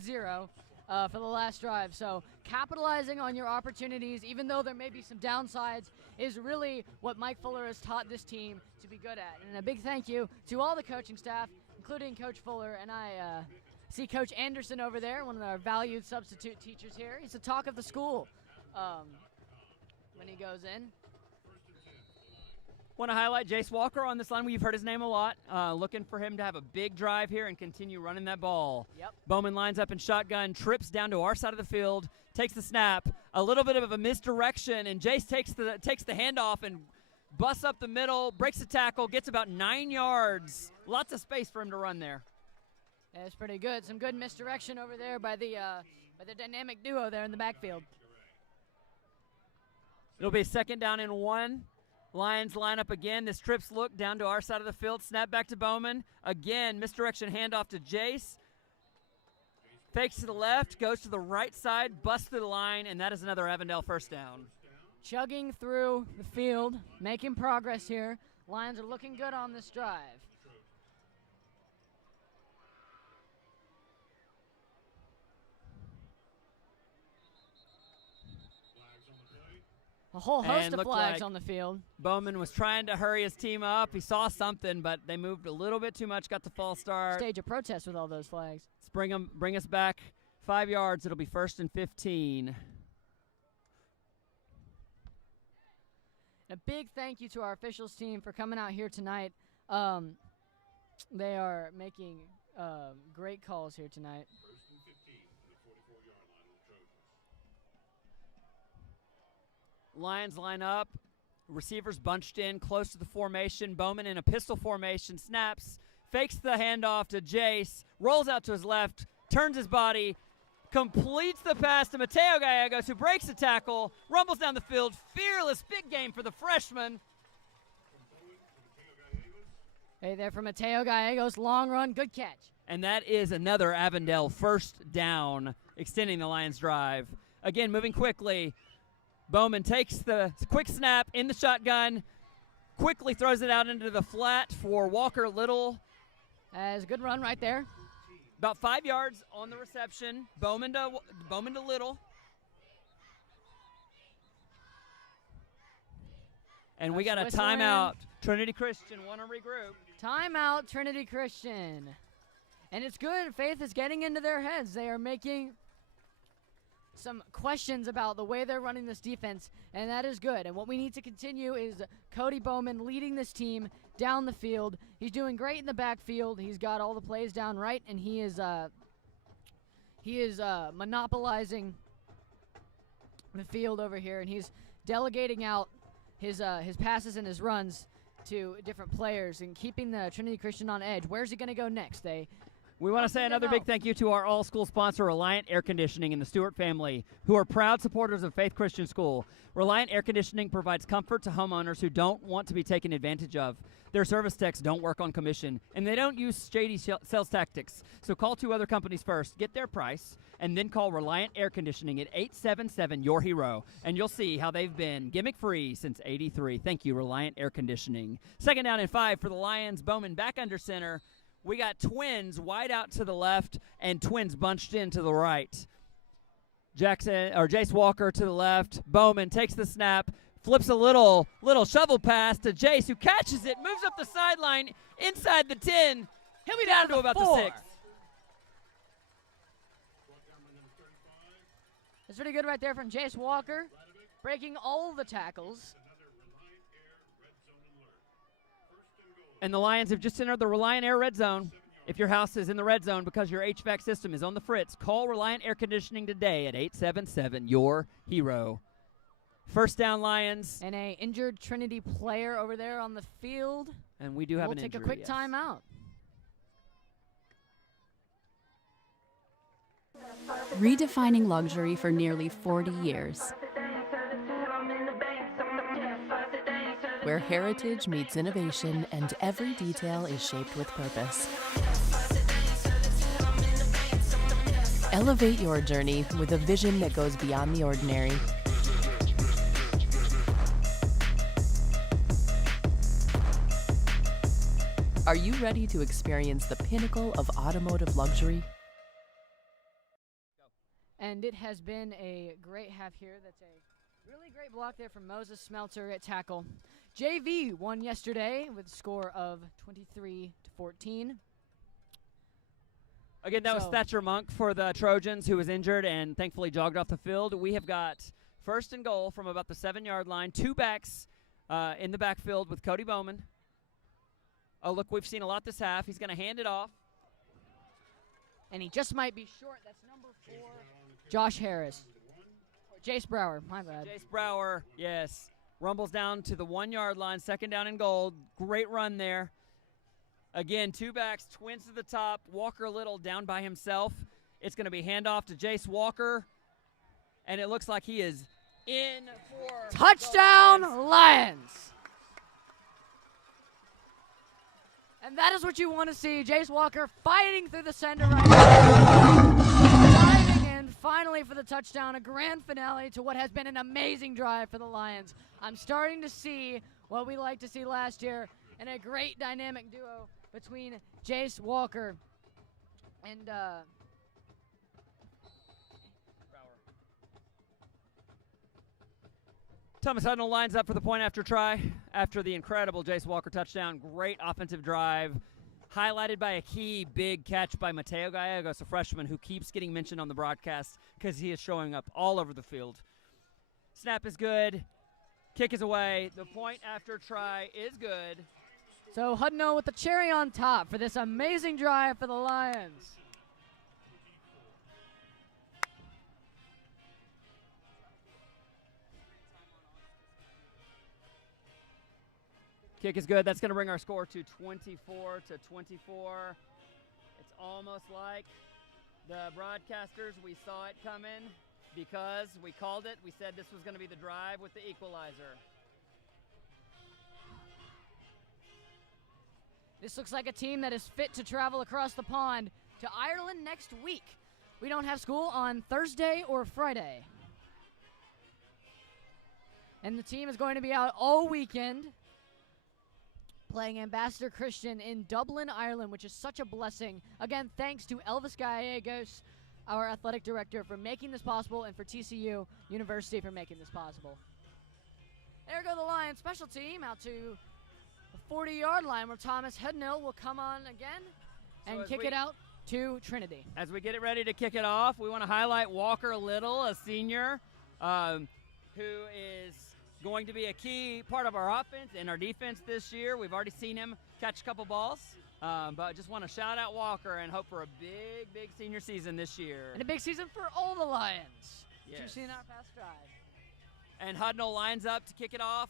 0 for the last drive. So capitalizing on your opportunities, even though there may be some downsides, is really what Mike Fuller has taught this team to be good at. And a big thank you to all the coaching staff, including Coach Fuller. And I see Coach Anderson over there, one of our valued substitute teachers here. He's the talk of the school when he goes in. Want to highlight Jace Walker on this line. We've heard his name a lot. Looking for him to have a big drive here and continue running that ball. Yep. Bowman lines up in shotgun, trips down to our side of the field, takes the snap. A little bit of a misdirection, and Jace takes the handoff and busts up the middle, breaks the tackle, gets about 9 yards. Lots of space for him to run there. Yeah, it's pretty good. Some good misdirection over there by the dynamic duo there in the backfield. It'll be 2nd down and 1. Lions line up again. This trips look down to our side of the field. Snap back to Bowman. Again, misdirection handoff to Jace. Fakes to the left, goes to the right side, busts through the line, and that is another Avondale first down. Chugging through the field, making progress here. Lions are looking good on this drive. A whole host of flags on the field. Bowman was trying to hurry his team up. He saw something, but they moved a little bit too much, got the false start. Stage a protest with all those flags. Let's bring us back 5 yards. It'll be 1st and 15. A big thank you to our officials team for coming out here tonight. They are making great calls here tonight. First and 15 from the 44-yard line of the Trojans. Lions line up. Receivers bunched in close to the formation. Bowman in a pistol formation. Snaps. Fakes the handoff to Jace. Rolls out to his left. Turns his body. Completes the pass to Mateo Gallegos, who breaks the tackle. Rumbles down the field. Fearless. Big game for the freshman. Hey there for Mateo Gallegos. Long run. Good catch. And that is another Avondale first down, extending the Lions' drive. Again, moving quickly. Bowman takes the quick snap in the shotgun, quickly throws it out into the flat for Walker Little. That's a good run right there. About 5 yards on the reception. Bowman to Little. And we got a timeout. Trinity Christian want to regroup. Timeout, Trinity Christian. And it's good. Faith is getting into their heads. They are making some questions about the way they're running this defense, and that is good. And what we need to continue is Cody Bowman leading this team down the field. He's doing great in the backfield. He's got all the plays down right, and he is monopolizing the field over here, and he's delegating out his passes and his runs to different players and keeping the Trinity Christian on edge. Where's he going to go next? We want to say another big thank you to our all-school sponsor, Reliant Air Conditioning and the Stewart family, who are proud supporters of Faith Christian School. Reliant Air Conditioning provides comfort to homeowners who don't want to be taken advantage of. Their service techs don't work on commission, and they don't use shady sales tactics. So call 2 other companies first, get their price, and then call Reliant Air Conditioning at 877-YOUR-HERO, and you'll see how they've been gimmick-free since '83. Thank you, Reliant Air Conditioning. 2nd down and 5 for the Lions. Bowman back under center. We got twins wide out to the left and twins bunched in to the right. Jace Walker to the left. Bowman takes the snap, flips a little shovel pass to Jace, who catches it, moves up the sideline inside the 10. He'll be down to about the 6. That's pretty good right there from Jace Walker, breaking all the tackles. And the Lions have just entered the Reliant Air Red Zone. If your house is in the red zone because your HVAC system is on the fritz, call Reliant Air Conditioning today at 877-YOUR-HERO. First down, Lions. And a injured Trinity player over there on the field. And we do have an injury. We'll take a quick timeout. Redefining luxury for nearly 40 years. Where heritage meets innovation and every detail is shaped with purpose. Elevate your journey with a vision that goes beyond the ordinary. Are you ready to experience the pinnacle of automotive luxury? And it has been a great half here. That's a really great block there from Moses Smelter at tackle. JV won yesterday with a score of 23-14. Again, that was Thatcher Monk for the Trojans, who was injured and thankfully jogged off the field. We have got first and goal from about the 7-yard line. Two backs in the backfield with Cody Bowman. Oh, look, we've seen a lot this half. He's going to hand it off. And he just might be short. That's number 4, Josh Harris. Jace Brower, my bad. Jace Brower, yes. Rumbles down to the 1-yard line, second down and goal. Great run there. Again, two backs, twins to the top. Walker Little down by himself. It's going to be handoff to Jace Walker. And it looks like he is in for touchdown Lions. And that is what you want to see. Jace Walker fighting through the center right now. Diving in finally for the touchdown. A grand finale to what has been an amazing drive for the Lions. I'm starting to see what we liked to see last year, and a great dynamic duo between Jace Walker and Thomas Hudnall lines up for the point after try after the incredible Jace Walker touchdown. Great offensive drive, highlighted by a key big catch by Mateo Gallegos, a freshman who keeps getting mentioned on the broadcast because he is showing up all over the field. Snap is good. Kick is away. The point after try is good. So Hudnall with the cherry on top for this amazing drive for the Lions. Kick is good. That's going to bring our score to 24-24. It's almost like the broadcasters, we saw it coming because we called it. We said this was going to be the drive with the equalizer. This looks like a team that is fit to travel across the pond to Ireland next week. We don't have school on Thursday or Friday. And the team is going to be out all weekend playing Ambassador Christian in Dublin, Ireland, which is such a blessing. Again, thanks to Elvis Gallegos, our athletic director, for making this possible, and for TCU University for making this possible. There go the Lions special team out to the 40-yard line where Thomas Hudnall will come on again and kick it out to Trinity. As we get it ready to kick it off, we want to highlight Walker Little, a senior who is going to be a key part of our offense and our defense this year. We've already seen him catch a couple balls, but just want to shout out Walker and hope for a big, big senior season this year. And a big season for all the Lions. Yes. You've seen our past drive. And Hudnall lines up to kick it off.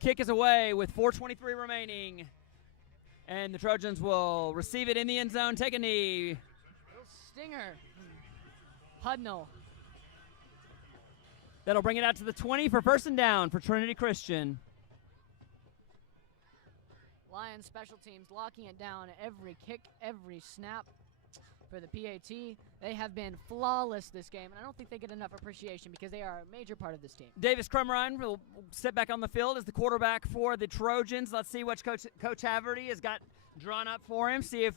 Kick is away with 4:23 remaining. And the Trojans will receive it in the end zone, take a knee. Little stinger. Hudnall. That'll bring it out to the 20 for first and down for Trinity Christian. Lions special teams locking it down every kick, every snap for the PAT. They have been flawless this game, and I don't think they get enough appreciation because they are a major part of this team. Davis Crumrine will sit back on the field as the quarterback for the Trojans. Let's see what Coach Haverty has got drawn up for him. See if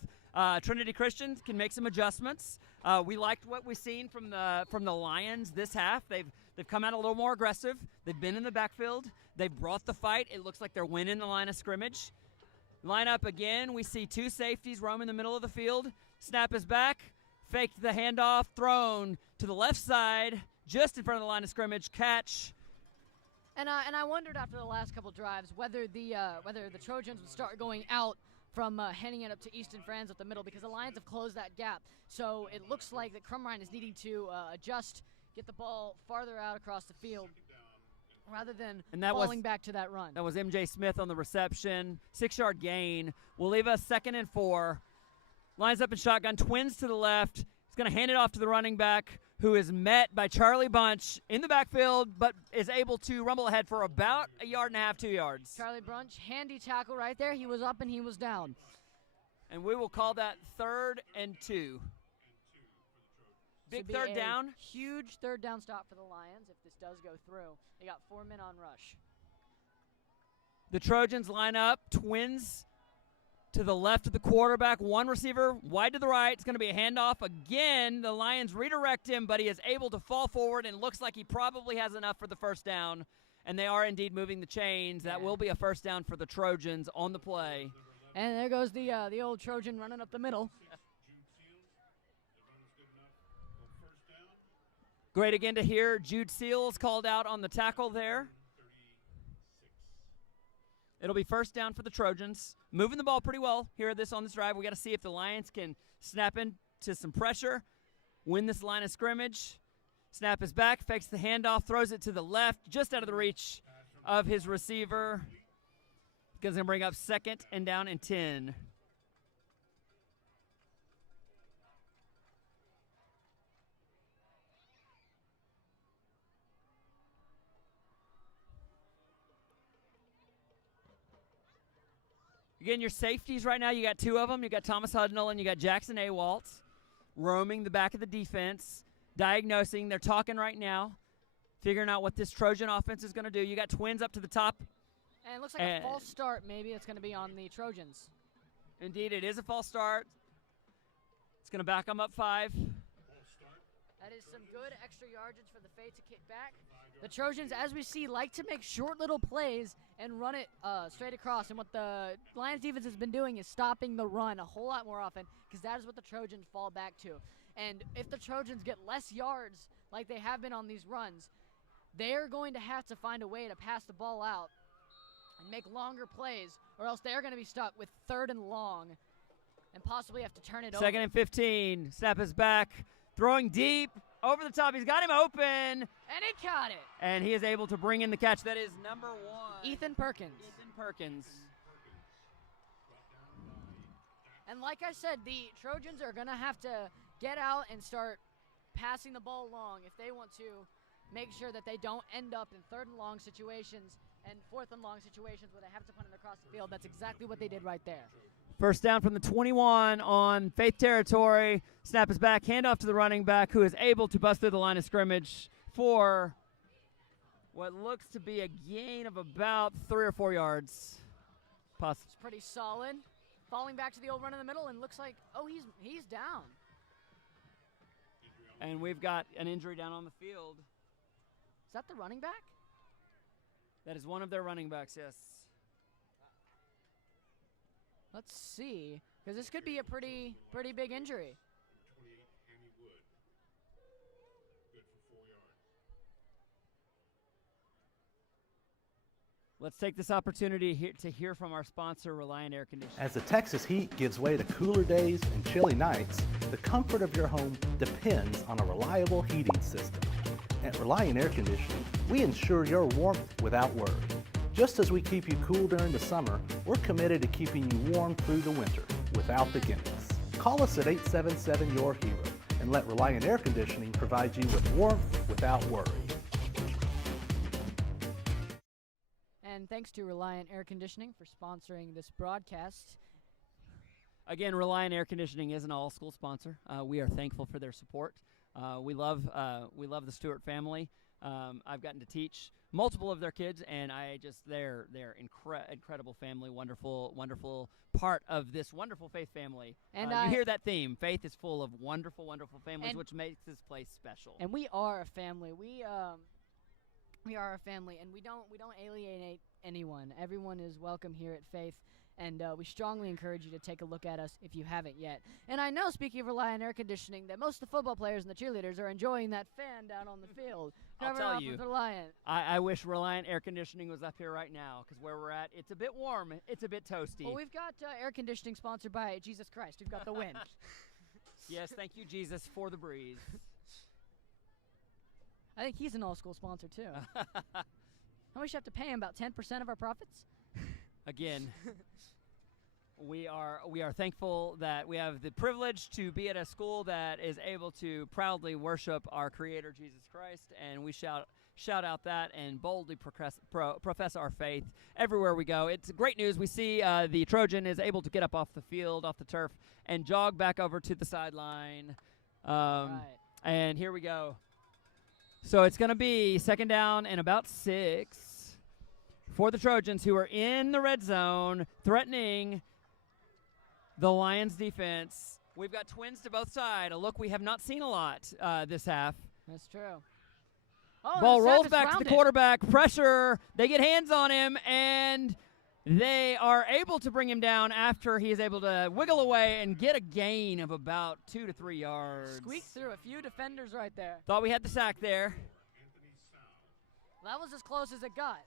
Trinity Christian can make some adjustments. We liked what we've seen from the Lions this half. They've come out a little more aggressive. They've been in the backfield. They've brought the fight. It looks like they're winning the line of scrimmage. Line up again. We see two safeties roam in the middle of the field. Snap is back. Faked the handoff. Thrown to the left side, just in front of the line of scrimmage. Catch. And I wondered after the last couple drives whether the Trojans would start going out from handing it up to Easton Franz up the middle, because the Lions have closed that gap. So it looks like that Crumrine is needing to adjust, get the ball farther out across the field, rather than falling back to that run. That was MJ Smith on the reception. 6-yard gain. Will leave us 2nd and 4. Lines up in shotgun. Twins to the left. He's going to hand it off to the running back, who is met by Charlie Bunch in the backfield, but is able to rumble ahead for about 1.5 yards, 2 yards. Charlie Bunch, handy tackle right there. He was up and he was down. And we will call that 3rd and 2. Big Should be third a down. Huge third down stop for the Lions if this does go through. They got 4 men on rush. The Trojans line up, twins to the left of the quarterback, one receiver wide to the right. It's going to be a handoff again. The Lions redirect him, but he is able to fall forward and looks like he probably has enough for the first down. And they are indeed moving the chains. That will be a first down for the Trojans on the play. And there goes the old Trojan running up the middle. Great again to hear Jude Seals called out on the tackle there. It'll be first down for the Trojans. Moving the ball pretty well here on this drive. We got to see if the Lions can snap into some pressure, win this line of scrimmage. Snap is back, fakes the handoff, throws it to the left, just out of the reach of his receiver. Going to bring up 2nd and down and 10. Again, your safeties right now, you got 2 of them. You got Thomas Hudnall and you got Jackson Awalt roaming the back of the defense, diagnosing. They're talking right now, figuring out what this Trojan offense is going to do. You got twins up to the top. And it looks like a false start. Maybe it's going to be on the Trojans. Indeed, it is a false start. It's going to back them up 5. That is some good extra yardage for the Fates to kick back. The Trojans, as we see, like to make short little plays and run it straight across. And what the Lions defense has been doing is stopping the run a whole lot more often because that is what the Trojans fall back to. And if the Trojans get less yards like they have been on these runs, they're going to have to find a way to pass the ball out and make longer plays, or else they're going to be stuck with 3rd and long and possibly have to turn it over. 2nd and 15. Snap is back. Throwing deep. Over the top. He's got him open. And he caught it. And he is able to bring in the catch. That is number 1. Ethan Perkins. Ethan Perkins. And like I said, the Trojans are going to have to get out and start passing the ball long if they want to make sure that they don't end up in 3rd and long situations and 4th and long situations where they have to punt it across the field. That's exactly what they did right there. First down from the 21 on Faith territory. Snap is back. Handoff to the running back, who is able to bust through the line of scrimmage for what looks to be a gain of about 3 or 4 yards. It's pretty solid. Falling back to the old run in the middle, and looks like, he's down. And we've got an injury down on the field. Is that the running back? That is one of their running backs, yes. Let's see, because this could be a pretty big injury. Let's take this opportunity to hear from our sponsor, Reliant Air Conditioning. As the Texas heat gives way to cooler days and chilly nights, the comfort of your home depends on a reliable heating system. At Reliant Air Conditioning, we ensure your warmth without worry. Just as we keep you cool during the summer, we're committed to keeping you warm through the winter without the gimmicks. Call us at 877-YOUR-HERO and let Reliant Air Conditioning provide you with warmth without worry. And thanks to Reliant Air Conditioning for sponsoring this broadcast. Again, Reliant Air Conditioning is an all-school sponsor. We are thankful for their support. We love the Stewart family. I've gotten to teach multiple of their kids, and they're incredible family, wonderful part of this wonderful Faith family. And you hear that theme. Faith is full of wonderful families, which makes this place special. And we are a family. We are a family, and we don't alienate anyone. Everyone is welcome here at Faith, and we strongly encourage you to take a look at us if you haven't yet. And I know, speaking of Reliant Air Conditioning, that most of the football players and the cheerleaders are enjoying that fan down on the field. I'll tell you, Reliant. I wish Reliant Air Conditioning was up here right now, because where we're at, it's a bit warm, it's a bit toasty. Well, we've got air conditioning sponsored by Jesus Christ. We've got the wind. Yes, thank you, Jesus, for the breeze. I think he's an all-school sponsor, too. How much you have to pay him? About 10% of our profits? Again, we are thankful that we have the privilege to be at a school that is able to proudly worship our Creator, Jesus Christ, and we shout shout out that and boldly profess our faith everywhere we go. It's great news. We see the Trojan is able to get up off the field, off the turf, and jog back over to the sideline. Right. And here we go. So it's going to be second down and about 6 for the Trojans, who are in the red zone, threatening the Lions defense. We've got twins to both sides, a look we have not seen a lot this half. That's true. Oh, Ball the rolls snap is back to the grounded. quarterback. Pressure. They get hands on him, and they are able to bring him down after he is able to wiggle away and get a gain of about 2 to 3 yards. Squeaked through a few defenders right there. Thought we had the sack there. That was as close as it got.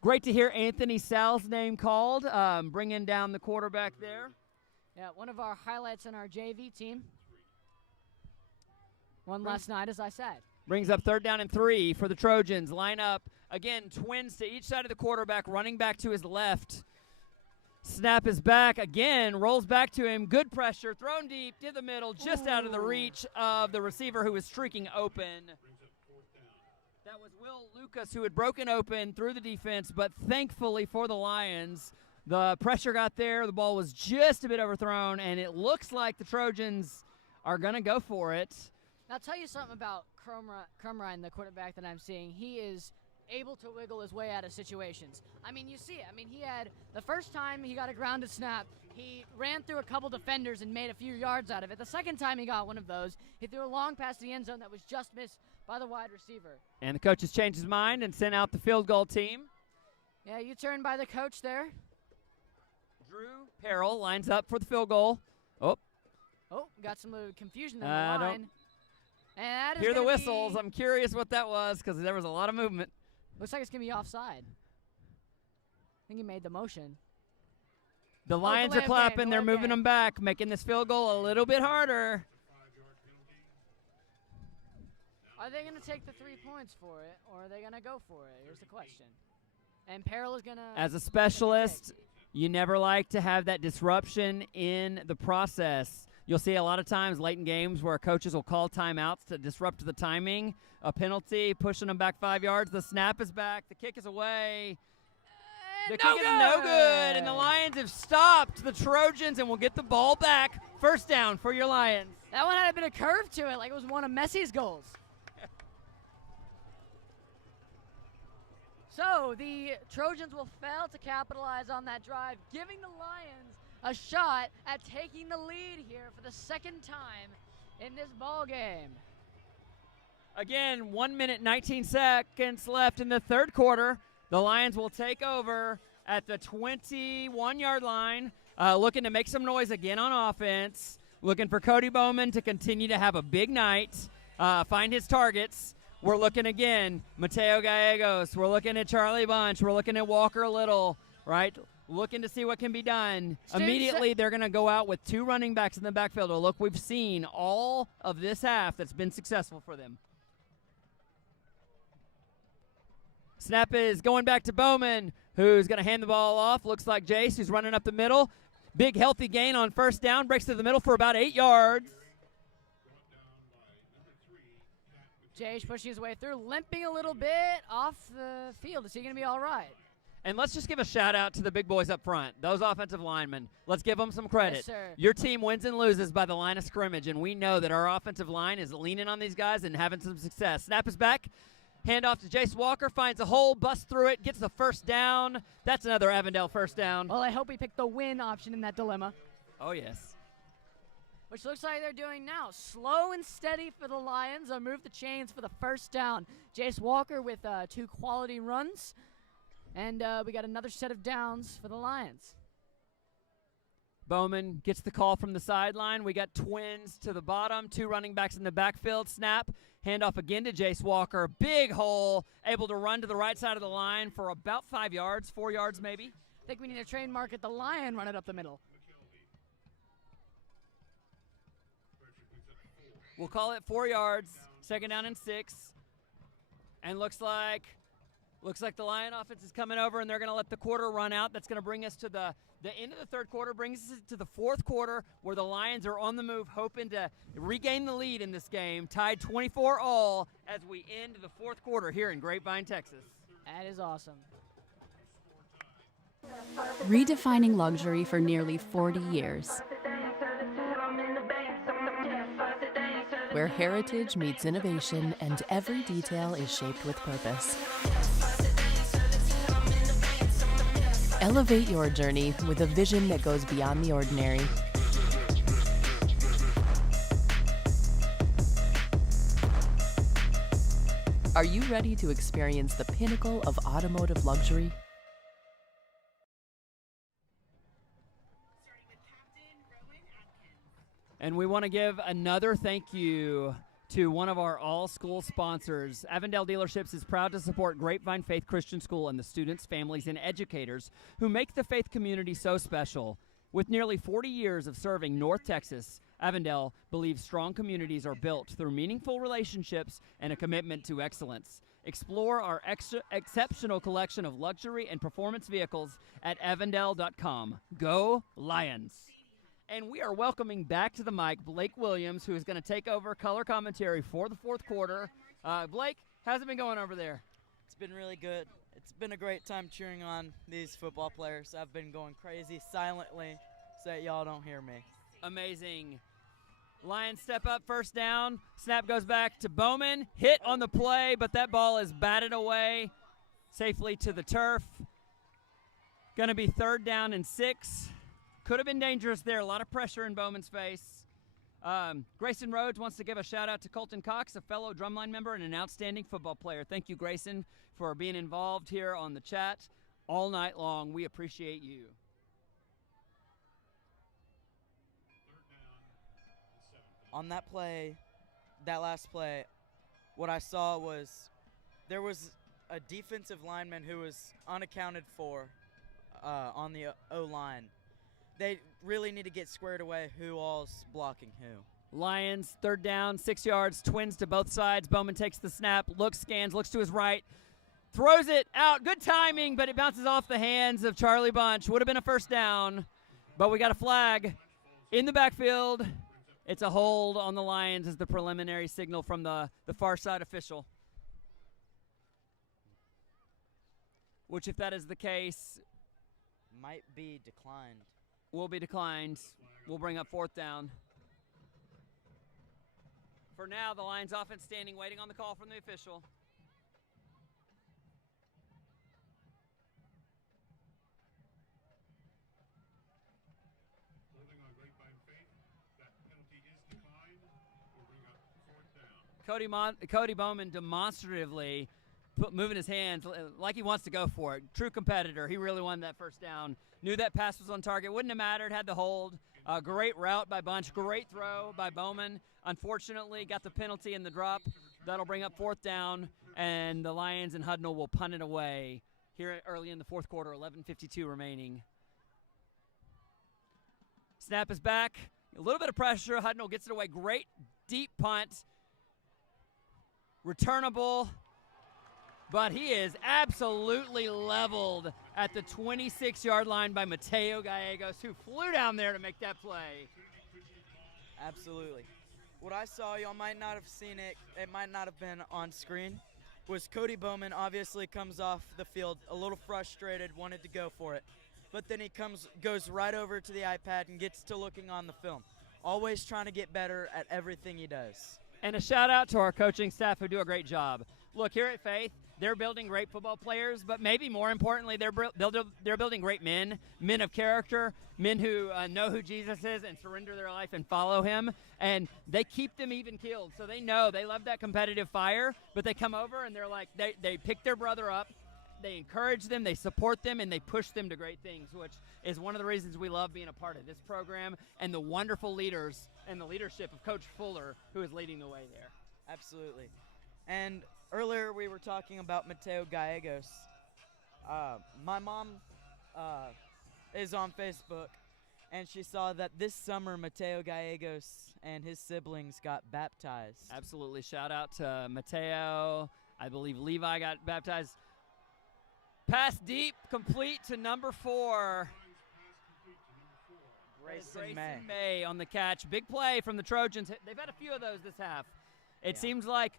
Great to hear Anthony Sal's name called, bringing down the quarterback there. Yeah, one of our highlights in our JV team. One last night, as I said. Brings up third down and 3 for the Trojans. Line up, again, twins to each side of the quarterback, running back to his left. Snap is back again, rolls back to him. Good pressure, thrown deep to the middle, just out of the reach of the receiver who was streaking open. That was Will Lucas, who had broken open through the defense, but thankfully for the Lions, the pressure got there. The ball was just a bit overthrown, and it looks like the Trojans are going to go for it. I'll tell you something about Crumrine, the quarterback that I'm seeing. He is able to wiggle his way out of situations. I mean, you see it. I mean, he had the first time he got a grounded snap, he ran through a couple defenders and made a few yards out of it. The second time he got one of those, he threw a long pass to the end zone that was just missed by the wide receiver. And the coach has changed his mind and sent out the field goal team. Yeah, you turned by the coach there. Drew Perrell lines up for the field goal. Oh, Got some confusion in I the don't line. And that is hear the gonna whistles. be- I'm curious what that was because there was a lot of movement. Looks like it's going to be offside. I think he made the motion. The Lions delay are of clapping. game, They're delay of moving game. them back, making this field goal a little bit harder. Are they going to take the 3 points for it, or are they going to go for it? Here's the question. And Peril is going to... As a specialist, you never like to have that disruption in the process. You'll see a lot of times late in games where coaches will call timeouts to disrupt the timing, a penalty, pushing them back 5 yards. The snap is back. The kick is away. The kick is no good, and the Lions have stopped the Trojans and will get the ball back. First down for your Lions. That one had a bit of curve to it, like it was one of Messi's goals. So the Trojans will fail to capitalize on that drive, giving the Lions a shot at taking the lead here for the second time in this ball game. Again, 1 minute, 19 seconds left in the third quarter. The Lions will take over at the 21-yard line, looking to make some noise again on offense, looking for Cody Bowman to continue to have a big night, find his targets. We're looking again, Mateo Gallegos. We're looking at Charlie Bunch. We're looking at Walker Little, right? Looking to see what can be done. Immediately, they're going to go out with 2 running backs in the backfield. A look we've seen all of this half that's been successful for them. Snap is going back to Bowman, who's going to hand the ball off. Looks like Jace, who's running up the middle. Big, healthy gain on first down. Breaks through the middle for about 8 yards. Jay's pushing his way through, limping a little bit off the field. Is he going to be all right? And let's just give a shout-out to the big boys up front, those offensive linemen. Let's give them some credit. Yes, sir. Your team wins and loses by the line of scrimmage, and we know that our offensive line is leaning on these guys and having some success. Snap is back. Handoff to Jace Walker, finds a hole, busts through it, gets the first down. That's another Avondale first down. Well, I hope he picked the win option in that dilemma. Oh, yes. Which looks like they're doing now. Slow and steady for the Lions. They'll move the chains for the first down. Jace Walker with 2 quality runs. And we got another set of downs for the Lions. Bowman gets the call from the sideline. We got twins to the bottom, 2 running backs in the backfield. Snap, handoff again to Jace Walker. Big hole, able to run to the right side of the line for about 5 yards, 4 yards maybe. I think we need a trademark at the Lion, run it up the middle. We'll call it 4 yards, second down and 6. And looks like Looks like the Lion offense is coming over, and they're going to let the quarter run out. That's going to bring us to the end of the third quarter, brings us to the fourth quarter, where the Lions are on the move, hoping to regain the lead in this game, tied 24-all as we end the fourth quarter here in Grapevine, Texas. That is awesome. Redefining luxury for nearly 40 years. Where heritage meets innovation and every detail is shaped with purpose. Elevate your journey with a vision that goes beyond the ordinary. Are you ready to experience the pinnacle of automotive luxury? And we want to give another thank you to one of our all-school sponsors. Avondale Dealerships is proud to support Grapevine Faith Christian School and the students, families, and educators who make the faith community so special. With nearly 40 years of serving North Texas, Avondale believes strong communities are built through meaningful relationships and a commitment to excellence. Explore our exceptional collection of luxury and performance vehicles at avondale.com. Go Lions! And we are welcoming back to the mic Blake Williams, who is going to take over color commentary for the fourth quarter. Blake, how's it been going over there? It's been really good. It's been a great time cheering on these football players. I've been going crazy silently so that y'all don't hear me. Amazing. Lions step up, first down. Snap goes back to Bowman. Hit on the play, but that ball is batted away safely to the turf. Going to be 3rd down and 6. Could have been dangerous there. A lot of pressure in Bowman's face. Grayson Rhodes wants to give a shout-out to Colton Cox, a fellow drumline member and an outstanding football player. Thank you, Grayson, for being involved here on the chat all night long. We appreciate you. On that play, that last play, what I saw was there was a defensive lineman who was unaccounted for on the O-line. They really need to get squared away who all's blocking who. Lions, 3rd down, 6 yards, twins to both sides. Bowman takes the snap, looks, scans, looks to his right, throws it out. Good timing, but it bounces off the hands of Charlie Bunch. Would have been a 1st down, but we got a flag in the backfield. It's a hold on the Lions as the preliminary signal from the far side official. Which, if that is the case, might be declined. Will be declined. We'll bring up 4th down. For now, the Lions offense standing, waiting on the call from the official. Holding on Grapevine Faith. That penalty is declined. We'll bring up 4th down. Cody Bowman demonstratively moving his hands like he wants to go for it. True competitor. He really won that 1st down. Knew that pass was on target. Wouldn't have mattered. Had the hold. Great route by Bunch. Great throw by Bowman. Unfortunately, got the penalty in the drop. That'll bring up 4th down, and the Lions and Hudnall will punt it away here early in the fourth quarter. 11:52 remaining. Snap is back. A little bit of pressure. Hudnall gets it away. Great deep punt. Returnable. But he is absolutely leveled at the 26-yard line by Mateo Gallegos, who flew down there to make that play. Absolutely. What I saw, y'all might not have seen it might not have been on screen, was Cody Bowman obviously comes off the field a little frustrated, wanted to go for it. But then he goes right over to the iPad and gets to looking on the film. Always trying to get better at everything he does. And a shout out to our coaching staff who do a great job. Look, here at Faith, they're building great football players, but maybe more importantly, they're building great men of character, men who know who Jesus is and surrender their life and follow him. And they keep them even keeled. So they know they love that competitive fire, but they come over and they're like, they pick their brother up, they encourage them, they support them, and they push them to great things, which is one of the reasons we love being a part of this program and the wonderful leaders and the leadership of Coach Fuller, who is leading the way there. Absolutely. And earlier we were talking about Mateo Gallegos. My mom is on Facebook, and she saw that this summer Mateo Gallegos and his siblings got baptized. Absolutely. Shout out to Mateo. I believe Levi got baptized. Pass deep, complete to number 4. Grayson May on the catch. Big play from the Trojans. They've had a few of those this half. It seems like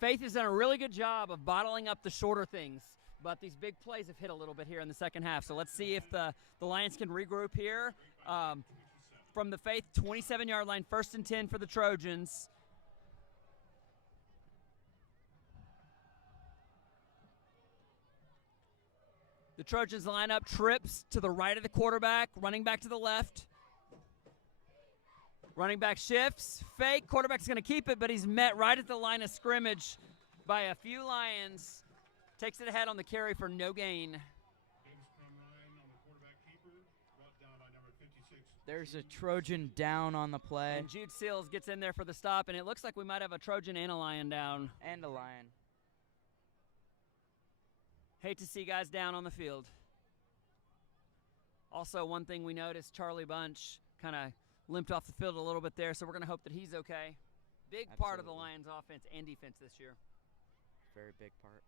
Faith has done a really good job of bottling up the shorter things, but these big plays have hit a little bit here in the second half. So let's see if the Lions can regroup here. From the Faith 27-yard line, 1st and 10 for the Trojans. The Trojans line up, trips to the right of the quarterback, running back to the left. Running back shifts, fake, quarterback's going to keep it, but he's met right at the line of scrimmage by a few Lions. Takes it ahead on the carry for no gain. There's a Trojan down on the play. And Jude Seals gets in there for the stop, and it looks like we might have a Trojan and a Lion down. And a Lion. Hate to see guys down on the field. Also, one thing we noticed, Charlie Bunch kind of limped off the field a little bit there, so we're going to hope that he's okay. Big part of the Lions' offense and defense this year. Very big part.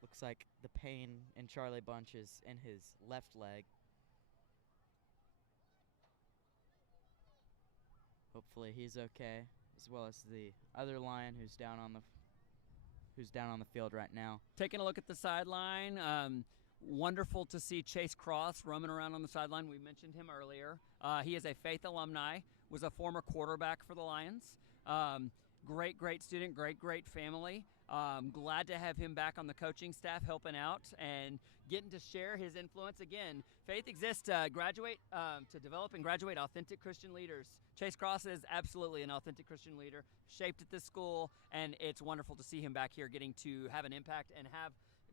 Looks like the pain in Charlie Bunch is in his left leg. Hopefully he's okay, as well as the other Lion who's down on the field right now. Taking a look at the sideline, wonderful to see Chase Cross roaming around on the sideline. We mentioned him earlier. He is a Faith alumni, was a former quarterback for the Lions. Great student, great family. Glad to have him back on the coaching staff helping out and getting to share his influence. Again, Faith exists to to develop and graduate authentic Christian leaders. Chase Cross is absolutely an authentic Christian leader, shaped at this school, and it's wonderful to see him back here getting to have an impact and have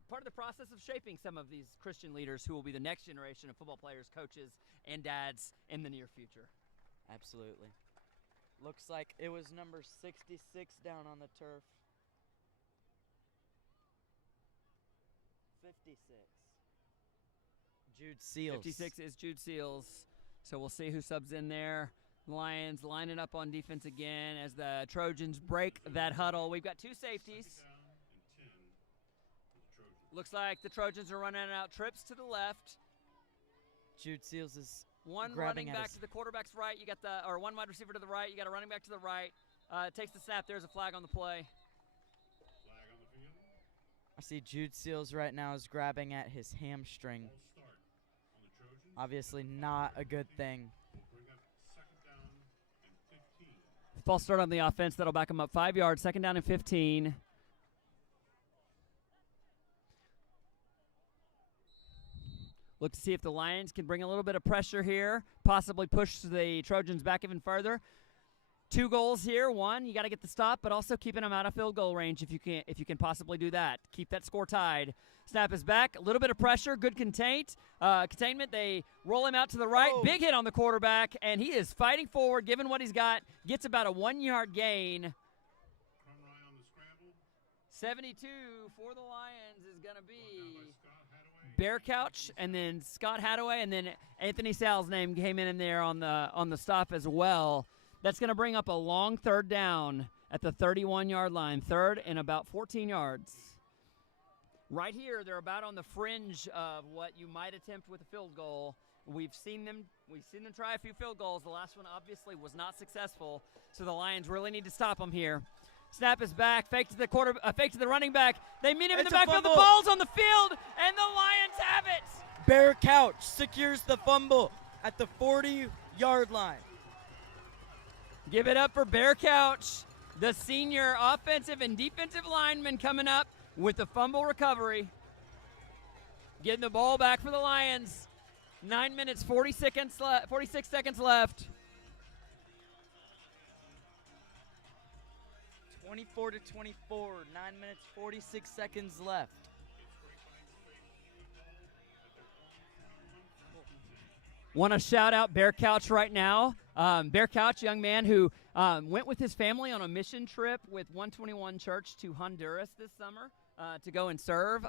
part of the process of shaping some of these Christian leaders who will be the next generation of football players, coaches, and dads in the near future. Absolutely. Looks like it was number 66 down on the turf. 56. Jude Seals. 56 is Jude Seals. So we'll see who subs in there. Lions lining up on defense again as the Trojans break that huddle. We've got 2 safeties. Looks like the Trojans are running out trips to the left. Jude Seals is one running back to the quarterback's right. You got one wide receiver to the right. You got a running back to the right. Takes the snap. There's a flag on the play. I see Jude Seals right now is grabbing at his hamstring. Obviously not a good thing. False start on the offense. That'll back him up 5 yards. 2nd down and 15. Look to see if the Lions can bring a little bit of pressure here, possibly push the Trojans back even further. 2 goals here. 1, you got to get the stop, but also keeping them out of field goal range if you can possibly do that. Keep that score tied. Snap is back. A little bit of pressure. Good containment. They roll him out to the right. Oh. Big hit on the quarterback, and he is fighting forward, given what he's got. Gets about a 1-yard gain. 72 for the Lions is going to be Bear Couch, and then Scott Hadaway, and then Anthony Sal's name came in there on the stop as well. That's going to bring up a long 3rd down at the 31-yard line. 3rd and about 14 yards. Right here, they're about on the fringe of what you might attempt with a field goal. We've seen them try a few field goals. The last one obviously was not successful, so the Lions really need to stop them here. Snap is back. Fake to the running back. They meet him in the backfield. The ball's on the field, and the Lions have it. Bear Couch secures the fumble at the 40-yard line. Give it up for Bear Couch, the senior offensive and defensive lineman coming up with the fumble recovery. Getting the ball back for the Lions. 9 minutes, 46 seconds left. 24 to 24, 9 minutes, 46 seconds left. Want to shout out Bear Couch right now. Bear Couch, young man who went with his family on a mission trip with 121 Church to Honduras this summer. to go and serve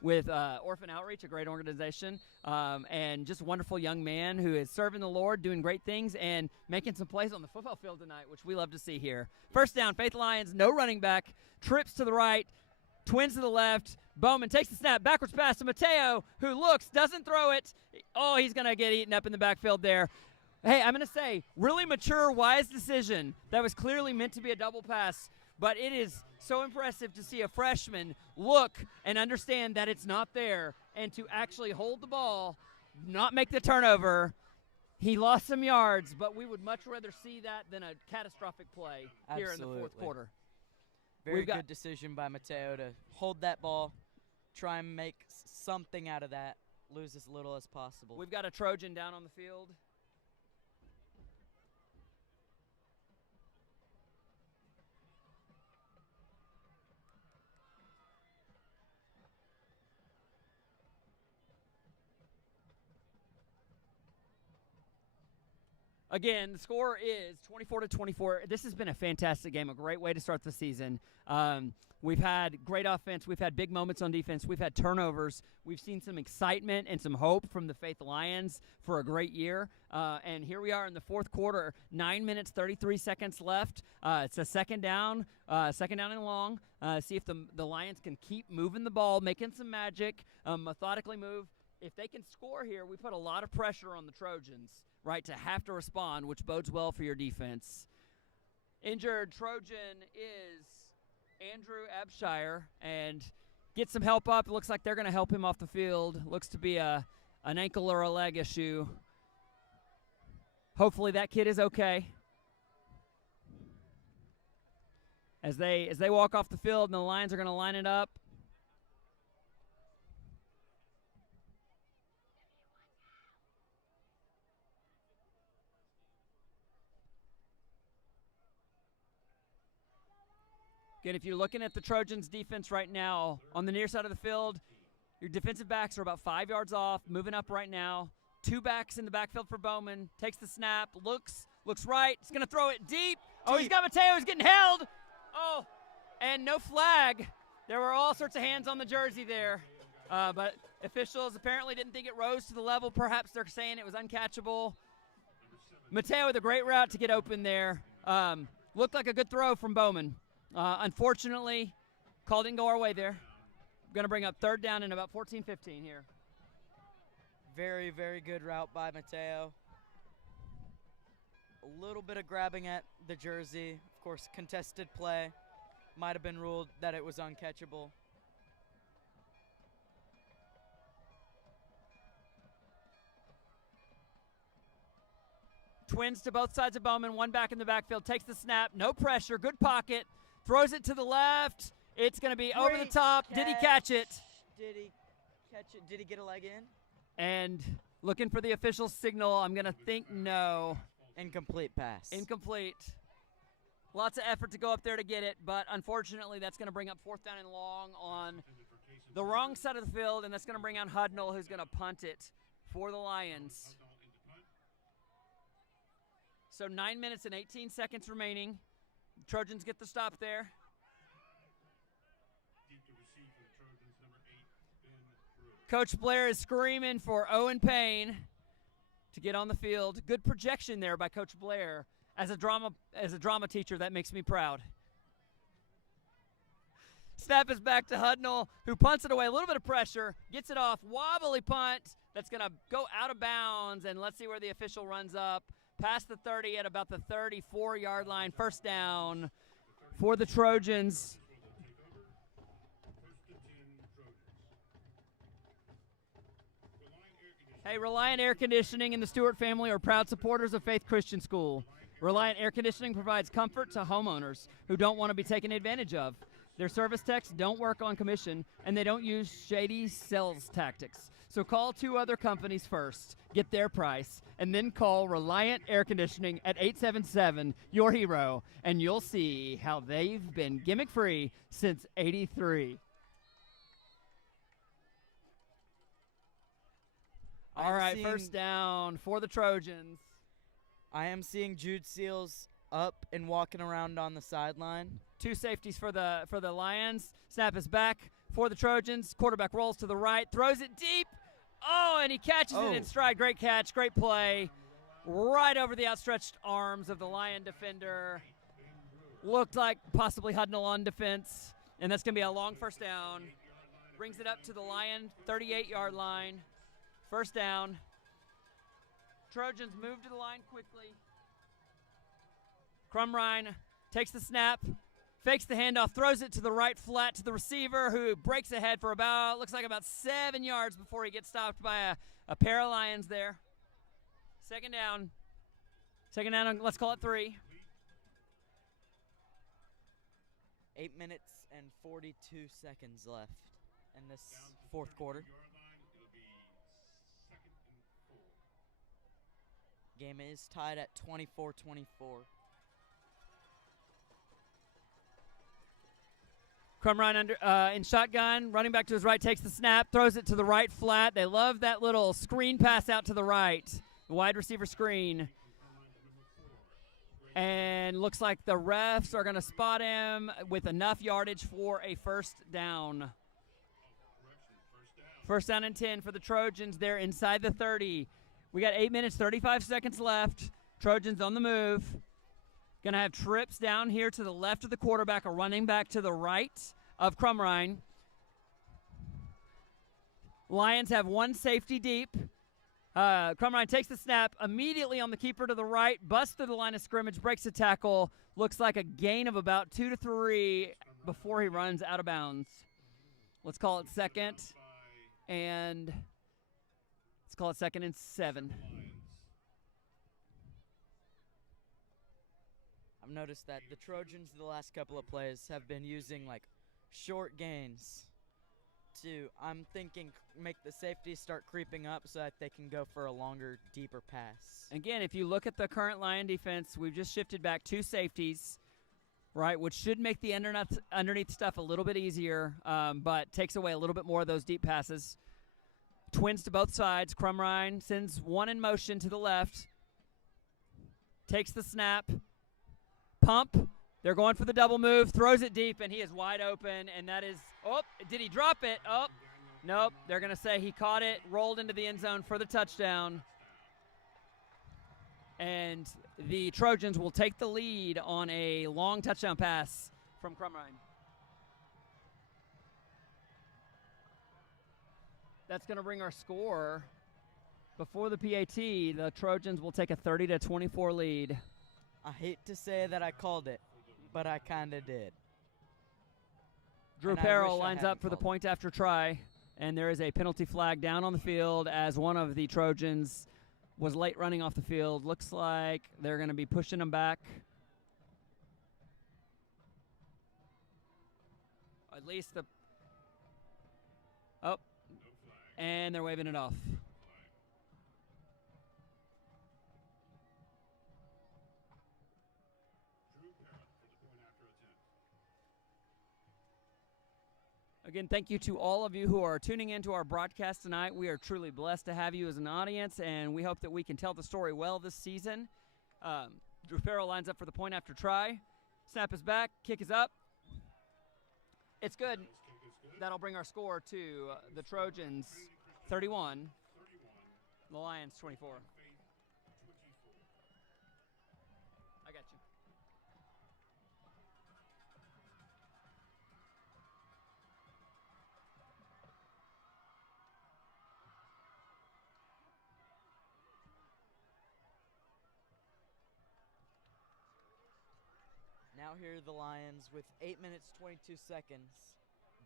with Orphan Outreach, a great organization, and just a wonderful young man who is serving the Lord, doing great things, and making some plays on the football field tonight, which we love to see here. First down, Faith Lions, no running back, trips to the right, Twins to the left. Bowman takes the snap, backwards pass to Mateo, who looks, doesn't throw it. Oh, he's going to get eaten up in the backfield there. Hey, I'm going to say, really mature, wise decision. That was clearly meant to be a double pass, but it is so impressive to see a freshman look and understand that it's not there and to actually hold the ball, not make the turnover. He lost some yards, but we would much rather see that than a catastrophic play here in the fourth quarter. Very good decision by Mateo to hold that ball, try and make something out of that, lose as little as possible. We've got a Trojan down on the field. Again, the score is 24-24. This has been a fantastic game, a great way to start the season. We've had great offense. We've had big moments on defense. We've had turnovers. We've seen some excitement and some hope from the Faith Lions for a great year. And here we are in the fourth quarter, 9 minutes, 33 seconds left. It's a second down and long. See if the Lions can keep moving the ball, making some magic, methodically move. If they can score here, we put a lot of pressure on the Trojans, right, to have to respond, which bodes well for your defense. Injured Trojan is Andrew Abshire, and get some help up. It looks like they're going to help him off the field. Looks to be an ankle or a leg issue. Hopefully that kid is okay. As they walk off the field, and the Lions are going to line it up. Again, if you're looking at the Trojans' defense right now, on the near side of the field, your defensive backs are about 5 yards off, moving up right now. Two backs in the backfield for Bowman. Takes the snap, looks right. He's going to throw it deep. Oh, he's got Mateo. He's getting held. Oh, and no flag. There were all sorts of hands on the jersey there. But officials apparently didn't think it rose to the level. Perhaps they're saying it was uncatchable. Mateo with a great route to get open there. Looked like a good throw from Bowman. Unfortunately, call didn't go our way there. Going to bring up third down in about 14-15 here. Very, very good route by Mateo. A little bit of grabbing at the jersey. Of course, contested play. Might have been ruled that it was uncatchable. Twins to both sides of Bowman. One back in the backfield. Takes the snap. No pressure. Good pocket. Throws it to the left. It's going to be over the top. Did he catch it? Did he catch it? Did he get a leg in? And looking for the official signal. I'm going to think no. Incomplete pass. Incomplete. Lots of effort to go up there to get it, but unfortunately that's going to bring up fourth down and long on the wrong side of the field, and that's going to bring out Hudnall, who's going to punt it for the Lions. So 9 minutes and 18 seconds remaining. Trojans get the stop there. Coach Blair is screaming for Owen Payne to get on the field. Good projection there by Coach Blair. As a drama teacher, that makes me proud. Snap is back to Hudnall, who punts it away. A little bit of pressure, gets it off. Wobbly punt that's going to go out of bounds, and let's see where the official runs up. Past the 30 at about the 34-yard line. First down for the Trojans. Hey, Reliant Air Conditioning and the Stewart family are proud supporters of Faith Christian School. Reliant Air Conditioning provides comfort to homeowners who don't want to be taken advantage of. Their service techs don't work on commission, and they don't use shady sales tactics. So call two other companies first, get their price, and then call Reliant Air Conditioning at 877 Your Hero, and you'll see how they've been gimmick-free since '83. All right, first down for the Trojans. I am seeing Jude Seals up and walking around on the sideline. Two safeties for the Lions. Snap is back for the Trojans. Quarterback rolls to the right, throws it deep. Oh, and he catches it in stride. Great catch, great play. Right over the outstretched arms of the Lion defender. Looked like possibly Hudnall on defense, and that's going to be a long first down. Brings it up to the Lion 38-yard line. First down. Trojans move to the line quickly. Crumrine takes the snap, fakes the handoff, throws it to the right flat to the receiver, who breaks ahead for looks like about 7 yards before he gets stopped by a pair of Lions there. Second down. Let's call it 3. 8 minutes and 42 seconds left in this fourth quarter. Game is tied at 24-24. Crumrine in shotgun, running back to his right, takes the snap, throws it to the right flat. They love that little screen pass out to the right, the wide receiver screen. And looks like the refs are going to spot him with enough yardage for a first down. First down and 10 for the Trojans. They're inside the 30. We got 8 minutes, 35 seconds left. Trojans on the move. Going to have trips down here to the left of the quarterback, a running back to the right of Crumrine. Lions have one safety deep. Crumrine takes the snap immediately on the keeper to the right, busts through the line of scrimmage, breaks a tackle. Looks like a gain of about 2 to 3 before he runs out of bounds. Let's call it second and 7. I've noticed that the Trojans the last couple of plays have been using like short gains to, I'm thinking, make the safeties start creeping up so that they can go for a longer, deeper pass. Again, if you look at the current Lion defense, we've just shifted back 2 safeties, right, which should make the underneath stuff a little bit easier, but takes away a little bit more of those deep passes. Twins to both sides. Crumrine sends one in motion to the left, takes the snap, pump. They're going for the double move, throws it deep, and he is wide open, and that is, did he drop it? Nope. They're going to say he caught it, rolled into the end zone for the touchdown, and the Trojans will take the lead on a long touchdown pass from Crumrine. That's going to bring our score. Before the PAT, the Trojans will take a 30-24 lead. I hate to say that I called it, but I kind of did. Drew Perrell lines up for the point after try, and there is a penalty flag down on the field as one of the Trojans was late running off the field. Looks like they're going to be pushing him back. At least the... and they're waving it off. Again, thank you to all of you who are tuning into our broadcast tonight. We are truly blessed to have you as an audience, and we hope that we can tell the story well this season. Drew Farrell lines up for the point after try. Snap is back. Kick is up. It's good. That'll bring our score to the Trojans 31, the Lions 24. I got you. Now here are the Lions with 8 minutes, 22 seconds.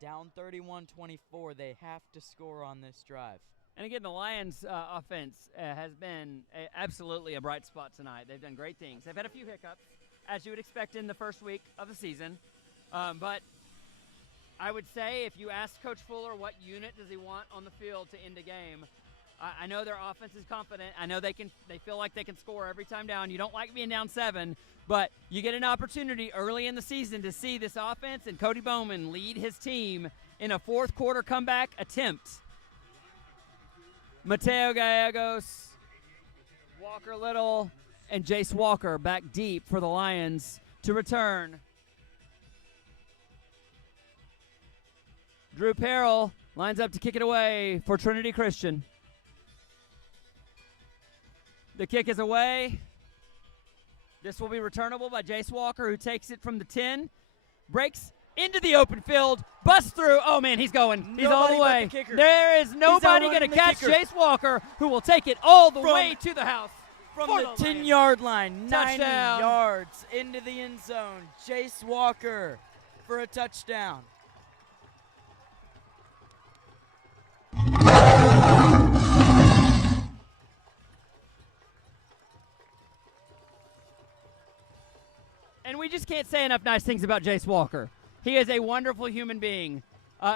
Down 31-24. They have to score on this drive. And again, the Lions' offense has been absolutely a bright spot tonight. They've done great things. They've had a few hiccups, as you would expect in the first week of the season. But I would say if you ask Coach Fuller what unit does he want on the field to end a game, I know their offense is confident. I know they feel like they can score every time down. You don't like being down 7, but you get an opportunity early in the season to see this offense and Cody Bowman lead his team in a fourth quarter comeback attempt. Mateo Gallegos, Walker Little, and Jace Walker back deep for the Lions to return Drew Perrell lines up to kick it away for Trinity Christian. The kick is away. This will be returnable by Jace Walker, who takes it from the 10, breaks into the open field, busts through. Oh, man, he's going. He's all the way. There is nobody going to catch Jace Walker, who will take it all the way to the house. From the 10-yard line, 90 Touchdown. yards into the end zone. Jace Walker for a touchdown. And we just can't say enough nice things about Jace Walker. He is a wonderful human being.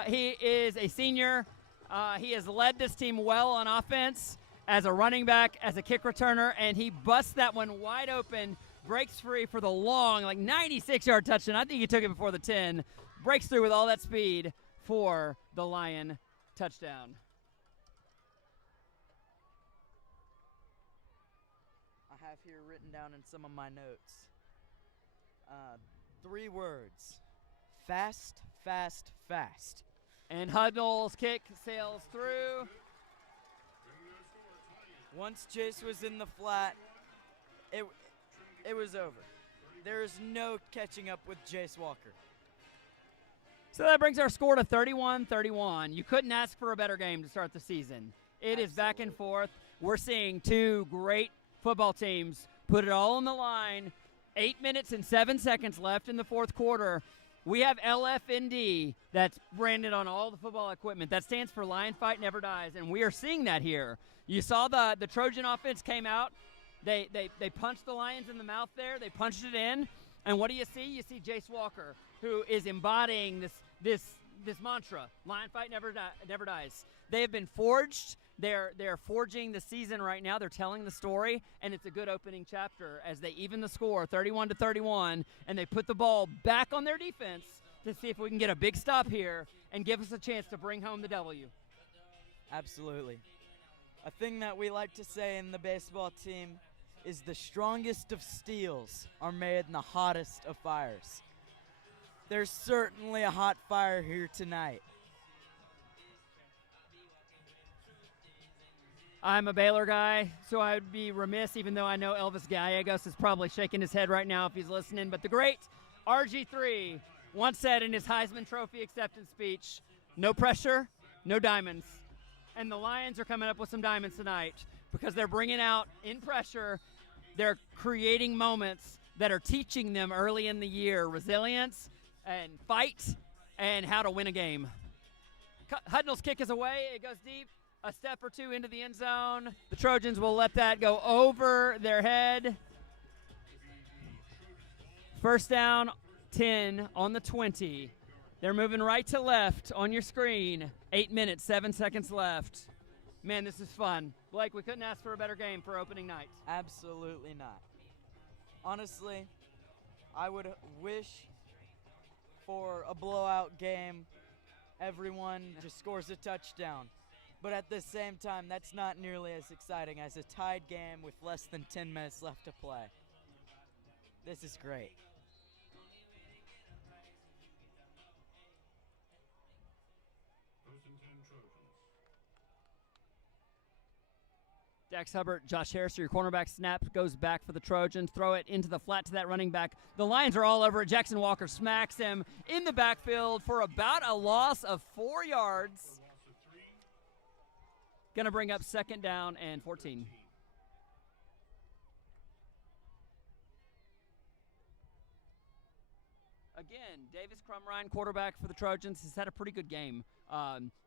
He is a senior. He has led this team well on offense as a running back, as a kick returner, and he busts that one wide open, breaks free for the long, 96-yard touchdown. I think he took it before the 10. Breaks through with all that speed for the Lion touchdown. I have here written down in some of my notes 3 words: fast, fast, fast. And Huddle's kick sails through. Once Jace was in the flat, it was over. There is no catching up with Jace Walker. So that brings our score to 31-31. You couldn't ask for a better game to start the season. It is back and forth. We're seeing 2 great football teams put it all on the line. 8 minutes and 7 seconds left in the fourth quarter. We have LFND that's branded on all the football equipment. That stands for Lion Fight Never Dies, and we are seeing that here. You saw the Trojan offense came out. They punched the Lions in the mouth there. They punched it in. And what do you see? You see Jace Walker, who is embodying this mantra, Lion Fight Never Dies. They have been forged. They're forging the season right now. They're telling the story, and it's a good opening chapter as they even the score 31-31, and they put the ball back on their defense to see if we can get a big stop here and give us a chance to bring home the W. Absolutely. A thing that we like to say in the baseball team is the strongest of steels are made in the hottest of fires. There's certainly a hot fire here tonight. I'm a Baylor guy, so I would be remiss, even though I know Elvis Gallegos is probably shaking his head right now if he's listening, but the great RG3 once said in his Heisman Trophy acceptance speech, no pressure, no diamonds. And the Lions are coming up with some diamonds tonight because they're bringing out in pressure. They're creating moments that are teaching them early in the year resilience and fight and how to win a game. Hudnall's kick is away. It goes deep. A step or 2 into the end zone. The Trojans will let that go over their head. First down, 10 on the 20. They're moving right to left on your screen. 8 minutes, 7 seconds left. Man, this is fun. Blake, we couldn't ask for a better game for opening night. Absolutely not. Honestly, I would wish for a blowout game. Everyone just scores a touchdown. But at the same time, that's not nearly as exciting as a tied game with less than 10 minutes left to play. This is great. Dax Hubbard, Josh Harris, your cornerback. Snap goes back for the Trojans. Throw it into the flat to that running back. The Lions are all over it. Jackson Walker smacks him in the backfield for about a loss of 4 yards. Going to bring up second down and 14. Again, Davis Crumrine, quarterback for the Trojans, has had a pretty good game.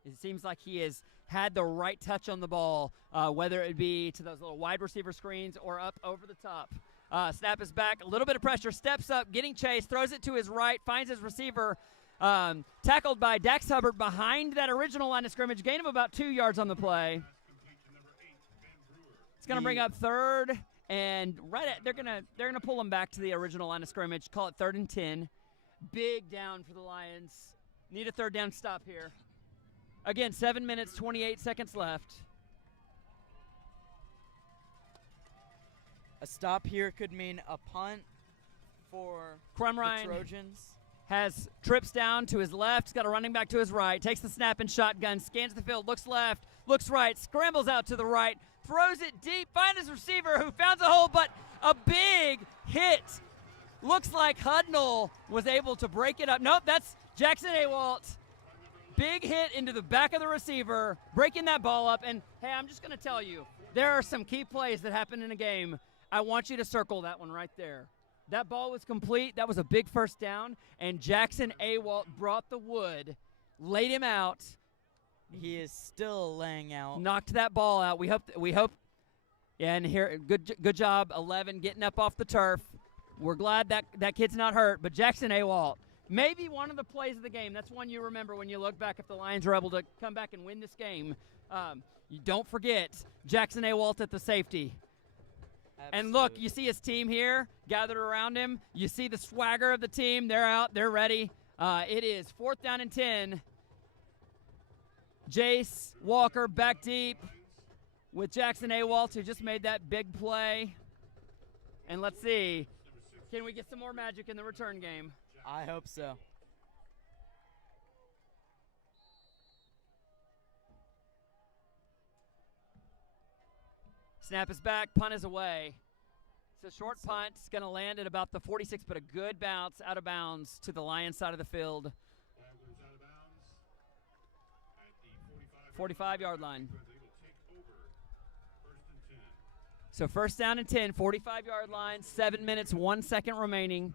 It seems like he has had the right touch on the ball, whether it be to those little wide receiver screens or up over the top. Snap is back, a little bit of pressure, steps up, getting chased, throws it to his right, finds his receiver, tackled by Dax Hubbard behind that original line of scrimmage, gain of about 2 yards on the play. It's going to bring up third, and they're gonna pull him back to the original line of scrimmage, call it 3rd and 10. Big down for the Lions. Need a third down stop here. Again, 7 minutes, 28 seconds left. A stop here could mean a punt for Crumrine the Trojans. trips down to his left. He's got a running back to his right. Takes the snap and shotgun. Scans the field. Looks left. Looks right. Scrambles out to the right. Throws it deep. Finds his receiver who found a hole, but a big hit. Looks like Hudnall was able to break it up. Nope, that's Jackson Awalt. Big hit into the back of the receiver, breaking that ball up. And, hey, I'm just going to tell you, there are some key plays that happen in a game. I want you to circle that one right there. That ball was complete. That was a big first down. And Jackson Awalt brought the wood, laid him out. He is still laying out. Knocked that ball out. We hope. Yeah, and here, good job, 11, getting up off the turf. We're glad that kid's not hurt. But Jackson Awalt, maybe one of the plays of the game. That's one you remember when you look back if the Lions were able to come back and win this game. You don't forget Jackson Awalt at the safety. Absolutely. And look, you see his team here gathered around him. You see the swagger of the team. They're out. They're ready. It is 4th down and 10. Jace Walker back deep with Jackson Awalt, who just made that big play. And let's see, can we get some more magic in the return game? I hope so. Snap is back, punt is away. It's a short punt. It's going to land at about the 46, but a good bounce out of bounds to the Lions side of the field. 45-yard line. So 1st down and 10, 45-yard line, 7 minutes, 1 second remaining.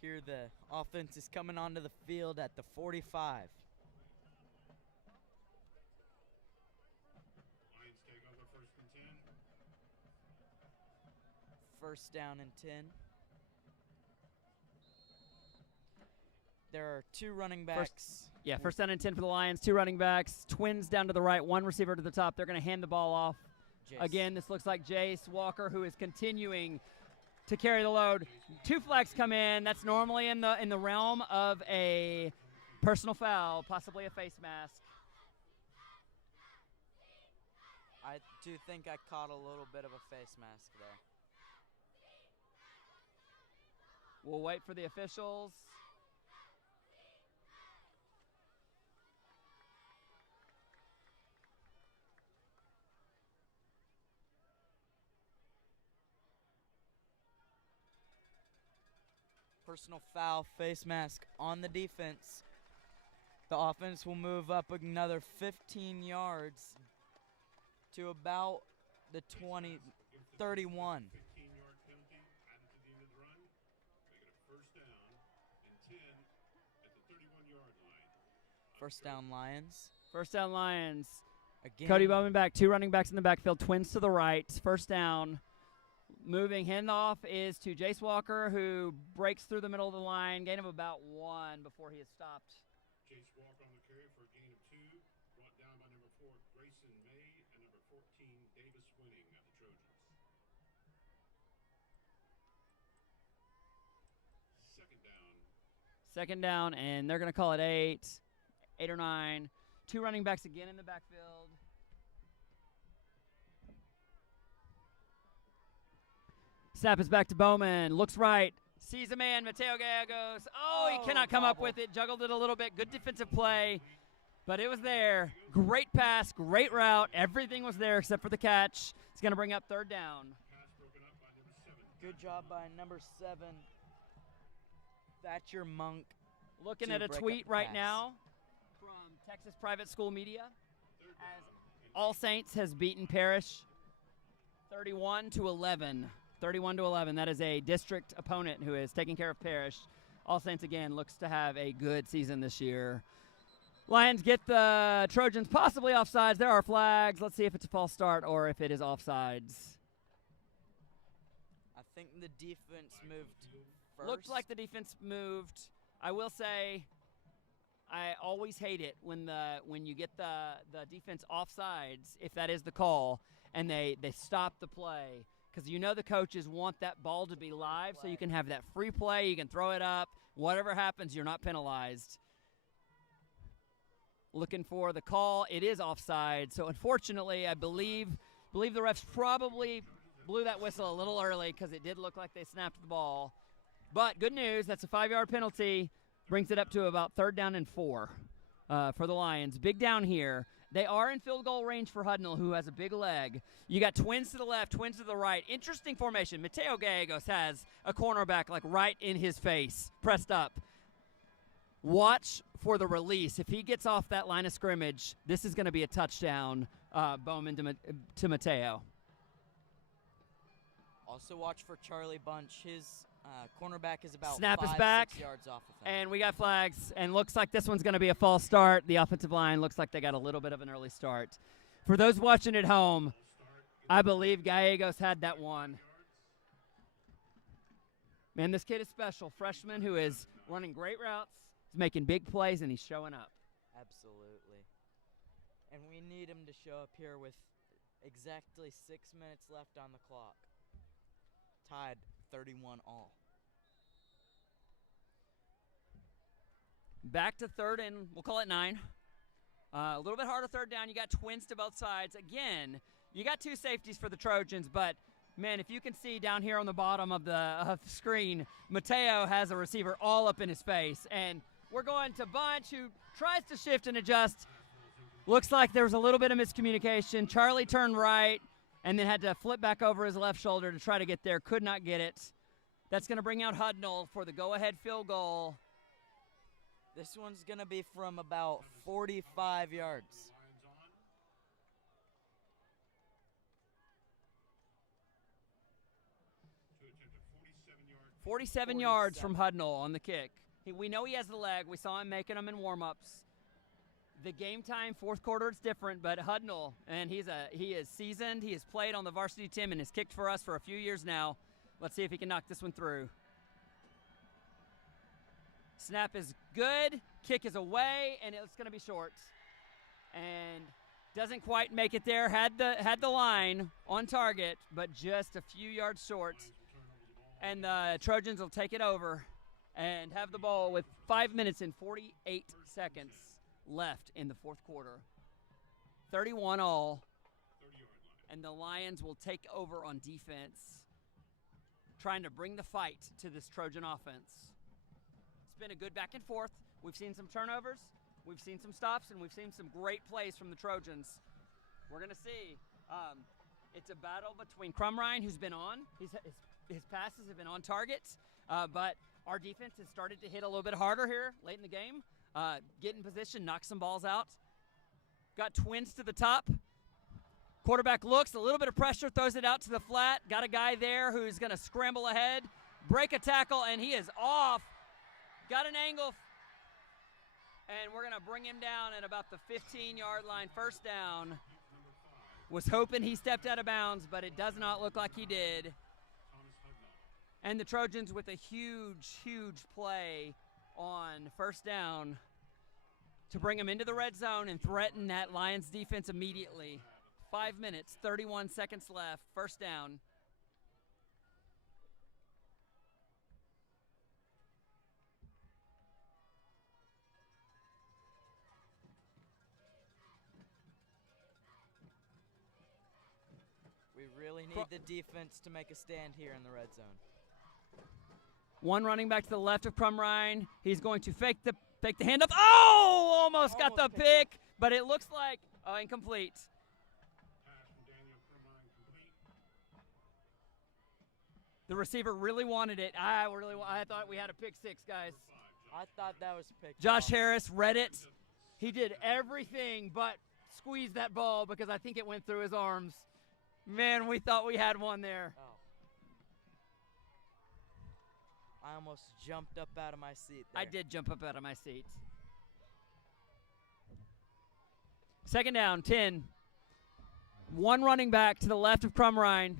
Here the offense is coming onto the field at the 45. Lions take over 1st and 10. 1st down and 10. There are 2 running backs. First down and 10 for the Lions, 2 running backs, twins down to the right, 1 receiver to the top. They're going to hand the ball off. Jace. Again, this looks like Jace Walker, who is continuing to carry the load. 2 flags come in. That's normally in the realm of a personal foul, possibly a face mask. I do think I caught a little bit of a face mask there. We'll wait for the officials. Personal foul, face mask on the defense. The offense will move up another 15 yards to about the 31. 15-yard penalty added to the end of the run. Make it a 1st down and 10 at the 31-yard line. 1st down Lions. 1st down Lions. Again. Cody Bowman back, 2 running backs in the backfield, twins to the right. 1st down. Moving handoff is to Jace Walker, who breaks through the middle of the line, gain of about 1 before he is stopped. Jace Walker on the carry for a gain of 2. Brought down by number 4, Grayson May, and number 14, Davis Winning of the Trojans. 2nd down. 2nd down, and they're going to call it 8 or 9. 2 running backs again in the backfield. Snap is back to Bowman. Looks right. Sees a man. Mateo Gallegos. Oh, he cannot come up with it. Juggled it a little bit. Good defensive play. But it was there. Great pass. Great route. Everything was there except for the catch. It's going to bring up 3rd down. Pass broken up by number 7. Good job by number 7. Thatcher Monk. Looking to at a break tweet up the right pass. now from Texas Private School Media as All Saints has beaten Parrish 31-11. 31-11. That is a district opponent who is taking care of Parrish. All Saints, again, looks to have a good season this year. Lions get the Trojans possibly offsides. There are flags. Let's see if it's a false start or if it is offsides. I think the defense moved first. Looked like the defense moved. I will say I always hate it when you get the defense offsides, if that is the call, and they stop the play. Because you know the coaches want that ball to be live so you can have that free play. You can throw it up. Whatever happens, you're not penalized. looking for the call. It is offside. So unfortunately, I believe the refs probably blew that whistle a little early because it did look like they snapped the ball. But good news, that's a 5-yard penalty. Brings it up to about 3rd down and 4 for the Lions. Big down here. They are in field goal range for Hudnall, who has a big leg. You got twins to the left, twins to the right. Interesting formation. Mateo Gallegos has a cornerback like right in his face, pressed up. Watch for the release. If he gets off that line of scrimmage, this is going to be a touchdown, Bowman to Mateo. Also watch for Charlie Bunch. His cornerback is about Snap is 5-6 back, yards off of him. and we got flags, and looks like this one's going to be a false start. The offensive line looks like they got a little bit of an early start. For those watching at home, I believe Gallegos had that one. Man, this kid is special. Freshman who is running great routes, he's making big plays, and he's showing up. Absolutely. And we need him to show up here with exactly 6 minutes left on the clock. Tied 31 all. Back to 3rd and we'll call it 9. A little bit harder 3rd down. You got twins to both sides. Again, you got 2 safeties for the Trojans, but man, if you can see down here on the bottom of the screen, Mateo has a receiver all up in his face, and we're going to Bunch, who tries to shift and adjust. Looks like there was a little bit of miscommunication. Charlie turned right and then had to flip back over his left shoulder to try to get there. Could not get it. That's going to bring out Hudnall for the go-ahead field goal. This one's going to be from about 45 yards. 47 yards from Hudnall on the kick. We know he has the leg. We saw him making them in warm-ups. The game time, 4th quarter, it's different, but Hudnall, and he is seasoned. He has played on the varsity team and has kicked for us for a few years now. Let's see if he can knock this one through. Snap is good. Kick is away, and it's going to be short. And doesn't quite make it there. Had the line on target, but just a few yards short. And the Trojans will take it over and have the ball with 5 minutes and 48 seconds left in the 4th quarter. 31 all. And the Lions will take over on defense, trying to bring the fight to this Trojan offense. It's been a good back and forth. We've seen some turnovers, we've seen some stops, and we've seen some great plays from the Trojans. We're going to see. It's a battle between Crumrine, who's been on. His passes have been on target, but our defense has started to hit a little bit harder here late in the game. Get in position, knock some balls out. Got twins to the top. Quarterback looks, a little bit of pressure, throws it out to the flat. Got a guy there who's going to scramble ahead, break a tackle, and he is off. Got an angle, and we're going to bring him down at about the 15-yard line. 1st down. Was hoping he stepped out of bounds, but it does not look like he did. And the Trojans with a huge, huge play on 1st down to bring them into the red zone and threaten that Lions defense immediately. 5 minutes, 31 seconds left, 1st down. We really need the defense to make a stand here in the red zone. One running back to the left of Crumrine. He's going to fake the handoff. Oh, almost got the pick, but it looks like incomplete. The receiver really wanted it. I thought we had a pick 6, guys. I thought that was picked Josh off. Harris read it. He did everything but squeeze that ball because I think it went through his arms. Man, we thought we had one there. Oh. I almost jumped up out of my seat there. I did jump up out of my seat. 2nd down, 10. One running back to the left of Crumrine.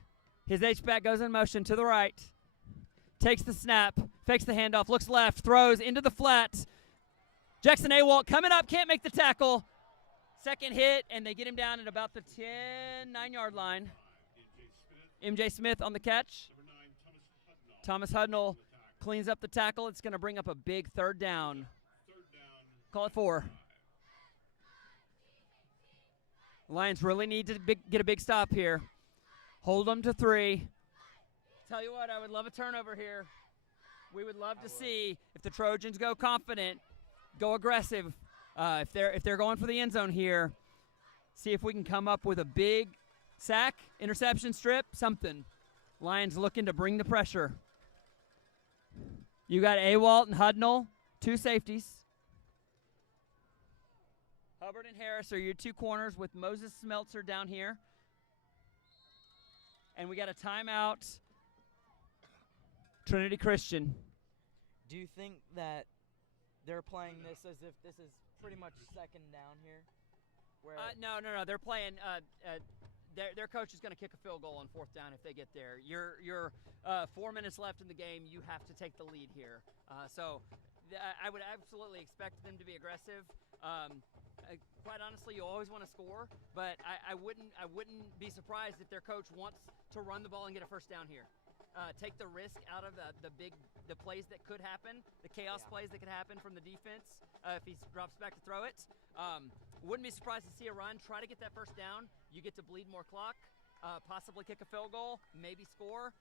His H-back goes in motion to the right. Takes the snap, fakes the handoff, looks left, throws into the flat. Jackson Awalt coming up, can't make the tackle. 2nd hit, and they get him down at about the 9-yard line. MJ Smith on the catch. Thomas Hudnall cleans up the tackle. It's going to bring up a big 3rd down. Call it 4. Lions really need to get a big stop here. Hold them to 3. Tell you what, I would love a turnover here. We would love to see if the Trojans go confident, go aggressive. If they're going for the end zone here, see if we can come up with a big sack, interception, strip, something. Lions looking to bring the pressure. You got Awalt and Hudnall, 2 safeties. Hubbard and Harris are your 2 corners with Moses Smeltzer down here. And we got a timeout. Trinity Christian. Do you think that they're playing this as if this is pretty much second down here? Where No. They're playing. Their coach is going to kick a field goal on 4th down if they get there. You're 4 minutes left in the game. You have to take the lead here. So I would absolutely expect them to be aggressive. Quite honestly, you always want to score, but I wouldn't be surprised if their coach wants to run the ball and get a first down here. Take the risk out of the plays that could happen, the chaos plays that could happen from the defense if he drops back to throw it. Wouldn't be surprised to see a run. Try to get that first down. You get to bleed more clock, possibly kick a field goal, maybe score.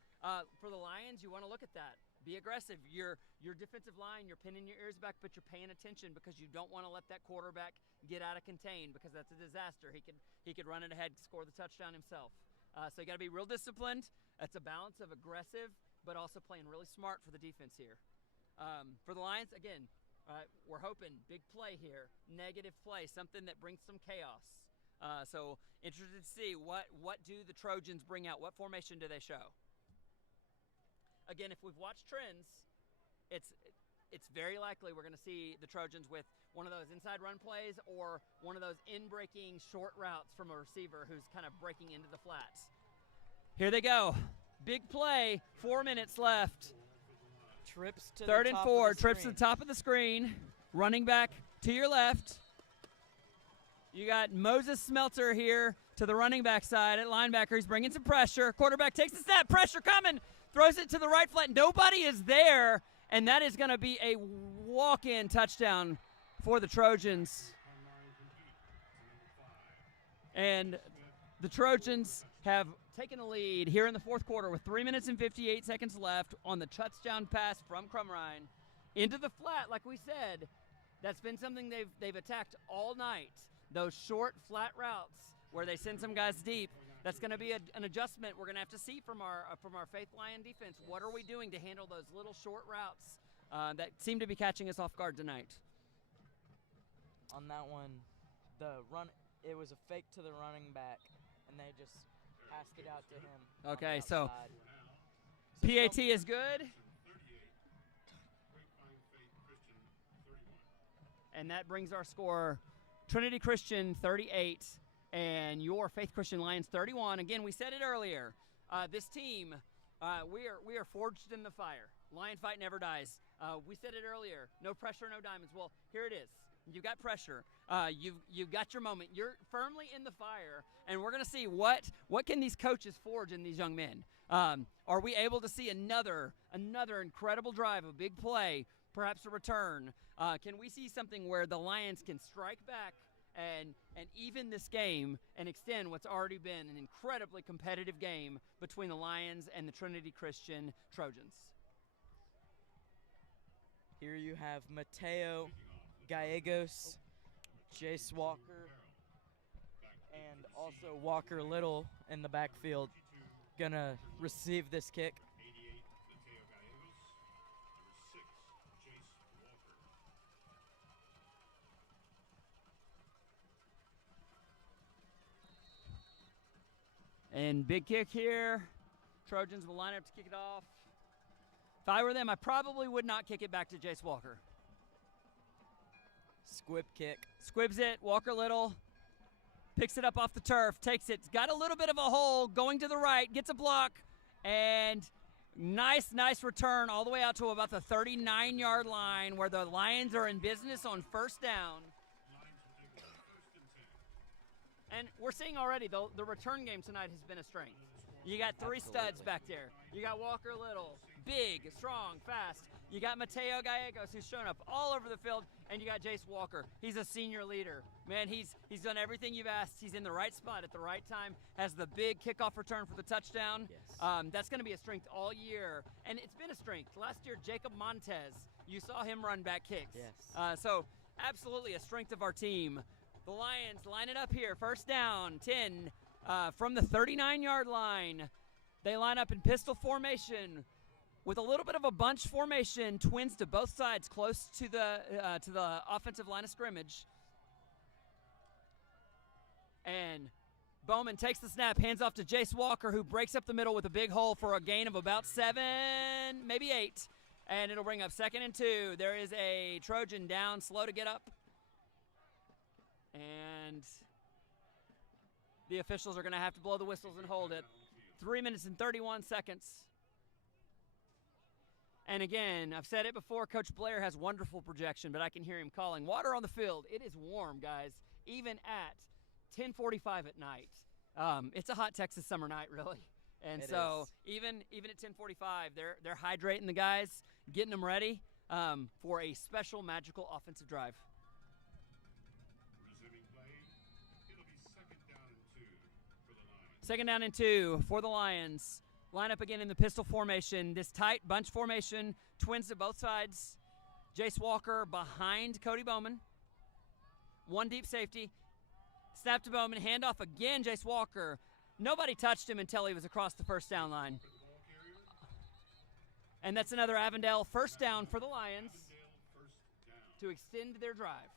For the Lions, you want to look at that. Be aggressive. Your defensive line, you're pinning your ears back, but you're paying attention because you don't want to let that quarterback get out of contain because that's a disaster. He could run it ahead, score the touchdown himself. So you got to be real disciplined. That's a balance of aggressive, but also playing really smart for the defense here. For the Lions, again, we're hoping big play here, negative play, something that brings some chaos. So interested to see what do the Trojans bring out? What formation do they show? Again, if we've watched trends, it's very likely we're going to see the Trojans with one of those inside run plays or one of those in-breaking short routes from a receiver who's kind of breaking into the flats. Here they go. Big play, 4 minutes left. Trips to 3rd the and top 4, of the trips to screen. the top of the screen. Running back to your left. You got Moses Smelter here to the running back side at linebacker. He's bringing some pressure. Quarterback takes the snap. Pressure coming. Throws it to the right flat. Nobody is there, and that is going to be a walk-in touchdown for the Trojans. And the Trojans have taken the lead here in the 4th quarter with 3 minutes and 58 seconds left on the touchdown pass from Crumrine into the flat. Like we said, that's been something they've attacked all night. Those short, flat routes where they send some guys deep. That's going to be an adjustment we're going to have to see from our Faith Lion defense. What are we doing to handle those little short routes that seem to be catching us off guard tonight? On that one, it was a fake to the running back, and they just passed it out to him. Okay, on the so outside. PAT is good. And that brings our score, Trinity Christian 38 and your Faith Christian Lions 31. Again, we said it earlier. This team, we are forged in the fire. Lion fight never dies. We said it earlier. No pressure, no diamonds. Well, here it is. You've got pressure. You've got your moment. You're firmly in the fire, and we're going to see what can these coaches forge in these young men. Are we able to see another incredible drive, a big play, perhaps a return? Can we see something where the Lions can strike back and even this game and extend what's already been an incredibly competitive game between the Lions and the Trinity Christian Trojans? Here you have Mateo Gallegos, Jace Walker, and also Walker Little in the backfield gonna receive this kick. And big kick here. Trojans will line up to kick it off. If I were them, I probably would not kick it back to Jace Walker. Squib kick. Squibs it. Walker Little picks it up off the turf, takes it. It's got a little bit of a hole going to the right, gets a block, and nice return all the way out to about the 39-yard line where the Lions are in business on 1st down. And we're seeing already the return game tonight has been a strength. You got 3 studs back there. You got Walker Little, big, strong, fast. You got Mateo Gallegos, who's shown up all over the field, and you got Jace Walker. He's a senior leader. Man, he's done everything you've asked. He's in the right spot at the right time, has the big kickoff return for the touchdown. Yes. That's going to be a strength all year, and it's been a strength. Last year, Jacob Montez, you saw him run back kicks. Yes. So absolutely a strength of our team. The Lions line it up here, first down, 10 from the 39-yard line. They line up in pistol formation with a little bit of a bunch formation, twins to both sides, close to the offensive line of scrimmage. And Bowman takes the snap, hands off to Jace Walker, who breaks up the middle with a big hole for a gain of about 7, maybe 8. And it'll bring up 2nd and 2. There is a Trojan down, slow to get up. And the officials are going to have to blow the whistles and hold it. 3 minutes and 31 seconds. And again, I've said it before, Coach Blair has wonderful projection, but I can hear him calling. Water on the field. It is warm, guys, even at 10:45 at night. It's a hot Texas summer night, really. And It so is. even at 10:45, they're hydrating the guys, getting them ready for a special magical offensive drive. Resuming play, it'll be 2nd down and 2 for the Lions. 2nd down and 2 for the Lions. Line up again in the pistol formation. This tight bunch formation, twins to both sides. Jace Walker behind Cody Bowman. One deep safety. Snap to Bowman, handoff again, Jace Walker. Nobody touched him until he was across the first down line. And that's another Avondale first down for the Lions to extend their drive.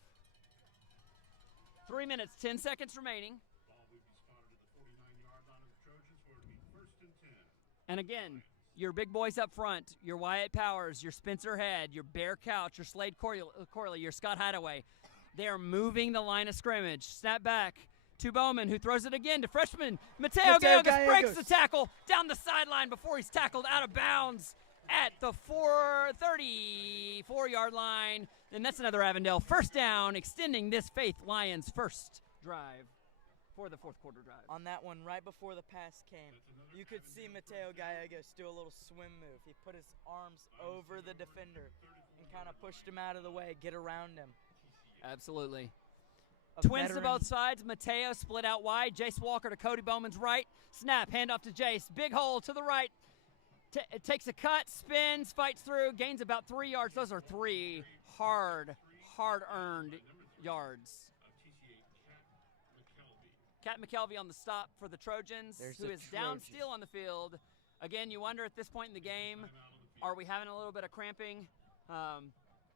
3 minutes, 10 seconds remaining. Ball will be spotted at the 49-yard line of the Trojans, where it'll be 1st and 10. And again, your big boys up front, your Wyatt Powers, your Spencer Head, your Bear Couch, your Slade Corley, your Scott Hideaway. They are moving the line of scrimmage. Snap back to Bowman, who throws it again to freshman Mateo Gallegos. Breaks the tackle down the sideline before he's tackled out of bounds at the 34-yard line. And that's another Avondale first down, extending this Faith Lions first drive for the fourth quarter drive. On that one, right before the pass came, you could see Mateo Gallegos do a little swim move. He put his arms over the defender and kind of pushed him out of the way, get around him. Absolutely. A Twins to veteran. both sides. Mateo split out wide. Jace Walker to Cody Bowman's right. Snap, handoff to Jace. Big hole to the right. Takes a cut, spins, fights through, gains about 3 yards. Those are 3 hard-earned yards. Cat McKelvey on the stop for the Trojans, There's who a is down Trojan. still on the field. Again, you wonder at this point in the game, are we having a little bit of cramping?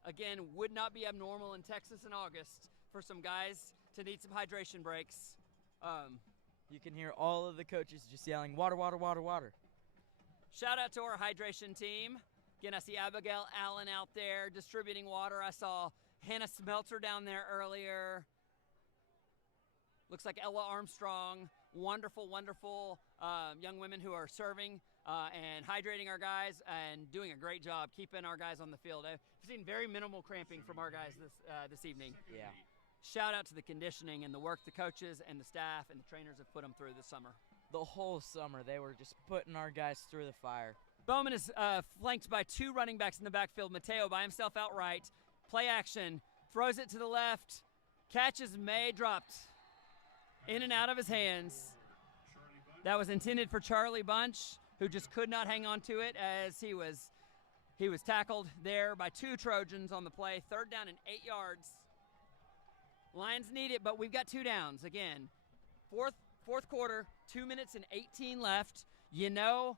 Again, would not be abnormal in Texas in August for some guys to need some hydration breaks. You can hear all of the coaches just yelling, water, water, water, water. Shout out to our hydration team. Again, I see Abigail Allen out there distributing water. I saw Hannah Smelter down there earlier. Looks like Ella Armstrong. Wonderful, wonderful young women who are serving and hydrating our guys and doing a great job keeping our guys on the field. I've seen very minimal cramping from our guys this evening. Yeah. Shout out to the conditioning and the work the coaches and the staff and the trainers have put them through this summer. The whole summer, they were just putting our guys through the fire. Bowman is flanked by 2 running backs in the backfield. Mateo by himself out right. Play action. Throws it to the left. Catch is made. Dropped. In and out of his hands. That was intended for Charlie Bunch, who just could not hang on to it as he was tackled there by 2 Trojans on the play. 3rd down and 8 yards. Lions need it, but we've got 2 downs. Again, fourth quarter, 2 minutes and 18 left. You know,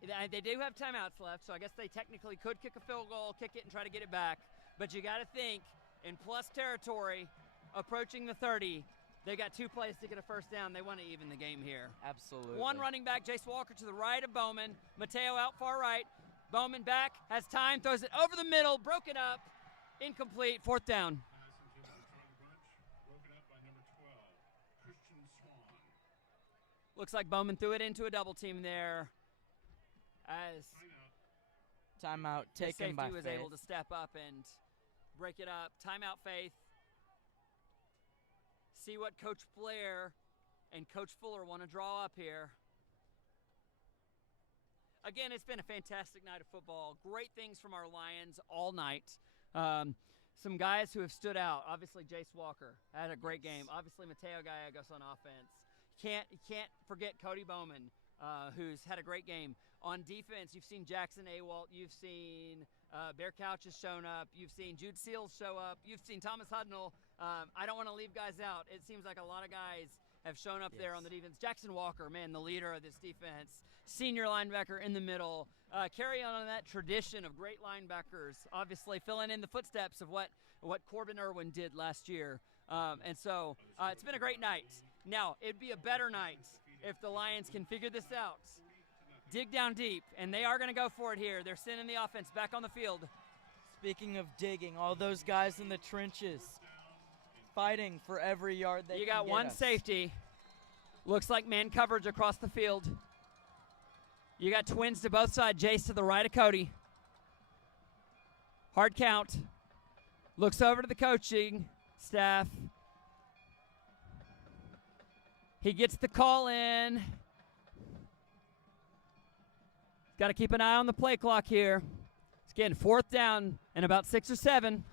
they do have timeouts left, so I guess they technically could kick a field goal, kick it, and try to get it back. But you got to think, in plus territory, approaching the 30, they got 2 plays to get a first down. They want to even the game here. Absolutely. 1 running back, Jace Walker to the right of Bowman. Mateo out far right. Bowman back, has time, throws it over the middle, broken up, incomplete, 4th down. Pass intended for Charlie Bunch, broken up by number 12, Christian Swan. Looks like Bowman threw it into a double team there as Timeout the taken by safety was Faith. able to step up and break it up. Timeout, Faith. See what Coach Blair and Coach Fuller want to draw up here. Again, it's been a fantastic night of football. Great things from our Lions all night. some guys who have stood out. Obviously, Jace Walker had a great game. Obviously, Mateo Gallegos on offense. Can't forget Cody Bowman, who's had a great game. On defense, you've seen Jackson Awalt. You've seen Bear Couch has shown up. You've seen Jude Seals show up. You've seen Thomas Hudnall. I don't want to leave guys out. It seems like a lot of guys have shown up there on the defense. Jackson Walker, man, the leader of this defense. Senior linebacker in the middle. Carry on that tradition of great linebackers, obviously filling in the footsteps of what Corbin Irwin did last year. And so it's been a great night. Now, it'd be a better night if the Lions can figure this out. Dig down deep, and they are going to go for it here. They're sending the offense back on the field. Speaking of digging, all those guys in the trenches fighting for every yard they You can got get one us. safety. Looks like man coverage across the field. You got twins to both sides. Jace to the right of Cody. Hard count. Looks over to the coaching staff. He gets the call in. Got to keep an eye on the play clock here. It's getting 4th down and about 6 or 7.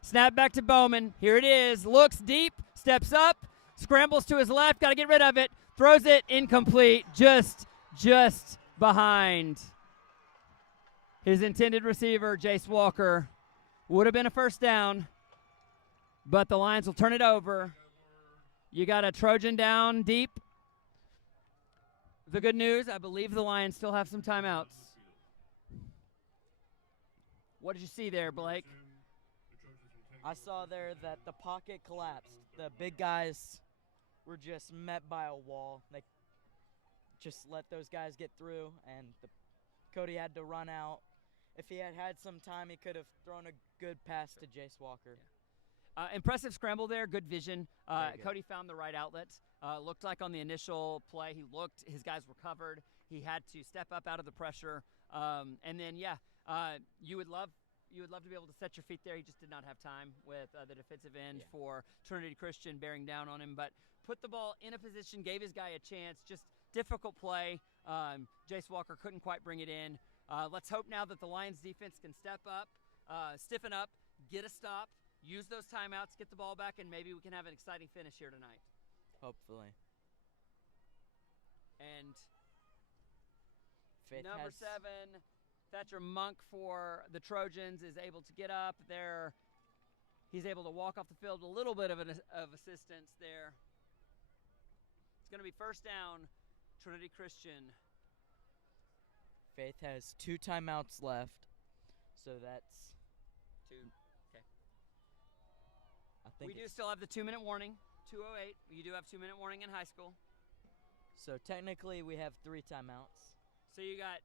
Snap back to Bowman. Here it is. Looks deep. Steps up. Scrambles to his left. Got to get rid of it. Throws it incomplete. Just behind his intended receiver, Jace Walker. Would have been a first down, but the Lions will turn it over. You got a Trojan down deep. The good news, I believe the Lions still have some timeouts. What did you see there, Blake? I saw there that the pocket collapsed. The big guys were just met by a wall. They just let those guys get through, and Cody had to run out. If he had had some time, he could have thrown a good pass to Jace Walker. Impressive scramble there, good vision. Very good. Cody found the right outlet. Looked like on the initial play, his guys were covered. He had to step up out of the pressure. And then, you would love to be able to set your feet there. He just did not have time with the defensive end for Trinity Christian bearing down on him. But put the ball in a position, gave his guy a chance. Just difficult play. Jace Walker couldn't quite bring it in. Let's hope now that the Lions defense can step up, stiffen up, get a stop, use those timeouts, get the ball back, and maybe we can have an exciting finish here tonight. Hopefully. And Faith number has- 7, Thatcher Monk for the Trojans is able to get up there. He's able to walk off the field. A little bit of assistance there. It's going to be first down, Trinity Christian. Faith has 2 timeouts left, so that's 2. Okay. I think We do it's- still have the 2-minute warning. 2:08. You do have 2-minute warning in high school. So technically we have 3 timeouts. So you got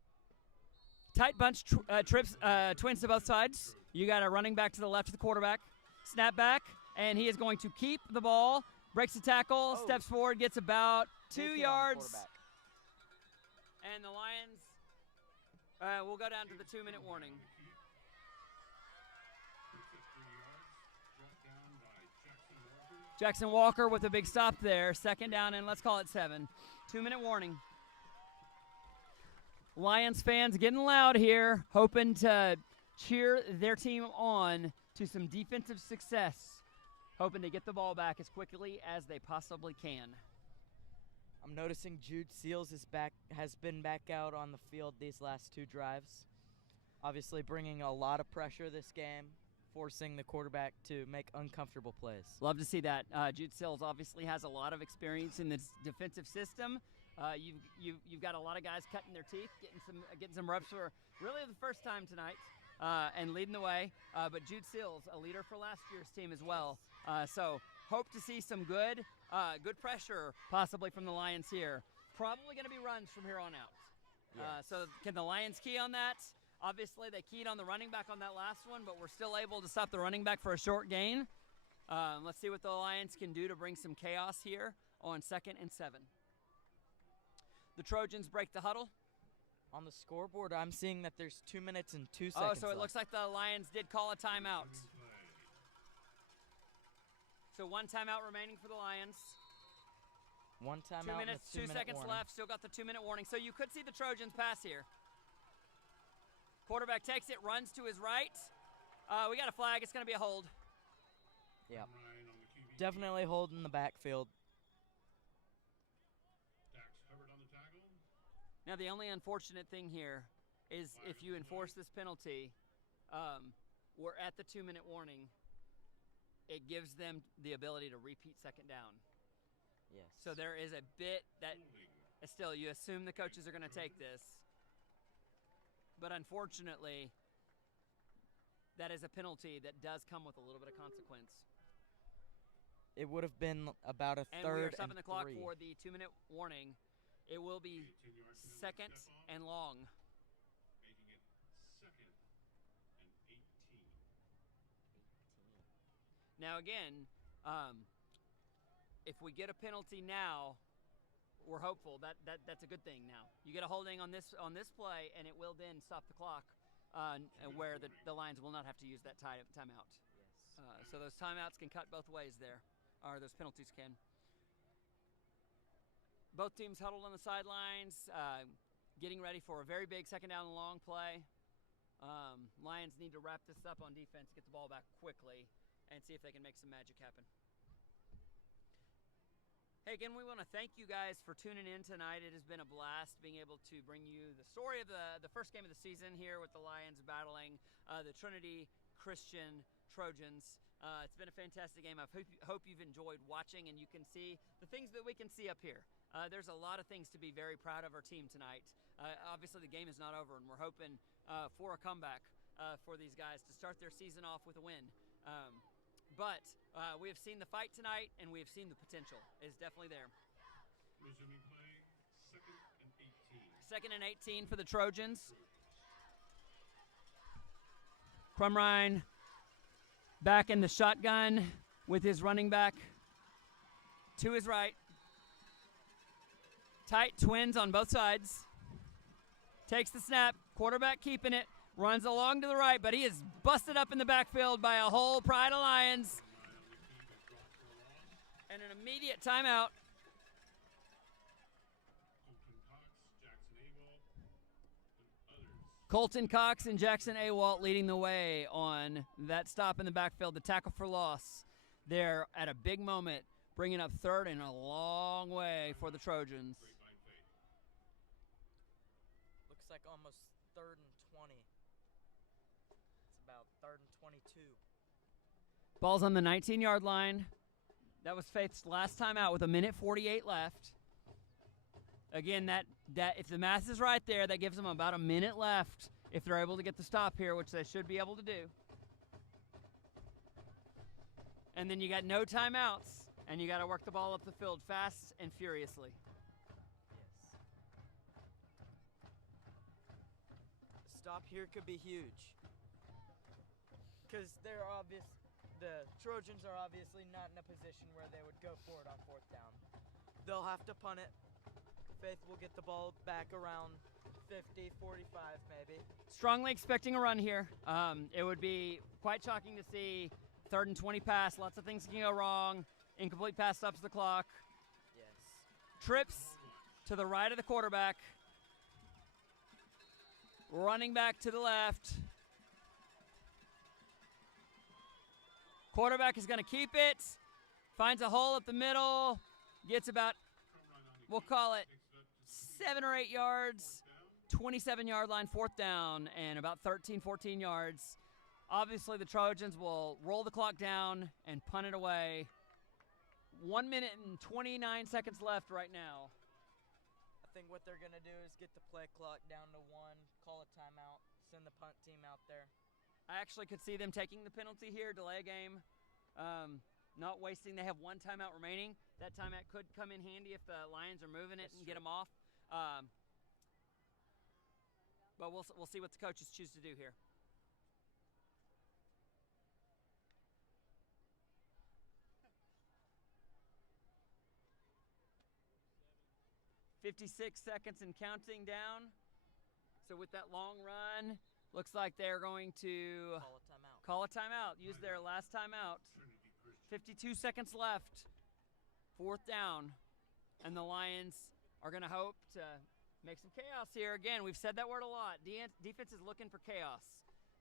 tight bunch twins to both sides. You got a running back to the left of the quarterback. Snap back, and he is going to keep the ball. Breaks the tackle, steps forward, gets about 2 yards. And the Lions will go down to the 2-minute warning. Jackson Walker with a big stop there. Second down, and let's call it 7. 2-minute warning. Lions fans getting loud here, hoping to cheer their team on to some defensive success, hoping to get the ball back as quickly as they possibly can. I'm noticing Jude Seals has been back out on the field these last 2 drives. Obviously bringing a lot of pressure this game, forcing the quarterback to make uncomfortable plays. Love to see that. Jude Sills obviously has a lot of experience in this defensive system. You've got a lot of guys cutting their teeth, getting some reps for really the first time tonight, and leading the way. But Jude Sills, a leader for last year's team as well. So hope to see some good pressure possibly from the Lions here. Probably going to be runs from here on out. Yes. So can the Lions key on that? Obviously, they keyed on the running back on that last one, but we're still able to stop the running back for a short gain. Let's see what the Lions can do to bring some chaos here on 2nd and 7. The Trojans break the huddle. On the scoreboard, I'm seeing that there's 2 minutes and 2 Oh, seconds so it left. looks like the Lions did call a timeout. So 1 timeout remaining for the Lions. 1 timeout. 2 minutes, 2 seconds left. Still got the 2-minute warning. So you could see the Trojans pass here. Quarterback takes it, runs to his right. We got a flag. It's going to be a hold. Yep. Definitely holding the backfield. Now, the only unfortunate thing here is if you enforce this penalty, we're at the 2-minute warning. It gives them the ability to repeat second down. Yes. So there is a bit that still you assume the coaches are going to take this. But unfortunately, that is a penalty that does come with a little bit of consequence. It would have been about a And third we are and stopping the clock 3. for the 2-minute warning. It will be second and long. Making it 2nd and 18. Now again, if we get a penalty now, we're hopeful that's a good thing. Now you get a holding on this play, and it will then stop the clock, where the Lions will not have to use that timeout. Yes. So those timeouts can cut both ways there, or those penalties can. Both teams huddled on the sidelines, getting ready for a very big second down and long play. Lions need to wrap this up on defense, get the ball back quickly, and see if they can make some magic happen. Hey, again, we want to thank you guys for tuning in tonight. It has been a blast being able to bring you the story of the first game of the season here with the Lions battling the Trinity Christian Trojans. It's been a fantastic game. I hope you've enjoyed watching, and you can see the things that we can see up here. There's a lot of things to be very proud of our team tonight. Obviously, the game is not over, and we're hoping for a comeback for these guys to start their season off with a win. But we have seen the fight tonight, and we have seen the potential. It's definitely there. Resuming play, 2nd and 2nd 18. and 18 for the Trojans. Crumrine back in the shotgun with his running back to his right. Tight twins on both sides. Takes the snap. Quarterback keeping it. Runs along to the right, but he is busted up in the backfield by a whole pride of Lions. And an immediate timeout. Colton Cox and Jackson Awalt leading the way on that stop in the backfield, the tackle for loss. They're at a big moment, bringing up 3rd and a long way for the Trojans. Looks like almost 3rd and 20. It's about 3rd and 22. Ball's on the 19-yard line. That was Faith's last time out with 1:48 left. Again, that if the math is right there, that gives them about a minute left if they're able to get the stop here, which they should be able to do. And then you got no timeouts, and you got to work the ball up the field fast and furiously. Yes. Stop here could be huge. Because the Trojans are obviously not in a position where they would go for it on 4th down. They'll have to punt it. Faith will get the ball back around 50, 45 maybe. Strongly expecting a run here. It would be quite shocking to see 3rd and 20 pass. Lots of things can go wrong. Incomplete pass stops the clock. Yes. Trips to the right of the quarterback. Running back to the left. Quarterback is going to keep it. Finds a hole up the middle. Gets about, we'll call it 7 or 8 yards. 27-yard line, 4th down, and about 13, 14 yards. Obviously, the Trojans will roll the clock down and punt it away. 1 minute and 29 seconds left right now. I think what they're going to do is get the play clock down to 1, call a timeout, send the punt team out there. I actually could see them taking the penalty here, delay a game, not wasting. They have 1 timeout remaining. That timeout could come in handy if the Lions are moving it and get them off. But we'll see what the coaches choose to do here. "56 seconds and counting down." So with that long run, looks like they're going to call a timeout. Use their last timeout. 52 seconds left. 4th down. And the Lions are going to hope to make some chaos here. Again, we've said that word a lot. Defense is looking for chaos.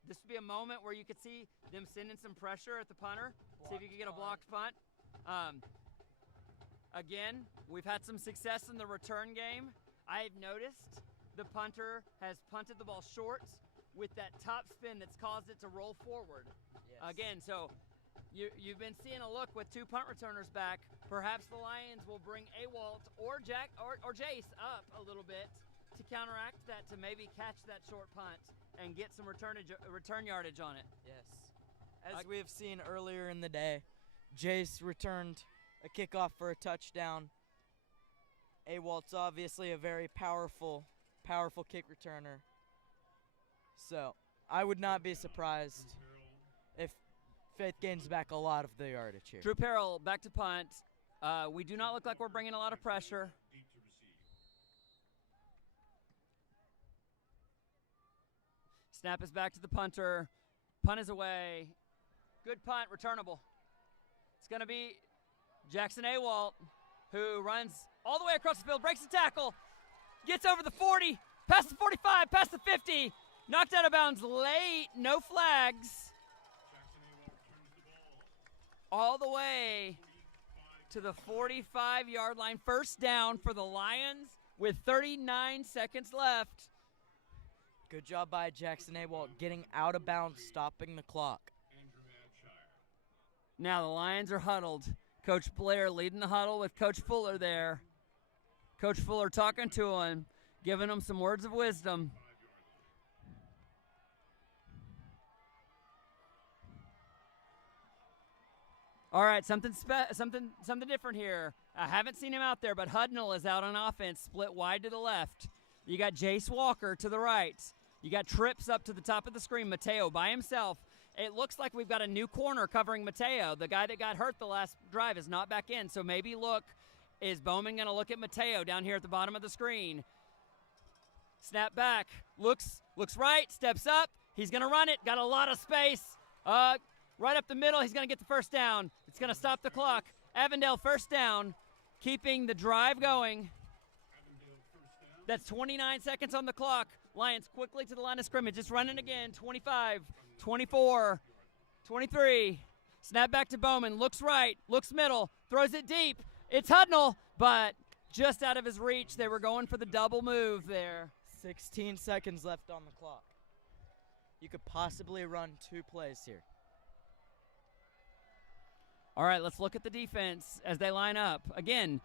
This would be a moment where you could see them sending some pressure at the punter. See if you can get a blocked punt. Again, we've had some success in the return game. I've noticed the punter has punted the ball short with that top spin that's caused it to roll forward. Yes. Again, so you've been seeing a look with 2 punt returners back. Perhaps the Lions will bring Awalt or Jace up a little bit to counteract that, to maybe catch that short punt and get some return yardage on it. Yes. As we have seen earlier in the day, Jace returned a kickoff for a touchdown. Awalt's obviously a very powerful kick returner. So I would not be surprised if Faith gains back a lot of the yardage here. Drew Perrell back to punt. We do not look like we're bringing a lot of pressure. Snap is back to the punter. Punt is away. Good punt, returnable. It's going to be Jackson Awalt, who runs all the way across the field, breaks the tackle, gets over the 40, past the 45, past the 50, knocked out of bounds late, no flags. All the way to the 45-yard line. First down for the Lions with 39 seconds left. Good job by Jackson Awalt getting out of bounds, stopping the clock. Now the Lions are huddled. Coach Blair leading the huddle with Coach Fuller there. Coach Fuller talking to him, giving him some words of wisdom. All right, something different here. I haven't seen him out there, but Hudnall is out on offense, split wide to the left. You got Jace Walker to the right. You got Trips up to the top of the screen. Mateo by himself. It looks like we've got a new corner covering Mateo. The guy that got hurt the last drive is not back in, so maybe is Bowman going to look at Mateo down here at the bottom of the screen? Snap back. Looks right, steps up. He's going to run it. Got a lot of space. Right up the middle, he's going to get the first down. It's going to stop the clock. Avondale first down, keeping the drive going. That's 29 seconds on the clock. Lions quickly to the line of scrimmage. It's running again. 25, 24, 23. Snap back to Bowman. Looks right, looks middle, throws it deep. It's Hudnall, but just out of his reach. They were going for the double move there. 16 seconds left on the clock. You could possibly run 2 plays here. All right, let's look at the defense as they line up. Again,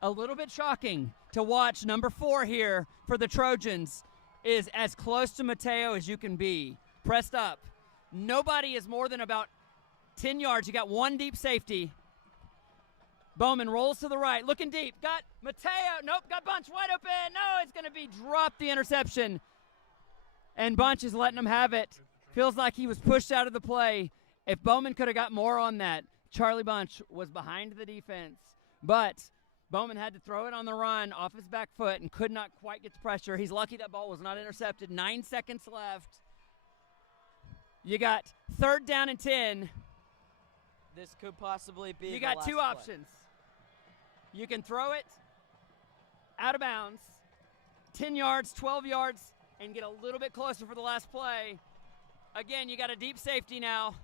a little bit shocking to watch. Number 4 here for the Trojans is as close to Mateo as you can be. Pressed up. Nobody is more than about 10 yards. You got 1 deep safety. Bowman rolls to the right, looking deep. Got Mateo. Nope, got Bunch wide open. No, it's going to be dropped, the interception. And Bunch is letting him have it. Feels like he was pushed out of the play. If Bowman could have got more on that, Charlie Bunch was behind the defense. But Bowman had to throw it on the run off his back foot and could not quite get the pressure. He's lucky that ball was not intercepted. 9 seconds left. You got 3rd down and 10. This could possibly be You the got last 2 play. options. You can throw it out of bounds, 10 yards, 12 yards, and get a little bit closer for the last play. Again, you got a deep safety now.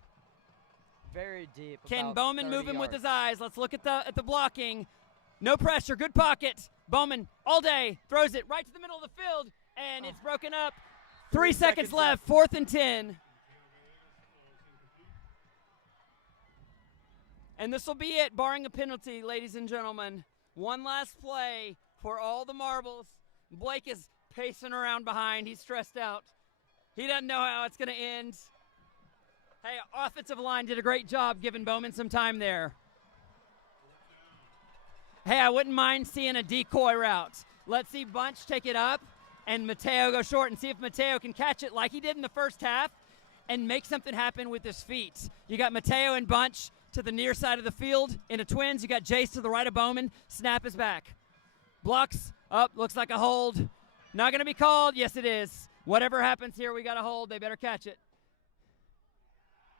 Very deep. Can about Bowman 30 move him with yards. his eyes? Let's look at the blocking. No pressure, good pocket. Bowman all day throws it right to the middle of the field, and it's broken up. 3 seconds left, 4th and 10. And this will be it, barring a penalty, ladies and gentlemen. One last play for all the marbles. Blake is pacing around behind. He's stressed out. He doesn't know how it's going to end. Hey, offensive line did a great job giving Bowman some time there. Hey, I wouldn't mind seeing a decoy route. Let's see Bunch take it up and Mateo go short and see if Mateo can catch it like he did in the first half and make something happen with his feet. You got Mateo and Bunch to the near side of the field in a twins. You got Jace to the right of Bowman. Snap is back. Blocks up, looks like a hold. Not going to be called. Yes, it is. Whatever happens here, we got a hold. They better catch it.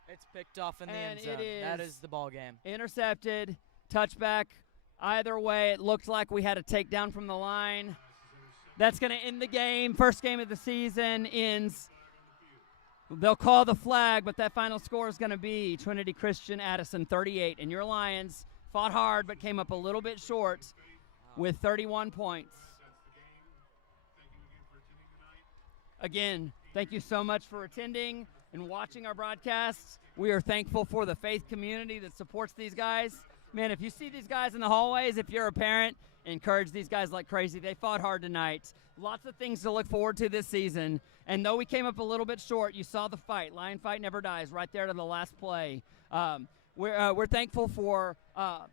It's picked off in the end And zone. it is That is the ball game. Intercepted, touchback. Either way, it looked like we had a takedown from the line. That's going to end the game. First game of the season ends They'll call the flag, but that final score is going to be Trinity Christian Addison 38. And your Lions fought hard but came up a little bit short with 31 points. Again, thank you so much for attending and watching our broadcasts. We are thankful for the faith community that supports these guys. Man, if you see these guys in the hallways, if you're a parent, encourage these guys like crazy. They fought hard tonight. Lots of things to look forward to this season. And though we came up a little bit short, you saw the fight. Lion fight never dies right there to the last play. We're thankful for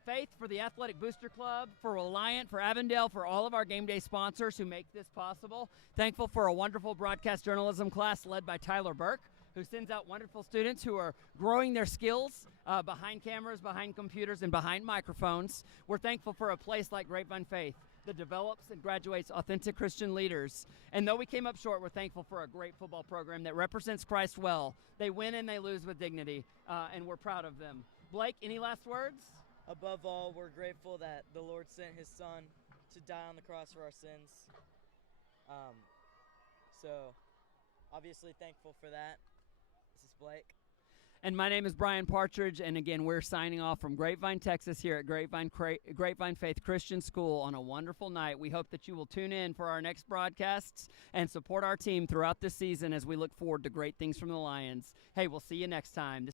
Faith, for the Athletic Booster Club, for Reliant, for Avondale, for all of our game day sponsors who make this possible. Thankful for a wonderful broadcast journalism class led by Tyler Burke, who sends out wonderful students who are growing their skills behind cameras, behind computers, and behind microphones. We're thankful for a place like Grapevine Faith that develops and graduates authentic Christian leaders. And though we came up short, we're thankful for a great football program that represents Christ well. They win and they lose with dignity, and we're proud of them. Blake, any last words? Above all, we're grateful that the Lord sent his son to die on the cross for our sins. So, obviously thankful for that. This is Blake. And my name is Brian Partridge, and again, we're signing off from Grapevine, Texas, here at Grapevine Faith Christian School on a wonderful night. We hope that you will tune in for our next broadcasts and support our team throughout this season as we look forward to great things from the Lions. Hey, we'll see you next time.